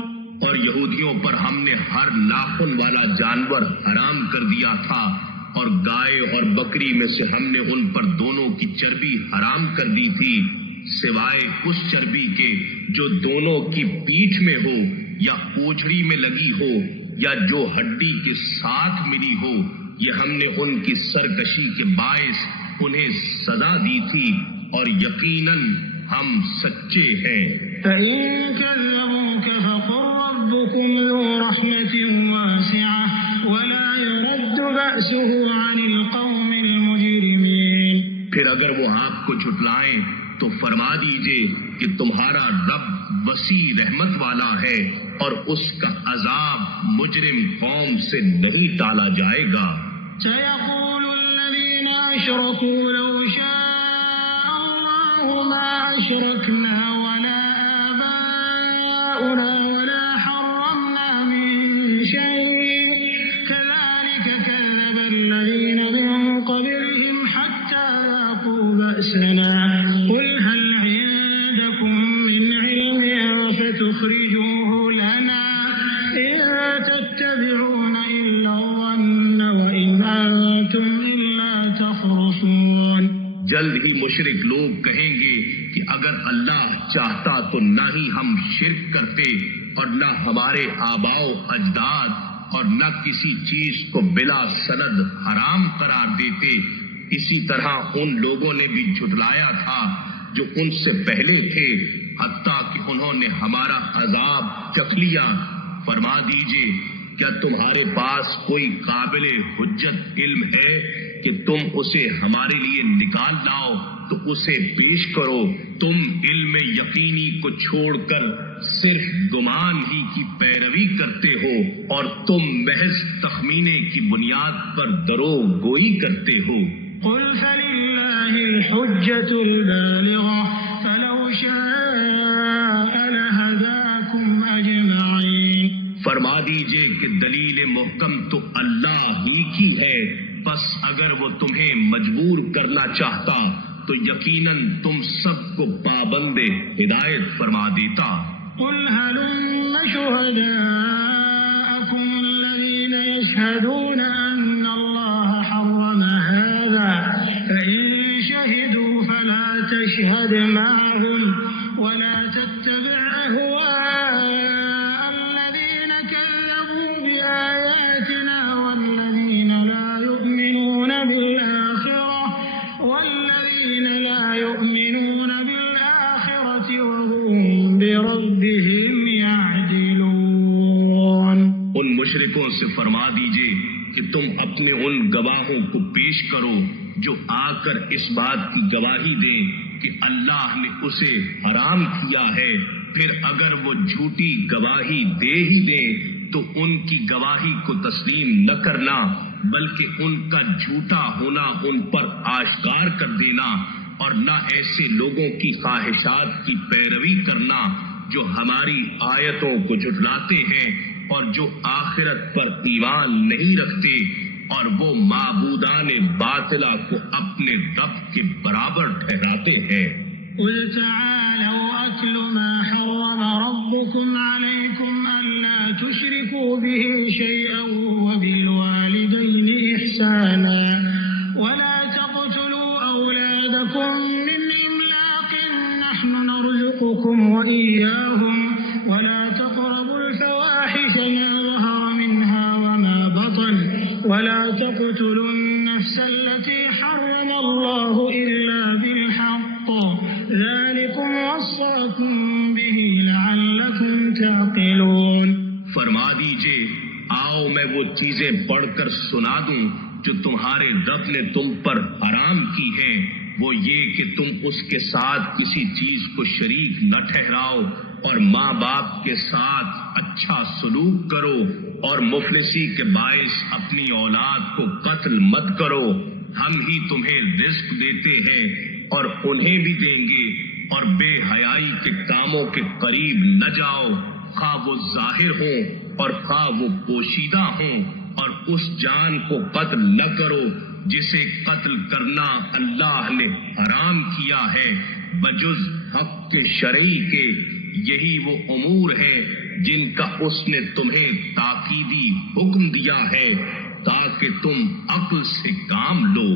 اور یہودیوں پر ہم نے ہر ناخن والا جانور حرام کر دیا تھا، اور گائے اور بکری میں سے ہم نے ان پر دونوں کی چربی حرام کر دی تھی، سوائے اس چربی کے جو دونوں کی پیٹھ میں ہو یا اوجھڑی میں لگی ہو یا جو ہڈی کے ساتھ ملی ہو، یہ ہم نے ان کی سرکشی کے باعث انہیں سزا دی تھی، اور یقیناً ہم سچے ہیں۔ فَإِن كَذَّبُوكَ فَقُل رَّبُّكُمْ ذُو رَحْمَةٍ وَاسِعَةٍ وَلَا يُرَدُّ بَأْسُهُ عَنِ الْقَوْمِ الْمُجْرِمِينَ۔ پھر اگر وہ آپ کو جھٹلائیں تو فرما دیجئے کہ تمہارا رب وسیع رحمت والا ہے، اور اس کا عذاب مجرم قوم سے نہیں ٹالا جائے گا۔ سَيَقُولُ الَّذِينَ أَشْرَكُوا لَوْ شَاءَ اللَّهُ مَا أَشْرَكْنَا وَلَا آبَاؤُنَا وَلَا حَرَّمْنَا مِن شَيْءٍ كَذَلِكَ كَذَّبَ الَّذِينَ مِن قَبْلِهِمْ حَتَّى ذَاقُوا بَأْسَنَا قُلْ هَلْ عِندَكُم مِّنْ عِلْمٍ فَتُخْرِجُوهُ لَنَا إِن تَتَّبِعُونَ إِلَّا الظَّنَّ وَإِنْ أَنتُمْ إِلَّا تَخْرُصُونَ۔ جلد ہی مشرک لوگ کہیں گے کہ اگر اللہ چاہتا تو نہ ہی ہم شرک کرتے، اور نہ ہمارے آباء و اجداد، اور نہ کسی چیز کو بلا سند حرام قرار دیتے۔ اسی طرح ان لوگوں نے بھی جھٹلایا تھا جو ان سے پہلے تھے، حتیٰ کہ انہوں نے ہمارا عذاب چکھ لیا۔ فرما دیجئے کیا تمہارے پاس کوئی قابل حجت علم ہے کہ تم اسے ہمارے لیے نکال لاؤ تو اسے پیش کرو؟ تم علم یقینی کو چھوڑ کر صرف گمان ہی کی پیروی کرتے ہو، اور تم محض تخمینے کی بنیاد پر دروغ گوئی کرتے ہو۔ قل فللہ الحجۃ البالغہ فلو شاء لہداکم اجمعین۔ فرما دیجئے کہ دلیل محکم تو اللہ ہی کی ہے، بس اگر وہ تمہیں مجبور کرنا چاہتا تو یقیناً تم سب کو پابند ہدایت فرما دیتا۔ قل هلم شهداءكم الذين يشهدون أن الله حرم هذا فإن شهدوا فلا تشهد معهم ولا تتبع أهواء الذين كذبوا بآياتنا والذين لا يؤمنون بالآخرة وهم بربهم يعدلون۔ ان مشرکوں سے فرما دیجئے کہ تم اپنے ان گواہوں کو پیش کرو جو آ کر اس بات کی گواہی دیں کہ اللہ نے اسے حرام کیا ہے، پھر اگر وہ جھوٹی گواہی دے ہی دیں تو ان کی گواہی کو تسلیم نہ کرنا، بلکہ ان کا جھوٹا ہونا ان پر آشکار کر دینا، اور نہ ایسے لوگوں کی خواہشات کی پیروی کرنا جو ہماری آیتوں کو جھٹلاتے ہیں اور جو آخرت پر ایمان نہیں رکھتے، اور وہ معبودان باطلہ کو اپنے رب کے برابر ٹھہراتے ہیں۔ قل تعالوا أتل ما حرم ربكم عليكم ألا تشركوا به شيئا وبالوالدين إحسانا ولا تقتلوا أولادكم من إملاق نحن نرزقكم وإياهم ولا تقربوا الفواحش ما ظهر منها وما بطن ولا تقتلوا النفس التي حرم الله إلا بالحق ذلكم وصاكم به لعلكم تعقلون۔ فرما دیجئے آؤ میں وہ چیزیں پڑھ کر سنا دوں جو تمہارے رب نے تم پر حرام کی ہیں، وہ یہ کہ تم اس کے ساتھ کسی چیز کو شریک نہ ٹھہراؤ، اور ماں باپ کے ساتھ اچھا سلوک کرو، اور مفلسی کے باعث اپنی اولاد کو قتل مت کرو۔ ہم ہی تمہیں رزق دیتے ہیں اور انہیں بھی دیں گے، اور بے حیائی کے کاموں کے قریب نہ جاؤ، خواہ وہ ظاہر ہوں اور خواہ وہ پوشیدہ ہوں، اور اس جان کو قتل نہ کرو جسے قتل کرنا اللہ نے حرام کیا ہے بجز حق کے شرعی کے۔ یہی وہ امور ہیں جن کا اس نے تمہیں تاکیدی حکم دیا ہے تاکہ تم عقل سے کام لو۔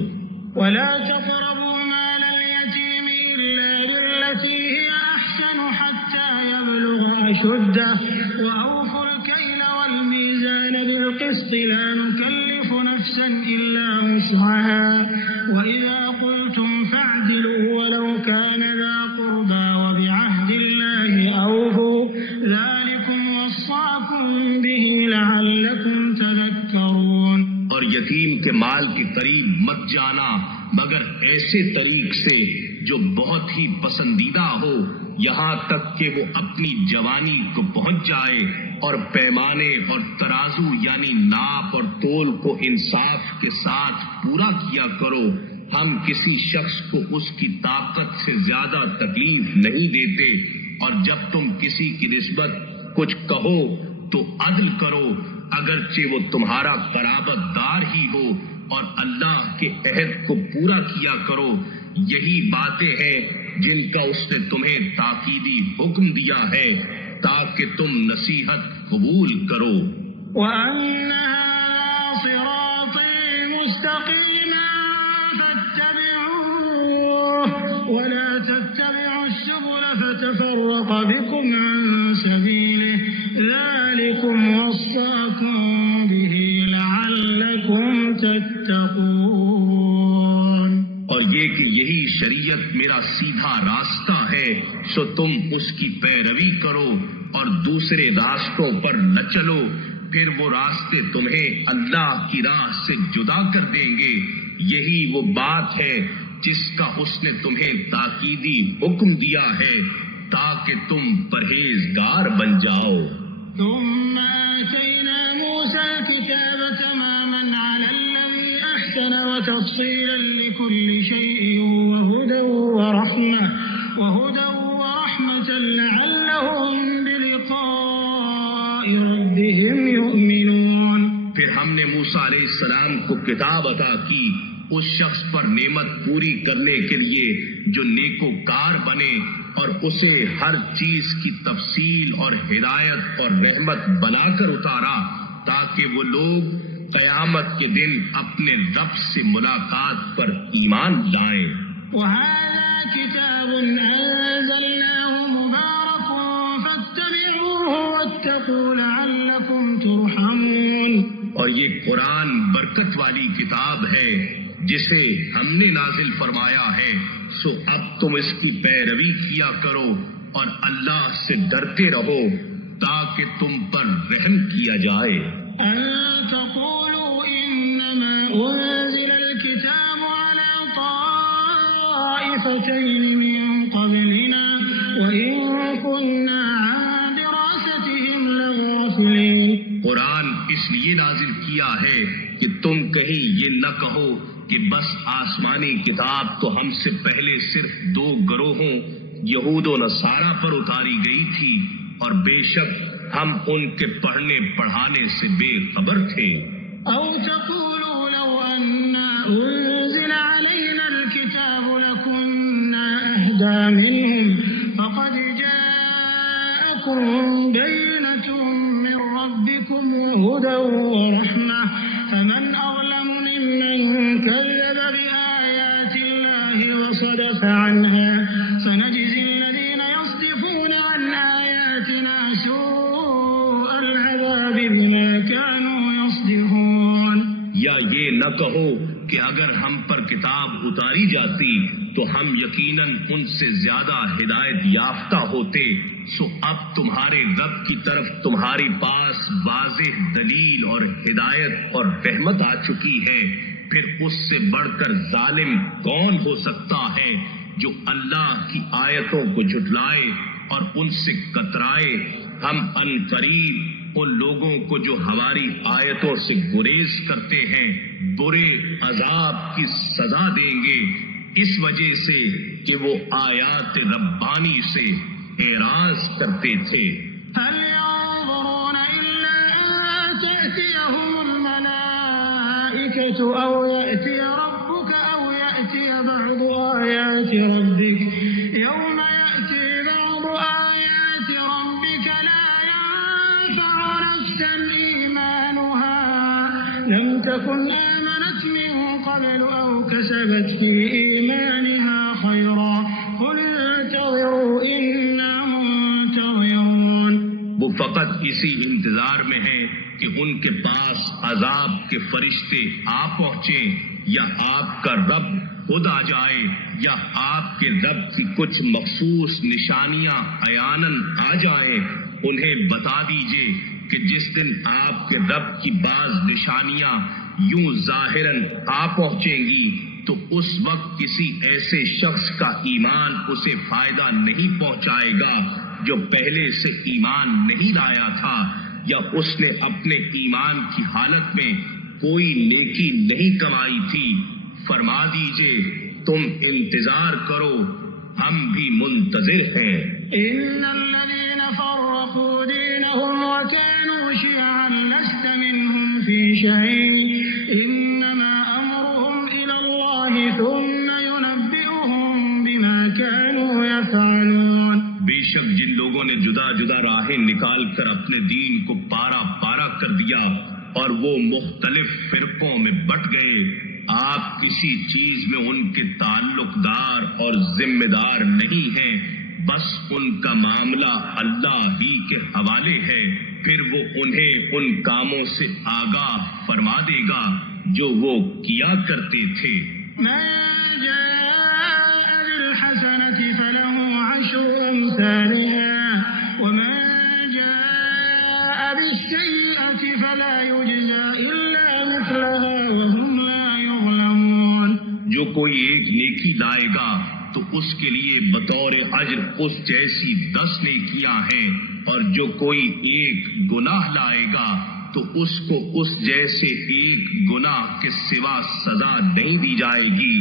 ولا تقربوا مال اليتيم إلا بالتي هي أحسن حتى يبلغ أشده وأوفوا الكيل والميزان بالقسط لا نكلف نفسا إلا وسعها وإذا قلتم فاعدلوا ولو كان ذا قربى وبعهد الله أوفوا ذلكم وصاكم به لعلكم تذكرون۔ اور یتیم کے مال کے قریب مت جانا مگر ایسے طریق سے جو بہت ہی پسندیدہ ہو، یہاں تک کہ وہ اپنی جوانی کو پہنچ جائے، اور پیمانے اور ترازو یعنی ناپ اور تول کو انصاف کے ساتھ پورا کیا کرو۔ ہم کسی شخص کو اس کی طاقت سے زیادہ تکلیف نہیں دیتے، اور جب تم کسی کی نسبت کچھ کہو تو عدل کرو، اگرچہ وہ تمہارا قرابت دار ہی ہو، اور اللہ کے عہد کو پورا کیا کرو۔ یہی باتیں ہیں جن کا اس نے تمہیں تاکیدی حکم دیا ہے تاکہ تم نصیحت قبول کرو۔ وَأَنَّ هَذَا صِرَاطِي مُسْتَقِيمًا فَاتَّبِعُوهُ وَلَا تَتَّبِعُوا السُّبُلَ فَتَفَرَّقَ بِكُمْ عَن سَبِيلِهِ ذَلِكُمْ وَصَّاكُمْ بِهِ لَعَلَّكُمْ تَتَّقُونَ۔ اور یہ کہ یہی شریعت میرا سیدھا راستہ ہے، سو تم اس کی پیروی کرو اور دوسرے راستوں پر نہ چلو، پھر وہ راستے تمہیں اللہ کی راہ سے جدا کر دیں گے۔ یہی وہ بات ہے جس کا اس نے تمہیں تاکیدی حکم دیا ہے تاکہ تم پرہیزگار بن جاؤ۔ ثم آتينا موسى الكتاب تماما على الذي أحسن وتفصيلا لكل شيء وهدى ورحمة لعلهم بلقاء ربهم يؤمنون۔ پھر ہم نے موسیٰ علیہ السلام کو کتاب عطا کی اس شخص پر نعمت پوری کرنے کے لیے جو نیکوکار بنے، اور اسے ہر چیز کی تفصیل اور ہدایت اور رحمت بنا کر اتارا تاکہ وہ لوگ قیامت کے دن اپنے رب سے ملاقات پر ایمان لائیں۔ وَهَذَا كِتَابٌ أَنزَلْنَاهُ مُبَارَكٌ فَاتَّبِعُوهُ وَاتَّقُوا لَعَلَّكُمْ تُرْحَمُونَ۔ اور یہ قرآن برکت والی کتاب ہے جسے ہم نے نازل فرمایا ہے، سو اب تم اس کی پیروی کیا کرو اور اللہ سے ڈرتے رہو تاکہ تم پر رحم کیا جائے۔ أَن تَقُولُوا إِنَّمَا أُنزِلَ الْكِتَابُ عَلَى طَائِفَتَيْنِ مِن قَبْلِنَا وَإِن كُنَّا عَن دِرَاسَتِهِمْ لَغَافِلِينَ۔ قرآن اس لیے نازل کیا ہے کہ تم کہیں یہ نہ کہو کہ بس آسمانی کتاب تو ہم سے پہلے صرف دو گروہوں یہود و نصارہ پر اتاری گئی تھی، اور بے شک ہم ان کے پڑھنے پڑھانے سے بے خبر تھے۔ أو تقولوا لو أنا أنزل علينا الكتاب لكنا أهدى منهم فقد جاءكم بينة من ربكم وهدى ورحمة فمن أظلم ممن كذب بآيات الله وصدف عنها سنجزي الذين يصدفون عن آياتنا سوء العذاب بما كانوا يصدفون۔ یا یہ نہ کہو کہ اگر ہم پر کتاب اتاری جاتی تو ہم یقیناً ان سے زیادہ ہدایت یافتہ ہوتے، سو اب تمہارے رب کی طرف تمہاری پاس واضح دلیل اور ہدایت اور رحمت آ چکی ہے، پھر اس سے بڑھ کر ظالم کون ہو سکتا ہے جو اللہ کی آیتوں کو جھٹلائے اور ان سے کترائے۔ ہم عنقریب ان لوگوں کو جو ہماری آیتوں سے گریز کرتے ہیں برے عذاب کی سزا دیں گے، اس وجہ سے کہ وہ آیات ربانی سے اعراض کرتے تھے۔ هل ينظرون إلا أن تأتيهم الملائكة أو يأتي ربك أو يأتي بعض آيات ربك يوم يأتي بعض آيات ربك لا تكن آمنت من قبل أو كسبت في إيمانها خيرا قل انتظروا إنا منتظرون. وہ فقط اسی انتظار میں ہیں کہ ان کے پاس عذاب کے فرشتے آ پہنچیں یا آپ کا رب خود آ جائے یا آپ کے رب کی کچھ مخصوص نشانیاں عیاناً آ جائیں. انہیں بتا دیجئے کہ جس دن آپ کے رب کی بعض نشانیاں یوں ظاہراً آ پہنچیں گی تو اس وقت کسی ایسے شخص کا ایمان اسے فائدہ نہیں پہنچائے گا جو پہلے سے ایمان نہیں لایا تھا یا اس نے اپنے ایمان کی حالت میں کوئی نیکی نہیں کمائی تھی. فرما دیجئے تم انتظار کرو ہم بھی منتظر ہیں. إن الذين فرقوا دينهم وكانوا شيعا لست منهم في شيء إنما أمرهم إلى الله ثم ينبئهم بما كانوا يفعلون. بے شک جن لوگوں نے جدا جدا راہیں نکال کر اپنے دین کو پارا پارا کر دیا اور وہ مختلف فرقوں میں بٹ گئے، آپ کسی چیز میں ان کے تعلق دار اور ذمہ دار نہیں ہیں، بس ان کا معاملہ اللہ ہی کے حوالے ہے. پھر وہ انہیں ان کاموں سے آگاہ فرما دے گا جو وہ کیا کرتے تھے. من جاء بالحسنة فله عشر أمثالها ومن جاء بالسيئة فلا يجزى إلا مثلها وهم لا يظلمون. جو کوئی ایک نیکی لائے گا تو اس کے لیے بطور اجر اس جیسی 10 نیکیاں ہیں، اور جو کوئی ایک گناہ لائے گا تو اس کو اس جیسے ایک گناہ کے سوا سزا نہیں دی جائے گی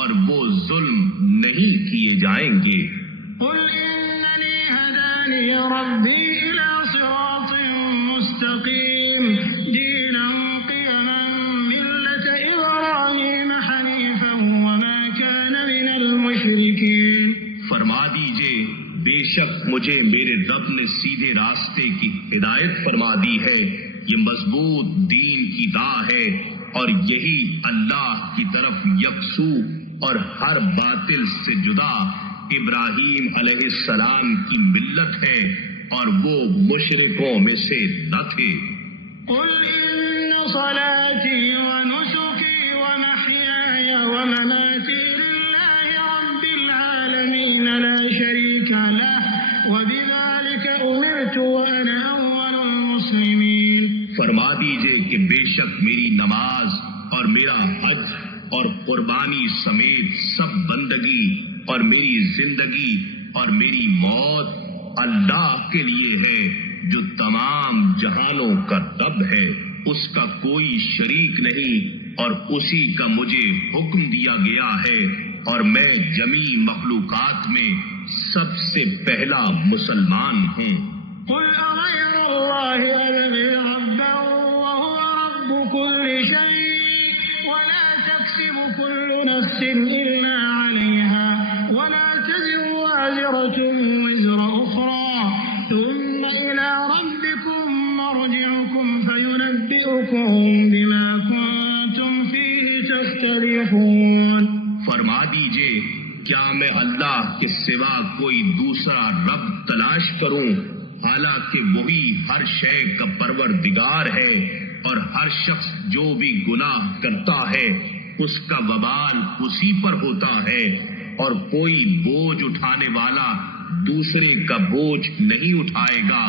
اور وہ ظلم نہیں کیے جائیں گے. قل إنني هداني ربي إلى صراط مستقيم دينا قيما ملة إبراهيم حنيفا وما كان من المشركين. فرما دیجئے بے شک مجھے میرے رب نے سیدھے راستے کی ہدایت فرما دی ہے، یہ مضبوط دین کی راہ ہے اور یہی اللہ کی طرف یکسو اور ہر باطل سے جدا ابراہیم علیہ السلام کی ملت ہے اور وہ مشرکوں میں سے نہ تھے. قل إن صلاتي ونسكي ومحياي ومماتي لله رب العالمين لا شريك له وبذلك أمرت وأنا أول المسلمين. فرما دیجئے کہ بے شک میری نماز اور میرا حج اور قربانی سمیت سب بندگی اور میری زندگی اور میری موت اللہ کے لیے ہے جو تمام جہانوں کا رب ہے، اس کا کوئی شریک نہیں اور اسی کا مجھے حکم دیا گیا ہے اور میں جمیع مخلوقات میں سب سے پہلا مسلمان ہوں. قل أغير الله أبغي ربا وهو رب كل شيء ولا تكسب كل نفس إلا عليها ولا تزر وازرة وزر أخرى ثم إلى ربكم مرجعكم فينبئكم بما كنتم فيه تختلفون. فرما دیجئے کیا میں اللہ کے سوا کوئی دوسرا رب تلاش کروں حالانکہ وہی ہر شے کا پروردگار ہے اور ہر شخص جو بھی گناہ کرتا ہے اس کا وبال اسی پر ہوتا ہے اور کوئی بوجھ اٹھانے والا دوسرے کا بوجھ نہیں اٹھائے گا.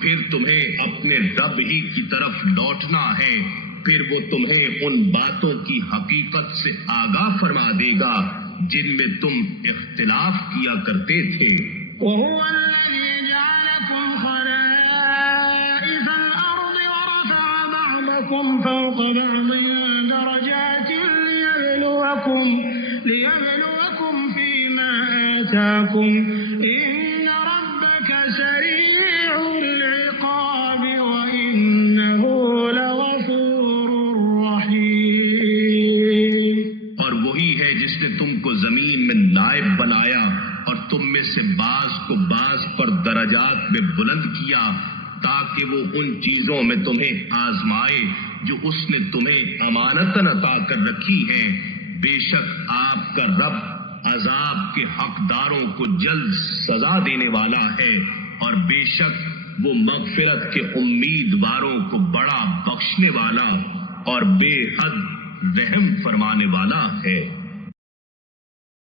پھر تمہیں اپنے رب ہی کی طرف لوٹنا ہے، پھر وہ تمہیں ان باتوں کی حقیقت سے آگاہ فرما دے گا جن میں تم اختلاف کیا کرتے تھے. وهو الذي جعلكم خلائف الأرض ورفع بعضكم فوق بعض درجات ليبلوكم فيما آتاكم إن ربك سريع العقاب وإنه لغفور رحيم. اور وہی ہے جس نے تم کو زمین میں نائب بنایا اور تم میں سے بعض کو بعض پر درجات میں بلند کیا تاکہ وہ ان چیزوں میں تمہیں آزمائے جو اس نے تمہیں امانتاً عطا کر رکھی ہیں۔ بے شک آپ کا رب عذاب کے حقداروں کو جلد سزا دینے والا ہے، اور بے شک وہ مغفرت کے امیدواروں کو بڑا بخشنے والا اور بے حد رحم فرمانے والا ہے۔